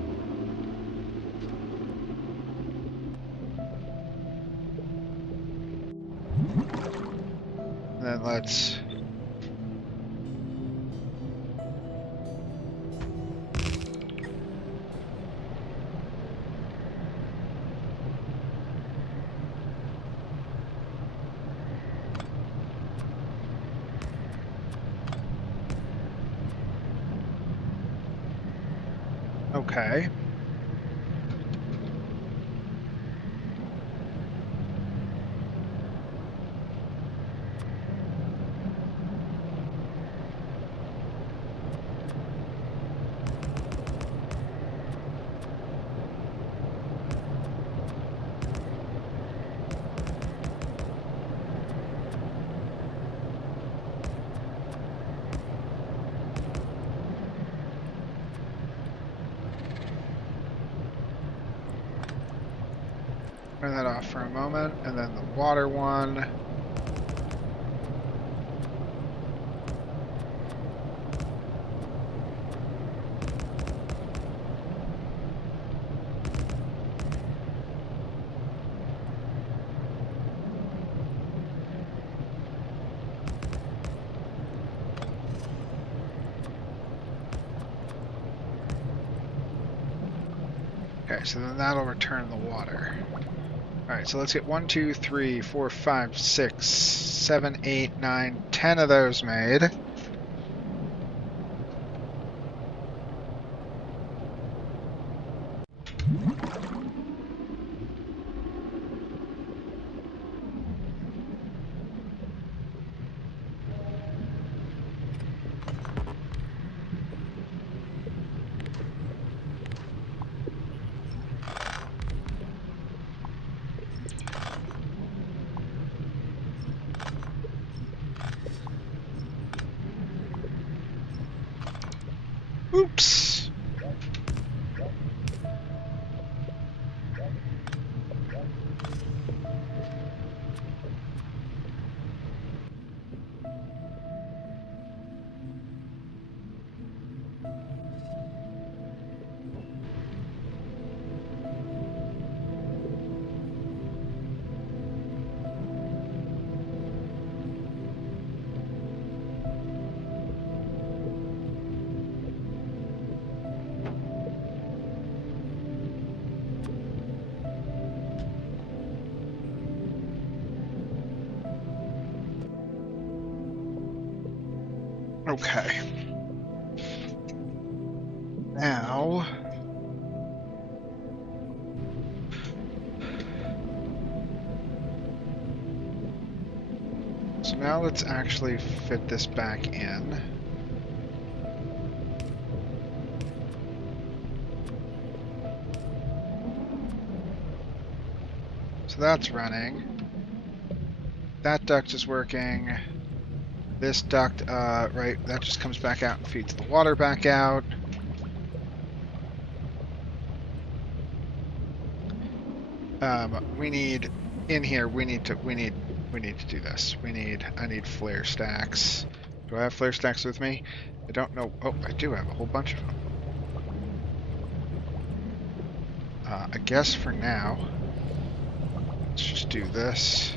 And then let's okay. Turn that off for a moment, and then the water one. Okay, so then that'll return the water. Alright, so let's get 1, 2, 3, 4, 5, 6, 7, 8, 9, 10 of those made. Oops! Okay. Now... So now let's actually fit this back in. So that's running. That duct is working. This duct, right, that just comes back out and feeds the water back out. We need, in here, we need to do this. I need flare stacks. Do I have flare stacks with me? I don't know. Oh, I do have a whole bunch of them. I guess for now, let's just do this.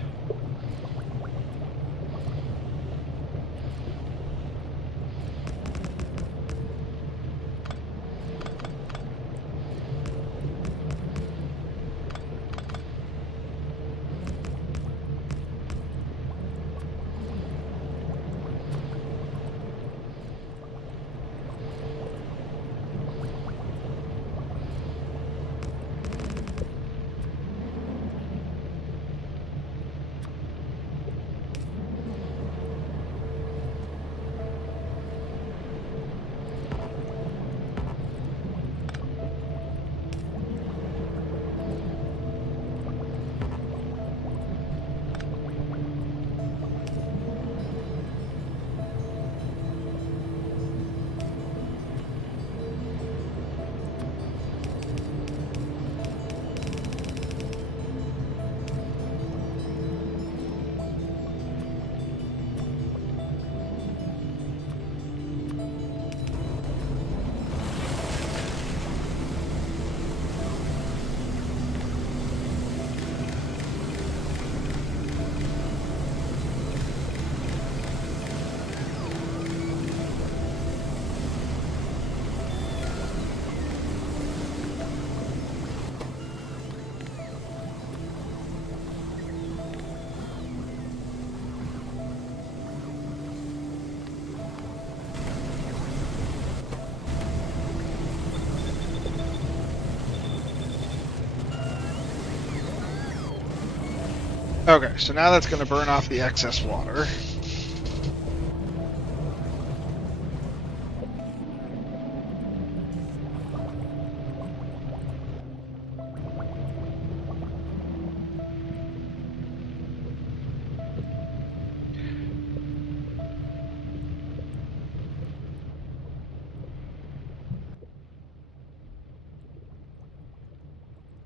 Okay, so now that's going to burn off the excess water.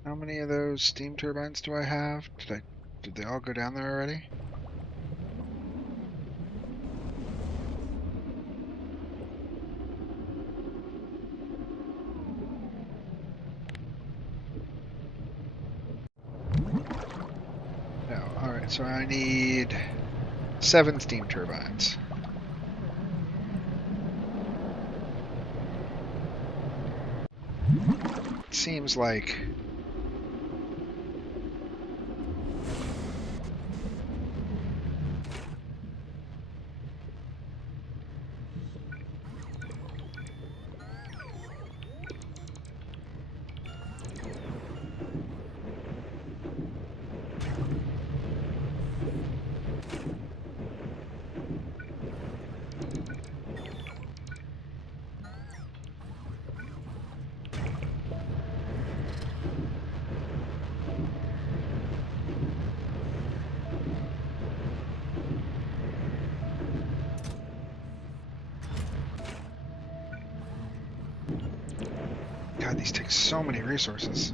How many of those steam turbines do I have? Did they all go down there already? No. Alright, so I need 7 steam turbines. It seems like God, these take so many resources.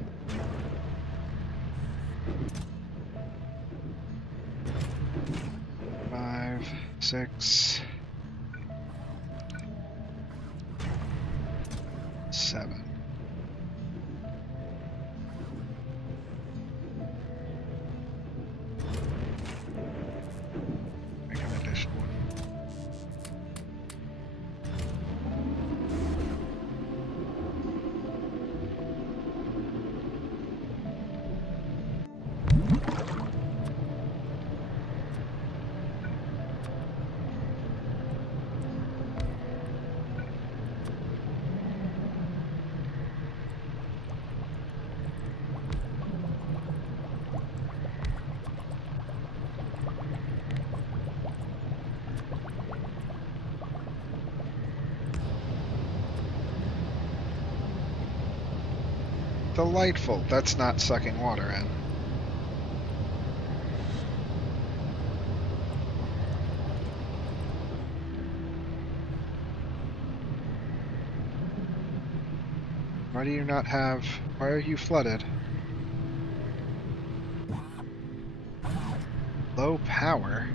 Five, 6, 7. Make an additional one. Delightful. That's not sucking water in. Why do you not have... Why are you flooded? Low power?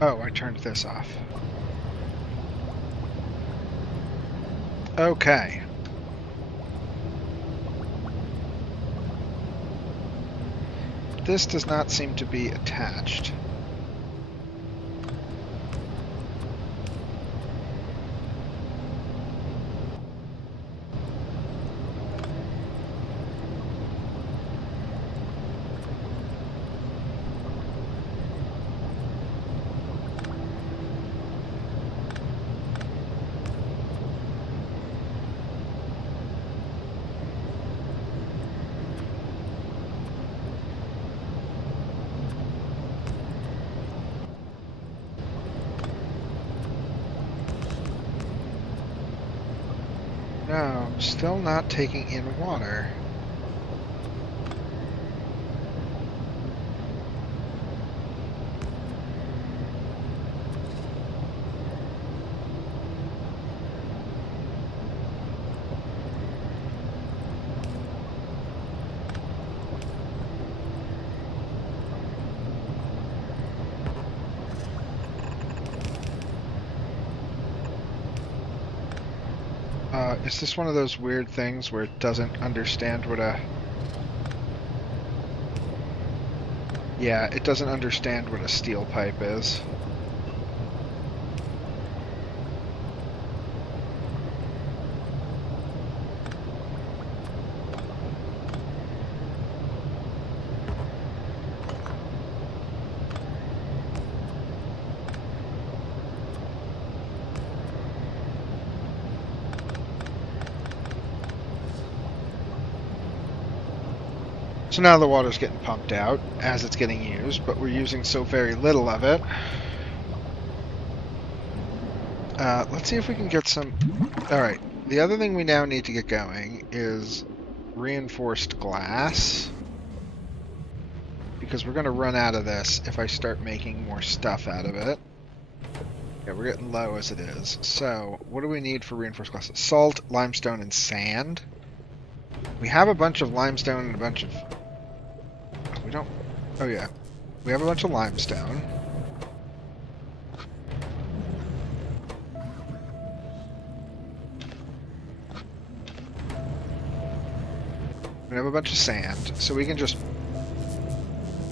Oh, I turned this off. Okay. This does not seem to be attached. No, I'm still not taking in water. Is this one of those weird things where it doesn't understand what a... Yeah, it doesn't understand what a steel pipe is. So now the water's getting pumped out as it's getting used, but we're using so very little of it. Let's see if we can get some... Alright, the other thing we now need to get going is reinforced glass. Because we're going to run out of this if I start making more stuff out of it. Yeah, we're getting low as it is. So, what do we need for reinforced glass? Salt, limestone, and sand. We have a bunch of limestone and a bunch of... We don't... Oh yeah. We have a bunch of limestone. We have a bunch of sand, so we can just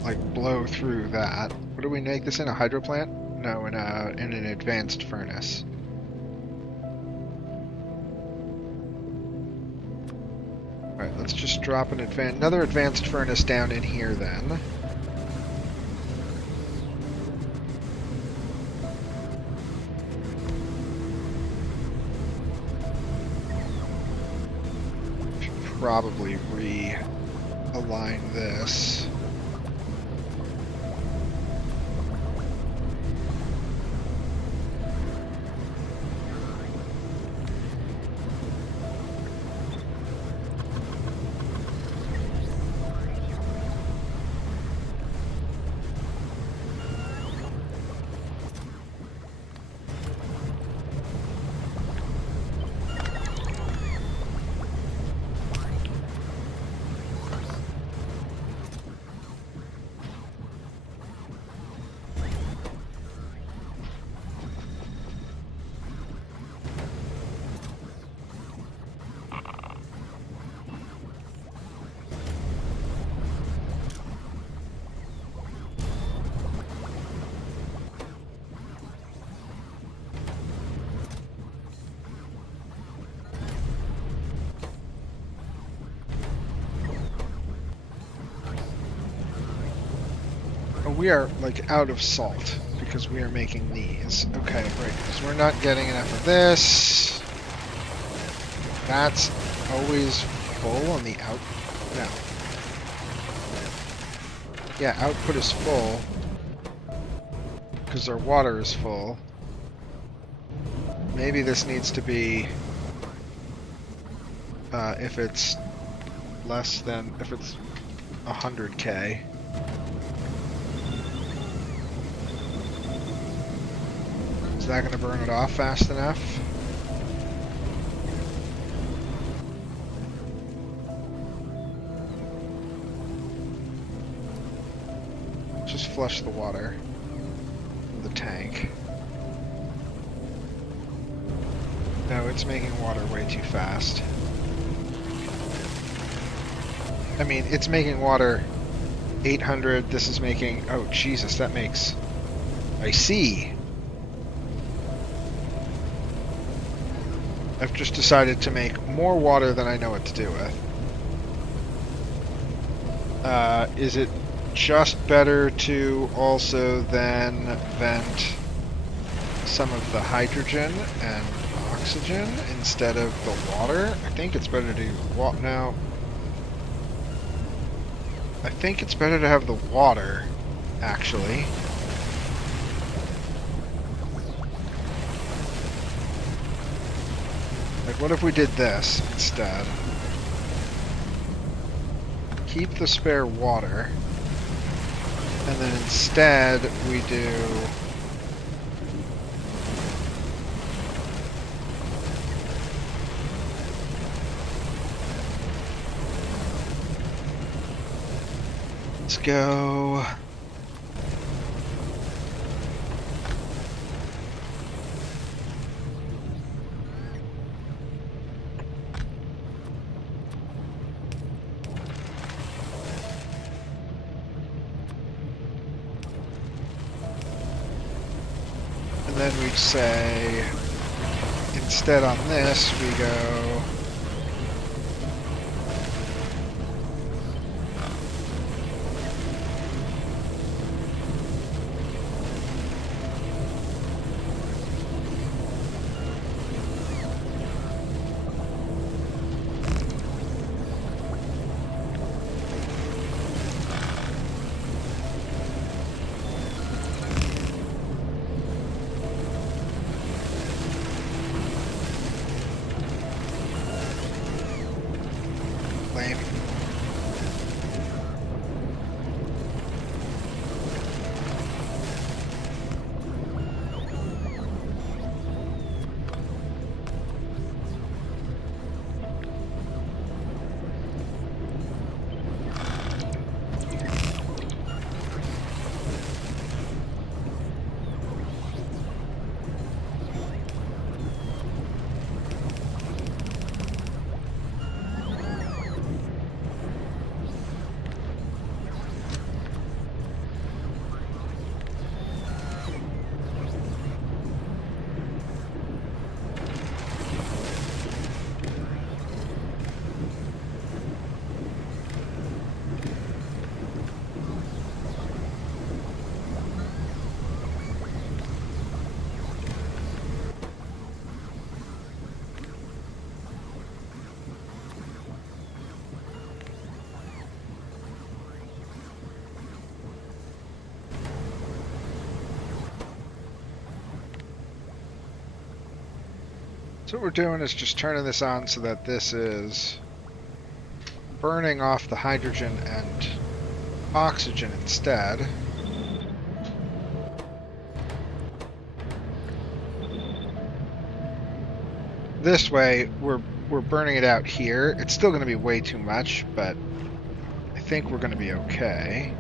like blow through that. What do we make this in? A hydro plant? No, in an advanced furnace. Alright, let's just drop another advanced furnace down in here then. Probably realign this. We are like out of salt because we are making these. Okay, right, because we're not getting enough of this. That's always full on the out. No. Yeah, output is full because our water is full. Maybe this needs to be if it's less than, if it's 100K. Is that going to burn it off fast enough? Just flush the water from the tank. No, it's making water way too fast. I mean, it's making water 800. This is making... Oh, Jesus, that makes... I see. I've just decided to make more water than I know what to do with. Is it just better to also then vent some of the hydrogen and oxygen instead of the water? I think it's better to no. I think it's better to have the water, actually. Like, what if we did this instead? Keep the spare water, and then instead we do... Let's go... And then we'd say, instead on this, we go... So what we're doing is just turning this on so that this is burning off the hydrogen and oxygen instead. This way, we're burning it out here. It's still going to be way too much, but I think we're going to be okay.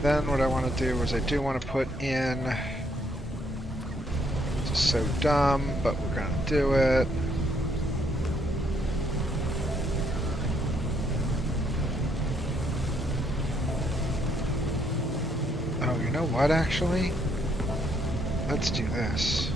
Then what I want to do is I do want to put in, this is so dumb, but we're going to do it. Oh, you know what, actually? Let's do this.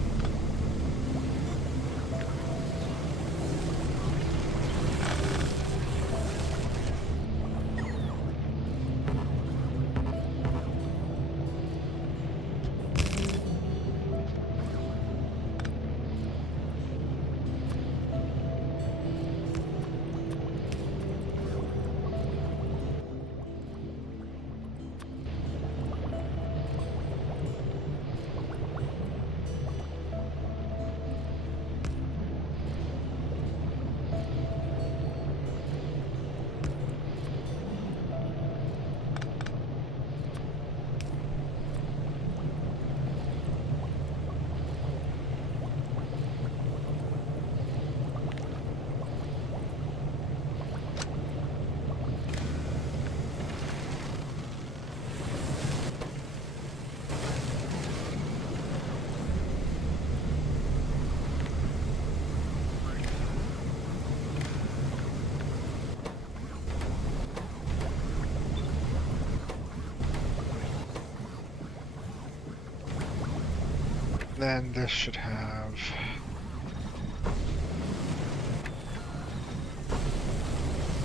Then this should have...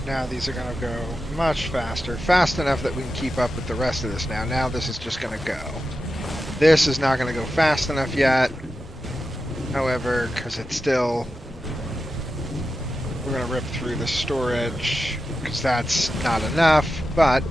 Now these are going to go much faster. Fast enough that we can keep up with the rest of this now. Now this is just going to go. This is not going to go fast enough yet. However, because it's still... We're going to rip through the storage, because that's not enough, but...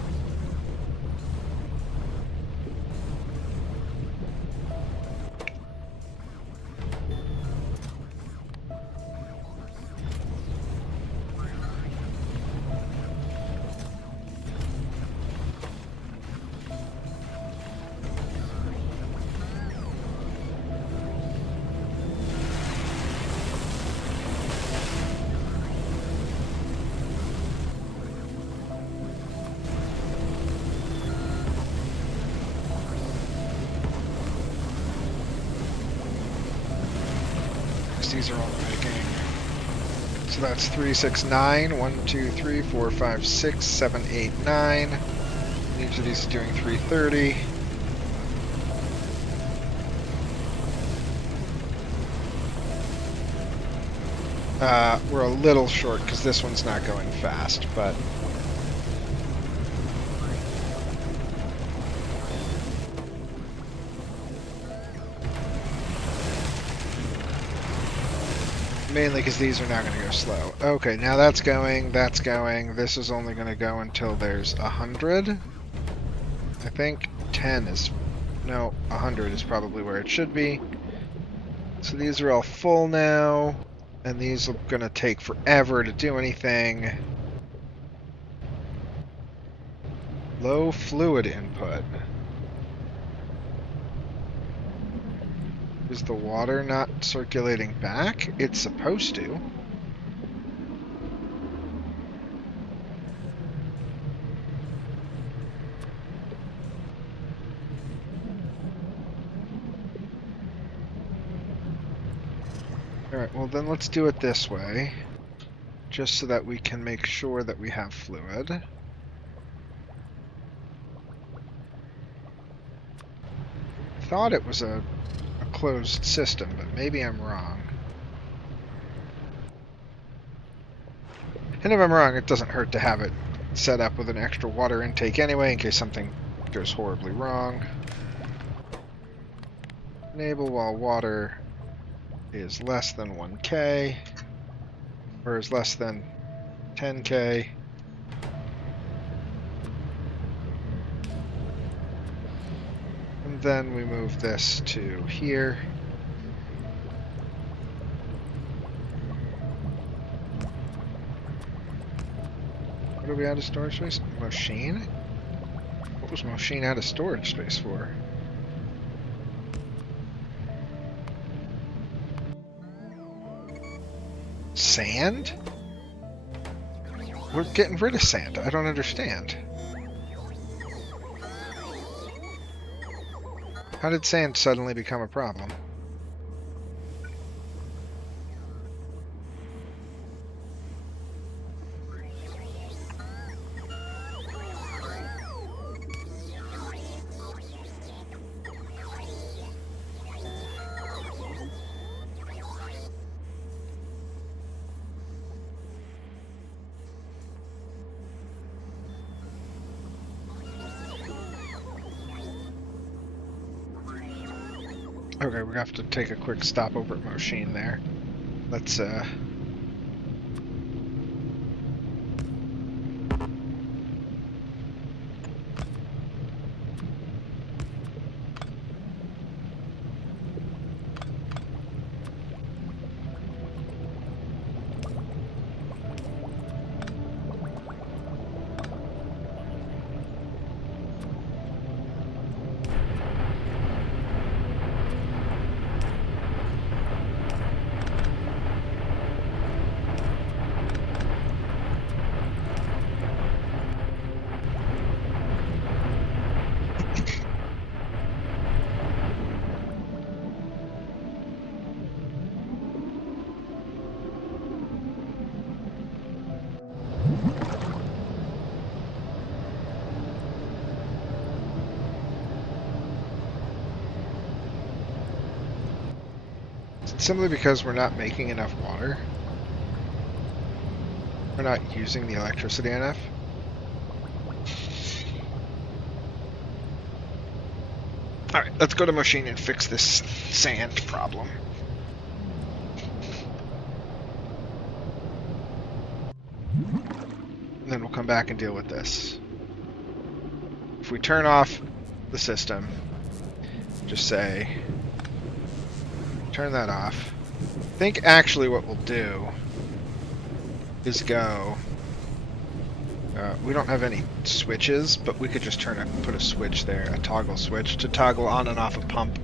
These are all making. So that's 3, 6, 9. 1, 2, 3, 4, 5, 6, 7, 8, 9. And each of these is doing 330. We're a little short because this one's not going fast, but mainly because these are now going to go slow. Okay, now that's going, that's going. This is only going to go until there's 100. I think 10 is... No, 100 is probably where it should be. So these are all full now. And these are going to take forever to do anything. Low fluid input. Is the water not circulating back? It's supposed to. Alright, well then let's do it this way. Just so that we can make sure that we have fluid. I thought it was a closed system, but maybe I'm wrong. And if I'm wrong, it doesn't hurt to have it set up with an extra water intake anyway, in case something Goes horribly wrong. Enable while water is less than 1K, or is less than 10K. And then we move this to here. What are we out of storage space? Machine? What was machine out of storage space for? Sand? We're getting rid of sand. I don't understand. How did sand suddenly become a problem? Okay, we have to take a quick stop over at Machine there. Let's simply because we're not making enough water. We're not using the electricity enough. Alright, let's go to Machine and fix this sand problem. And then we'll come back and deal with this. If we turn off the system, just say, turn that off. I think actually what we'll do is go, we don't have any switches, but we could just put a switch there, a toggle switch to toggle on and off a pump.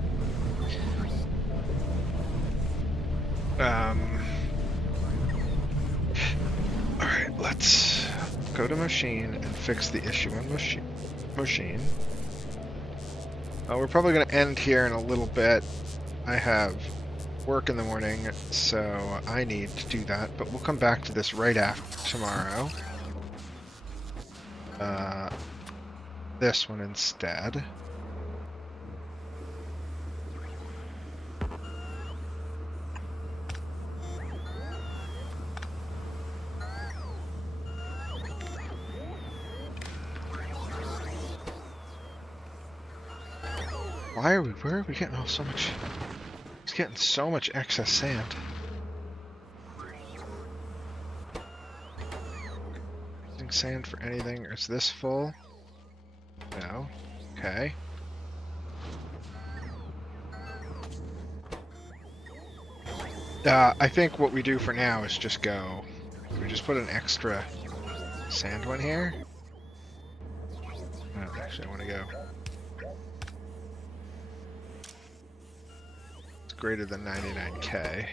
Alright, let's go to Machine and fix the issue on Machine. We're probably going to end here in a little bit. I have work in the morning, so I need to do that, but we'll come back to this right after tomorrow. This one instead. Where are we getting so much? It's getting so much excess sand. Using sand for anything? Is this full? No. Okay. I think what we do for now is just go. We just put an extra sand one here. Oh, actually, I want to go. Greater than 99K.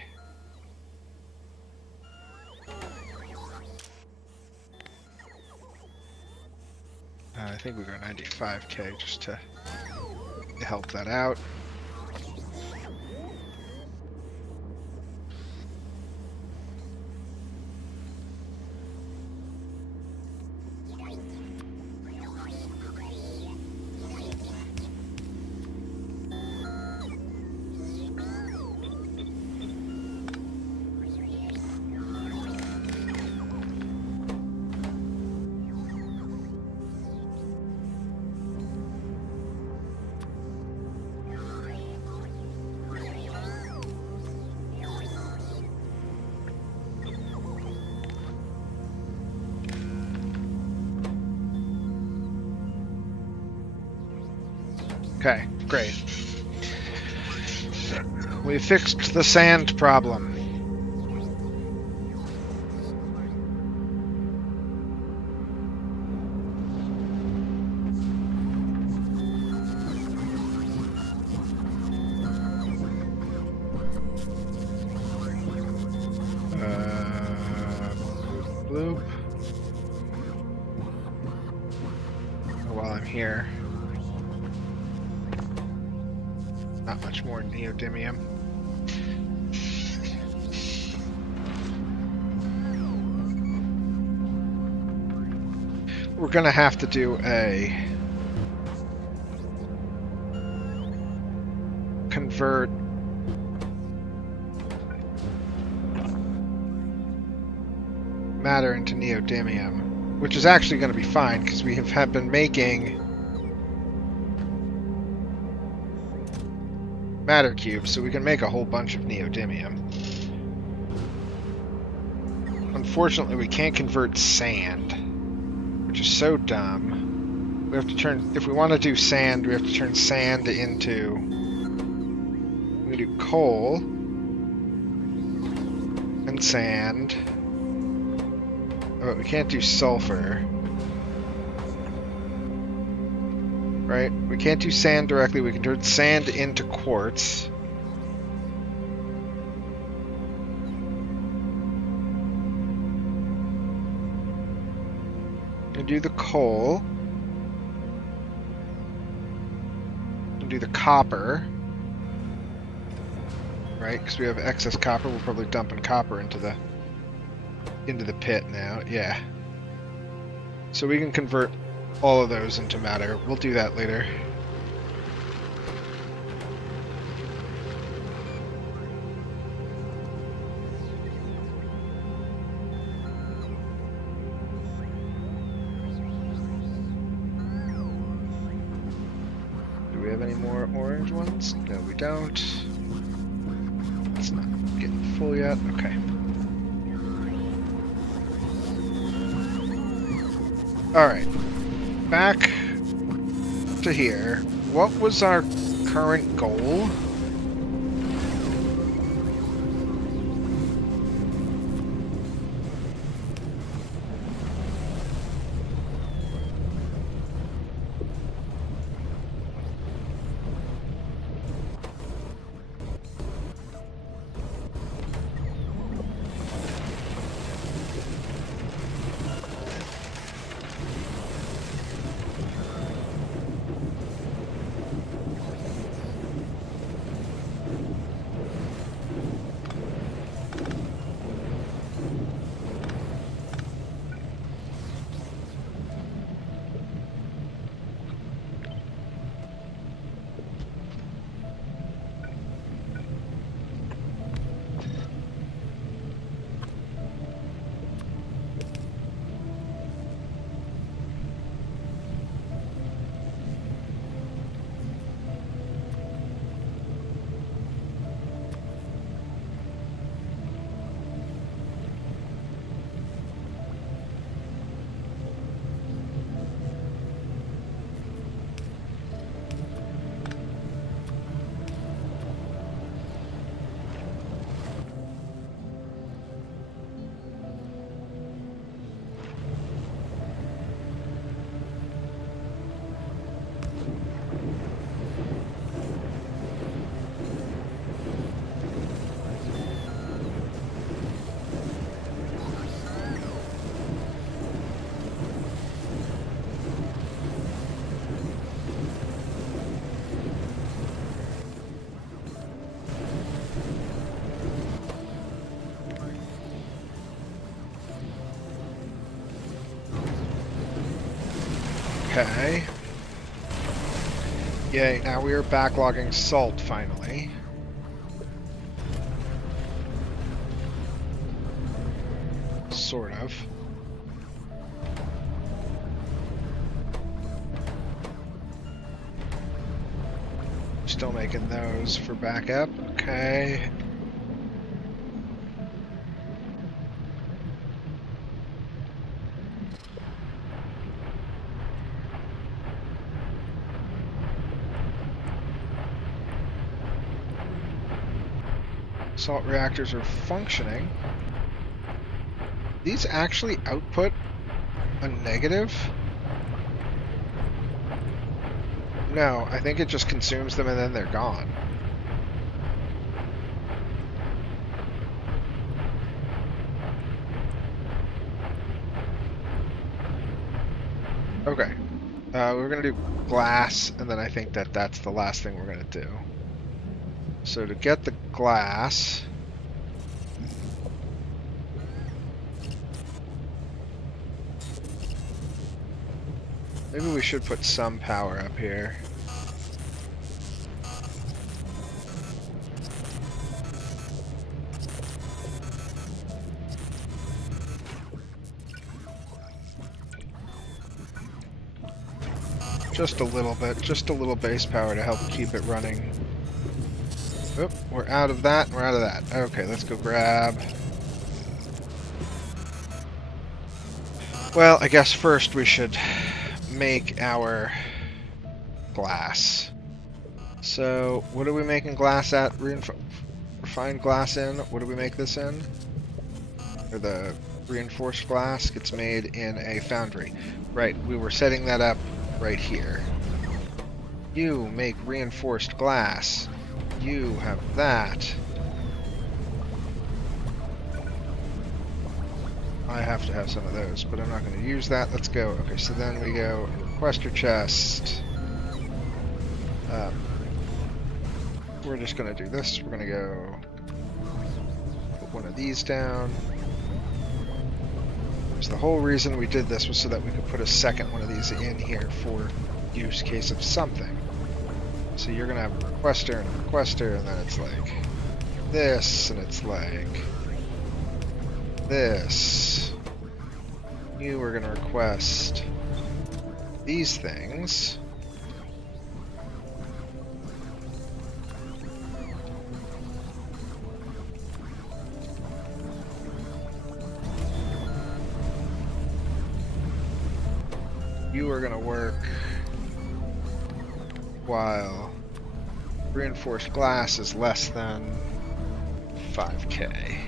I think we go 95K just to help that out. Okay, great. We fixed the sand problem. Bloop. While I'm here. Not much more neodymium. We're gonna have to do a convert matter into neodymium, which is actually going to be fine because we have been making matter cubes, so we can make a whole bunch of neodymium. Unfortunately, we can't convert sand, which is so dumb. We have to turn, if we want to do sand, we have to turn sand into, we do coal and sand. Oh, but we can't do sulfur. Right? We can't do sand directly. We can turn sand into quartz. And do the coal. And do the copper. Right? Because we have excess copper. We're probably dumping copper into the pit now. Yeah. So we can convert all of those into matter. We'll do that later. Do we have any more orange ones? No, we don't. It's not getting full yet. Okay. Alright. Back to here. What was our current goal? Okay. Yay, now we are backlogging salt finally. Sort of. Still making those for backup. Okay. Salt reactors are functioning. These actually output a negative? No, I think it just consumes them and then they're gone. Okay. We're going to do glass, and then I think that that's the last thing we're going to do. So to get the glass... Maybe we should put some power up here. Just a little bit, just a little base power to help keep it running. Oop, we're out of that, we're out of that. Okay, let's go grab... Well, I guess first we should make our glass. So, what are we making glass at? Refined glass in? What do we make this in? Or the reinforced glass gets made in a foundry. Right, we were setting that up right here. You make reinforced glass. You have that. I have to have some of those, but I'm not going to use that. Let's go. Okay, so then we go requester chest. We're just going to do this. We're going to go put one of these down. So the whole reason we did this was so that we could put a second one of these in here for use case of something. So you're going to have a requester and a requester, and then it's like this, and it's like this. You are going to request these things. You are going to work while reinforced glass is less than 5K.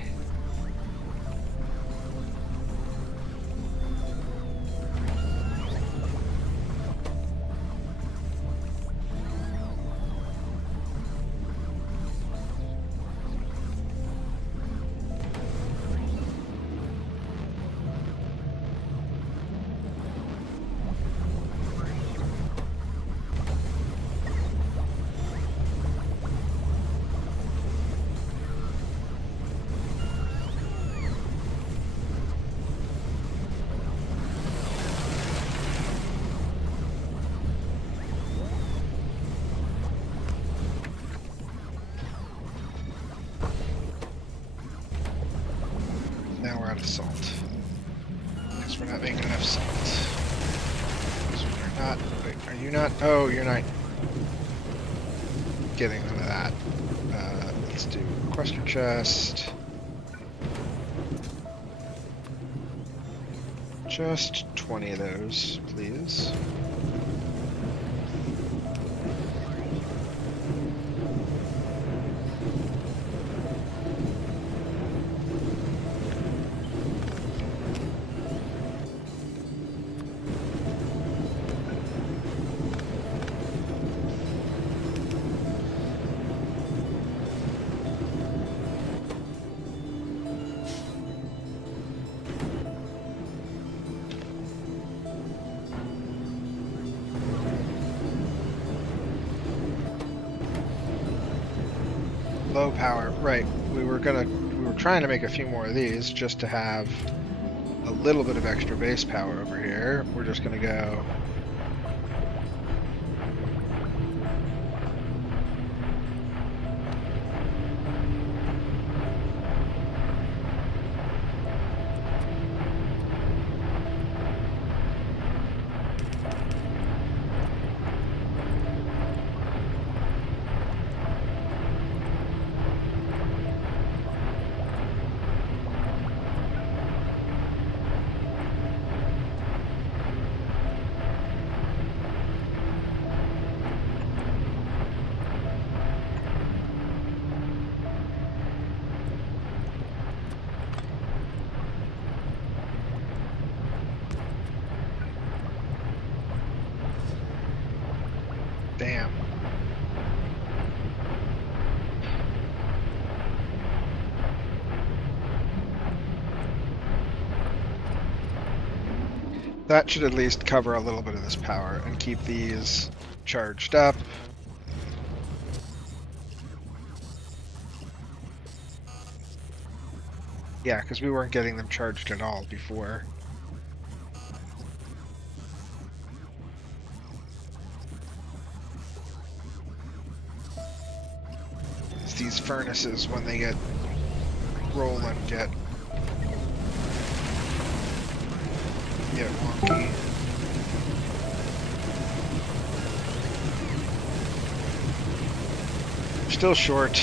Now we're out of salt. Because we're not making enough salt. Because we're not... Wait, are you not? Oh, you're not getting none of that. Let's do requester chest. Just 20 of those, please. Low power, right. We were trying to make a few more of these just to have a little bit of extra base power over here. We're just gonna go that should at least cover a little bit of this power and keep these charged up. Yeah, because we weren't getting them charged at all before. These furnaces, when they get rolling, get wonky. Still short.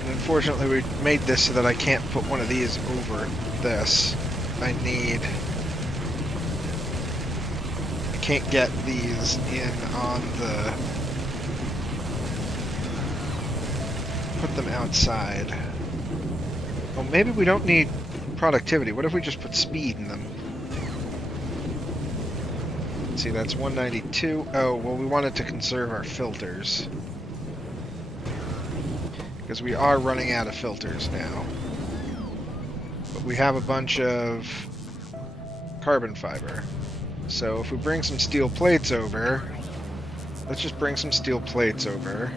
And unfortunately, we made this so that I can't put one of these over this. I can't get these in on the... Put them outside. Well, maybe we don't need productivity. What if we just put speed in them? Let's see, that's 192. Oh, well, we wanted to conserve our filters. Because we are running out of filters now. But we have a bunch of carbon fiber. So if we bring some steel plates over... Let's just bring some steel plates over.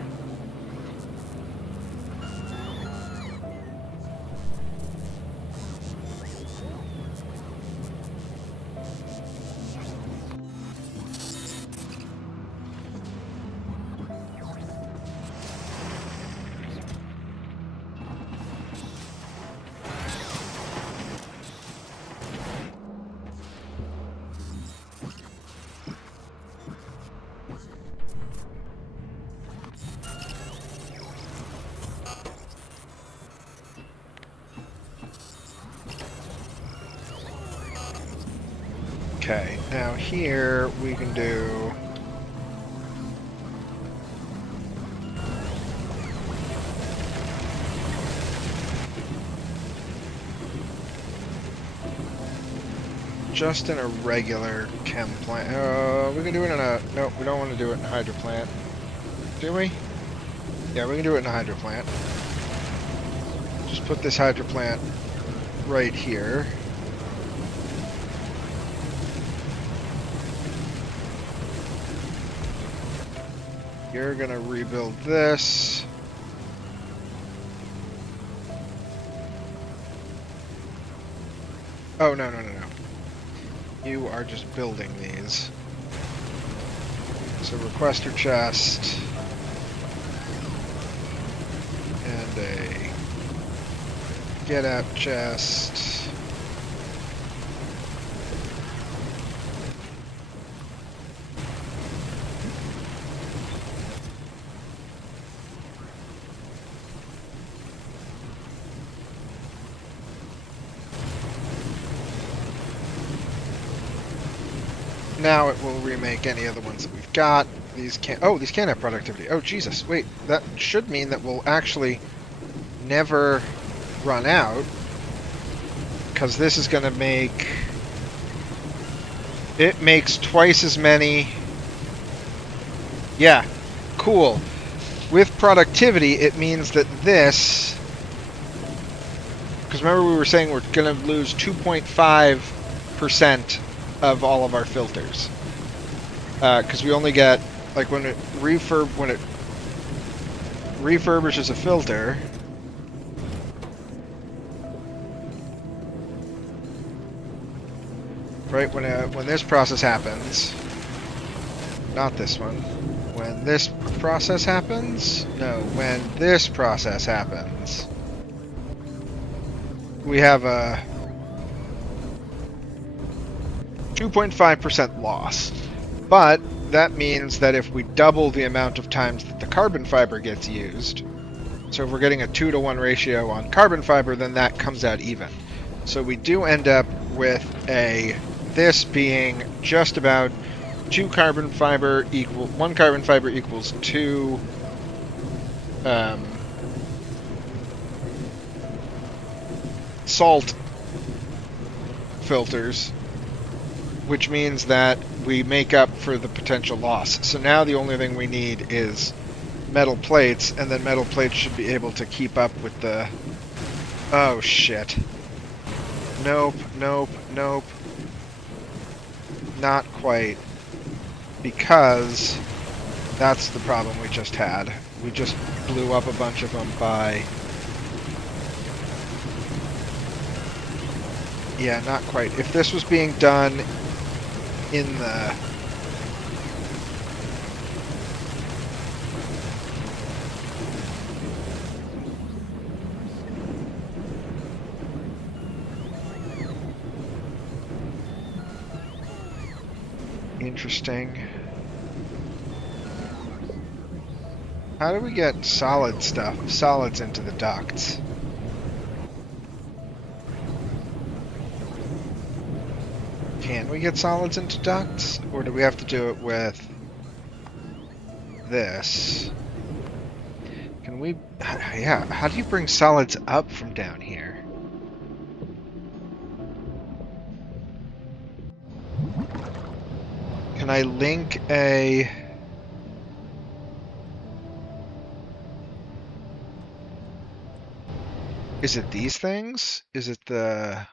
Okay, now here we can do... Just in a regular chem plant. We can do it in a... No, we don't want to do it in a hydro plant. Do we? Yeah, we can do it in a hydro plant. Just put this hydro plant right here. You're gonna rebuild this. Oh, no. You are just building these. So requester chest. And a get out chest. Now it will remake any of the ones that we've got. These can't... Oh, these can't have productivity. Oh, Jesus. Wait, that should mean that we'll actually never run out. Because this is going to make... It makes twice as many... Yeah, cool. With productivity, it means that this... Because remember we were saying we're going to lose 2.5% of all of our filters, because we only get, like, when it refurbishes a filter, right, when this process happens, not this one, when this process happens, no, when this process happens, we have a 2.5% loss, but that means that if we double the amount of times that the carbon fiber gets used, so if we're getting a 2-to-1 ratio on carbon fiber, then that comes out even. So we do end up with this being just about 1 carbon fiber equals 2 salt filters, which means that we make up for the potential loss. So now the only thing we need is metal plates, and then metal plates should be able to keep up with the... Oh, shit. Nope. not quite, because that's the problem we just had. We just blew up a bunch of them by... Yeah, not quite. If this was being done in the... Interesting. How do we get solids into the ducts? Can we get solids into ducts? Or do we have to do it with this? Can we... Yeah, how do you bring solids up from down here? Can I link a... Is it these things? Is it the...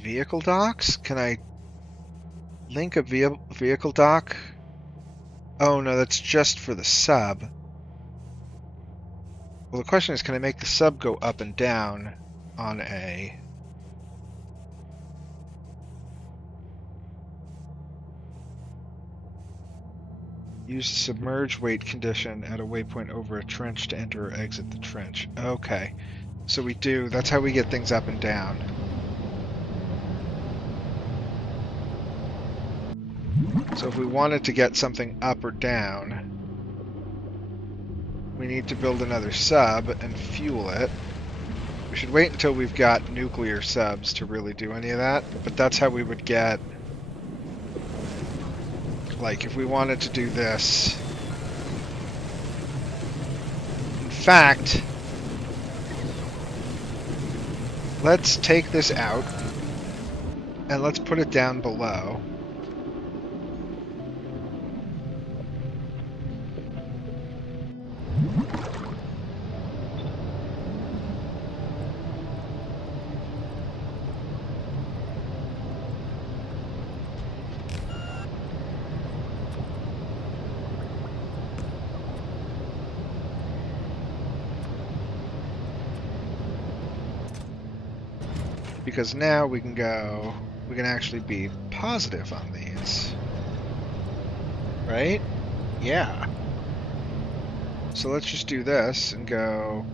vehicle docks? Can I link a vehicle dock? Oh no, that's just for the sub. Well, the question is, can I make the sub go up and down on a... Use the submerge weight condition at a waypoint over a trench to enter or exit the trench. Okay. So we do. That's how we get things up and down. So if we wanted to get something up or down, we need to build another sub and fuel it. We should wait until we've got nuclear subs to really do any of that, but that's how we would get... Like, if we wanted to do this... In fact, let's take this out, and let's put it down below. Because now we can go, we can actually be positive on these. Right? Yeah. So let's just do this and go,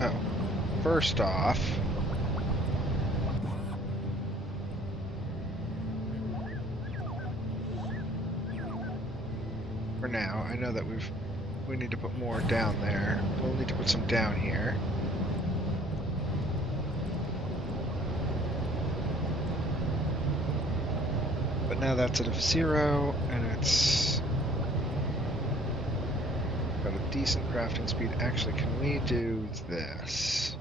oh, first off, for now, I know that we need to put more down there. We'll need to put some down here. But now that's at 0, and it's got a decent crafting speed. Actually, can we do this?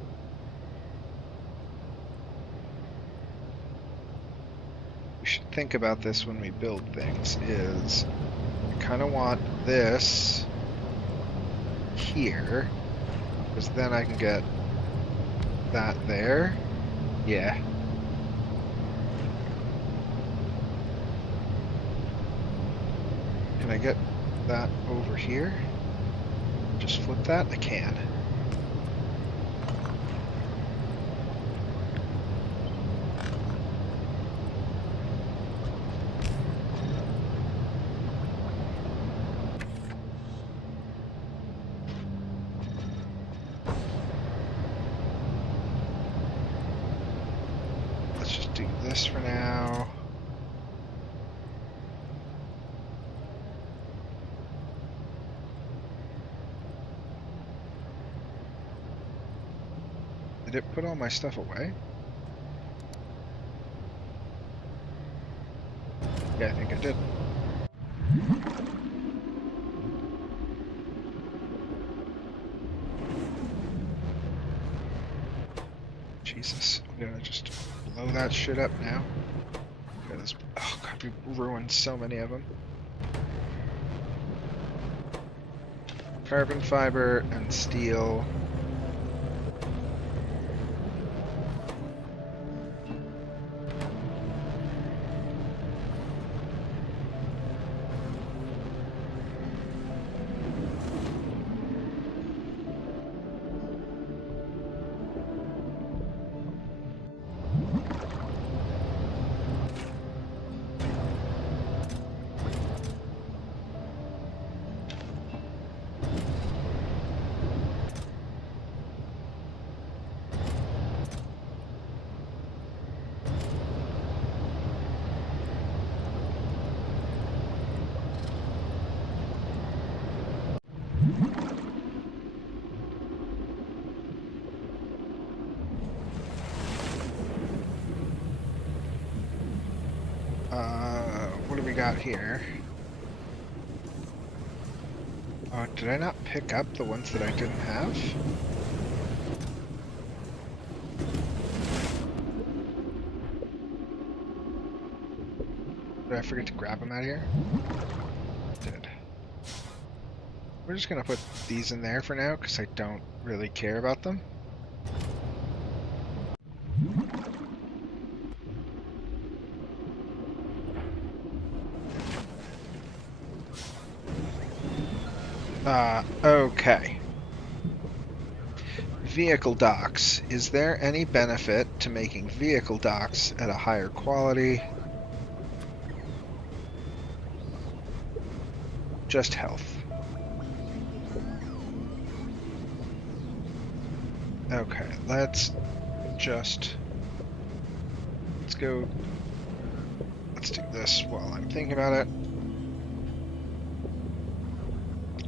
We should think about this when we build things, is I kind of want this here, because then I can get that there. Yeah. Can I get that over here? Just flip that? I can. Let's just do this for now. Did it put all my stuff away? Yeah, I think I did. Jesus, I'm gonna just blow that shit up now. Because, oh god, we ruined so many of them. Carbon fiber and steel. got here. Oh, did I not pick up the ones that I didn't have? Did I forget to grab them out of here? Did. We're just gonna put these in there for now, because I don't really care about them. Okay. Vehicle docks. Is there any benefit to making vehicle docks at a higher quality? Just health. Okay, let's go. Let's do this while I'm thinking about it.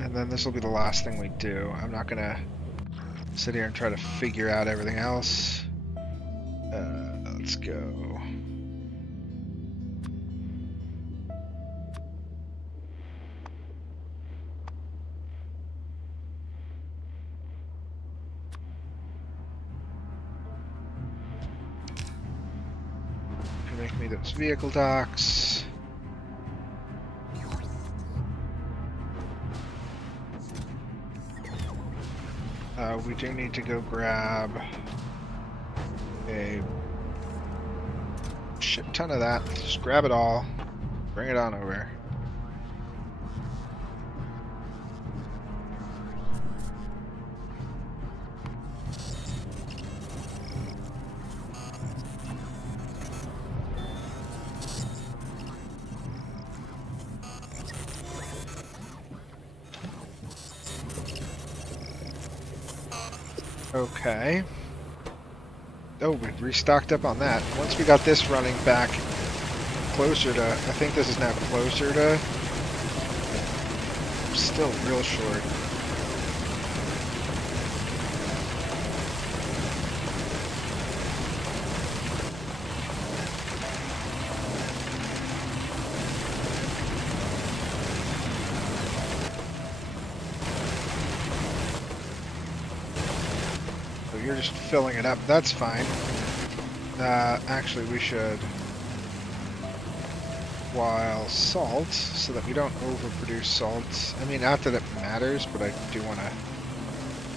And then this will be the last thing we do. I'm not gonna sit here and try to figure out everything else. Let's go. Make me those vehicle docks. We do need to go grab a shit ton of that. Just grab it all. Bring it on over. Okay. Oh, we restocked up on that. Once we got this running back closer to... I think this is now closer to... I'm still real short. You're just filling it up. That's fine. Actually, we should while salt, so that we don't overproduce salt. I mean, not that it matters, but I do want to...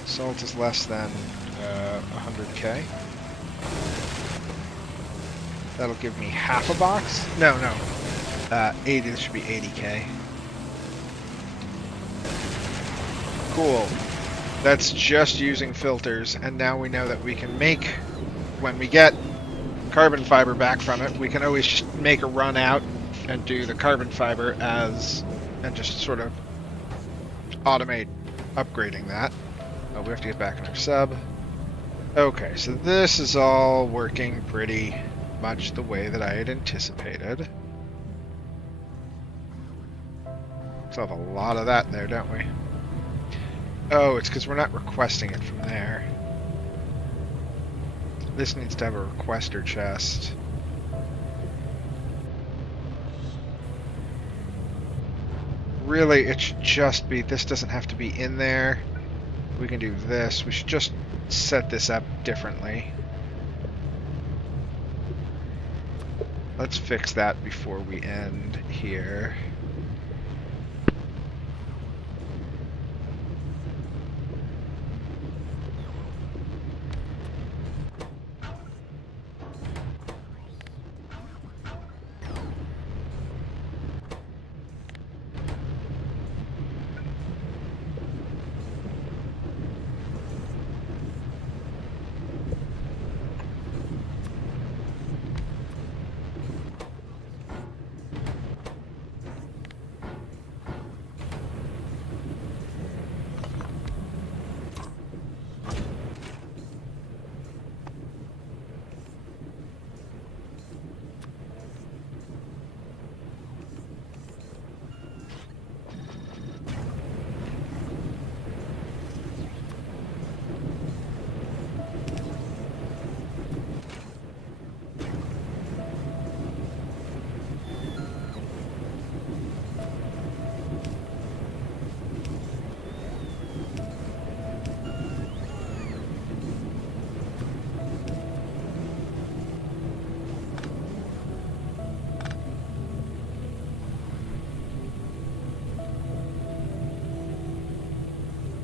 Salt is less than 100k. That'll give me half a box? No. 80, this should be 80k. Cool. That's just using filters, and now we know that we can make, when we get carbon fiber back from it, we can always just make a run out and do the carbon fiber and just sort of automate upgrading that. Oh, we have to get back in our sub. Okay, so this is all working pretty much the way that I had anticipated. Still have a lot of that there, don't we? Oh, it's because we're not requesting it from there. This needs to have a requester chest. Really, it should just be... This doesn't have to be in there. We can do this. We should just set this up differently. Let's fix that before we end here.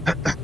Okay.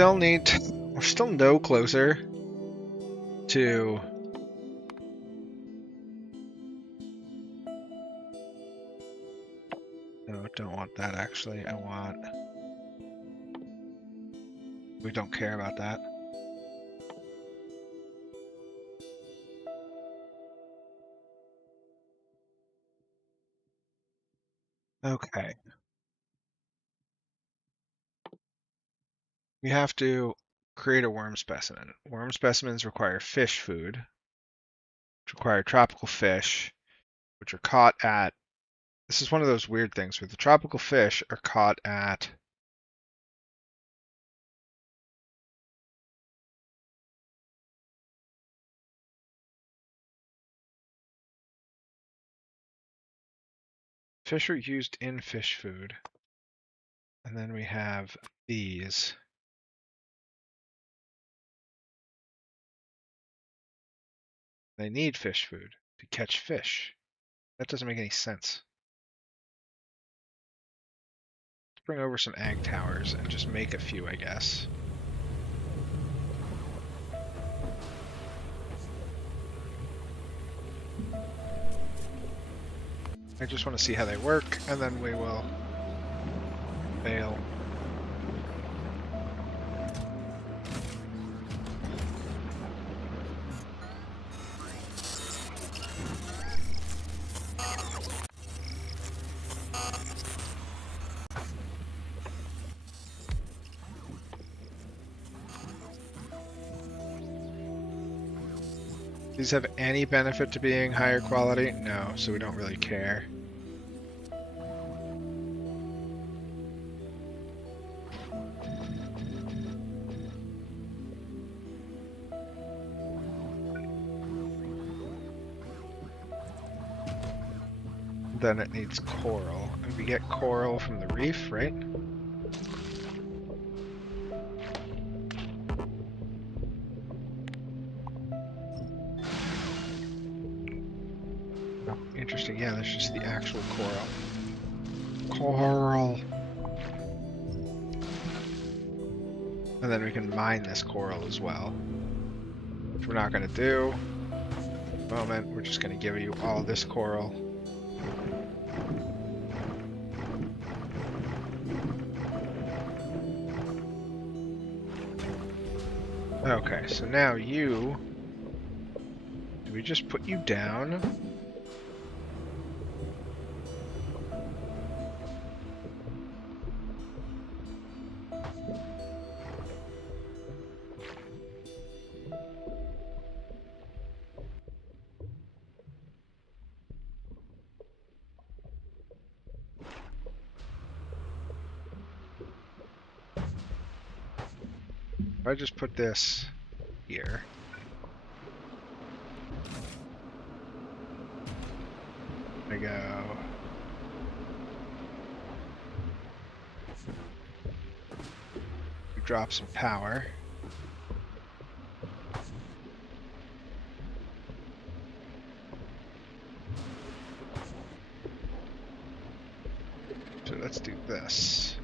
We're still no closer to no, don't want that actually. We don't care about that. Okay. We have to create a worm specimen. Worm specimens require fish food, which require tropical fish, which are caught at. This is one of those weird things where the tropical fish are caught at. Fish are used in fish food. And then we have these. They need fish food to catch fish. That doesn't make any sense. Let's bring over some ag towers and just make a few, I guess. I just want to see how they work, and then we will fail. These have any benefit to being higher quality? No, so we don't really care. Then it needs coral, and we get coral from the reef, right? Oh, interesting, yeah, that's just the actual coral. Coral! And then we can mine this coral as well, which we're not going to do at the moment. We're just going to give you all this coral. Okay, so now do we just put you down? If I just put this here. There we go. We drop some power. So let's do this.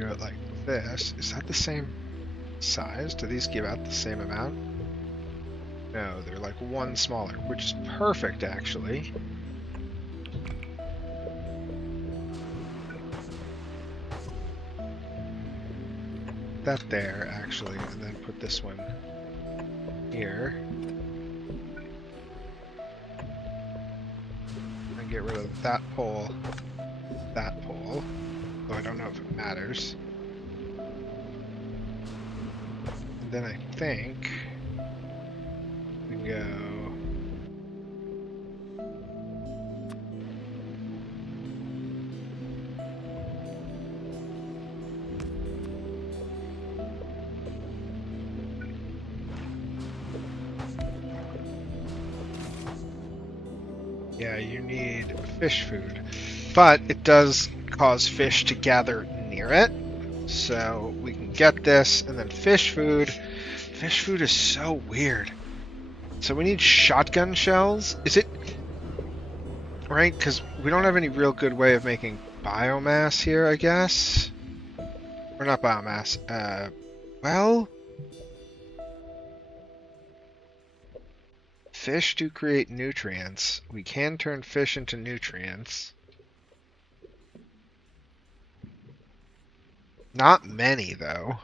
do it like this. Is that the same size? Do these give out the same amount? No, they're like one smaller, which is perfect actually. That there actually, and then put this one here. And get rid of that pole, though I don't know if it matters. And then I think we can go yeah, you need fish food, but it does cause fish to gather near it. So we can get this, and then fish food. Fish food is so weird. So we need shotgun shells. Is it right? Because we don't have any real good way of making biomass here, I guess. Or not biomass. Well, fish do create nutrients. We can turn fish into nutrients. Not many, though.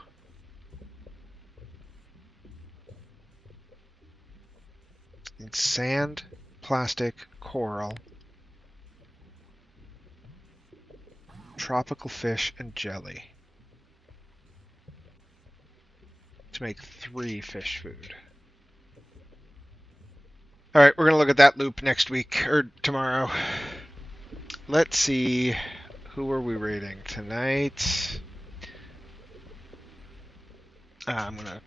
It's sand, plastic, coral, tropical fish, and jelly. To make 3 fish food. Alright, we're going to look at that loop next week, or tomorrow. Let's see, who are we rating tonight? I'm going to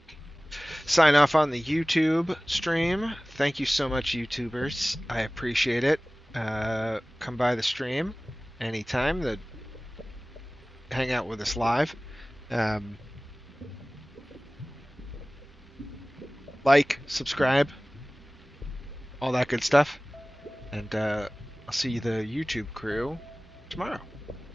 sign off on the YouTube stream. Thank you so much, YouTubers. I appreciate it. Come by the stream anytime to hang out with us live. Like, subscribe, all that good stuff. And I'll see the YouTube crew tomorrow.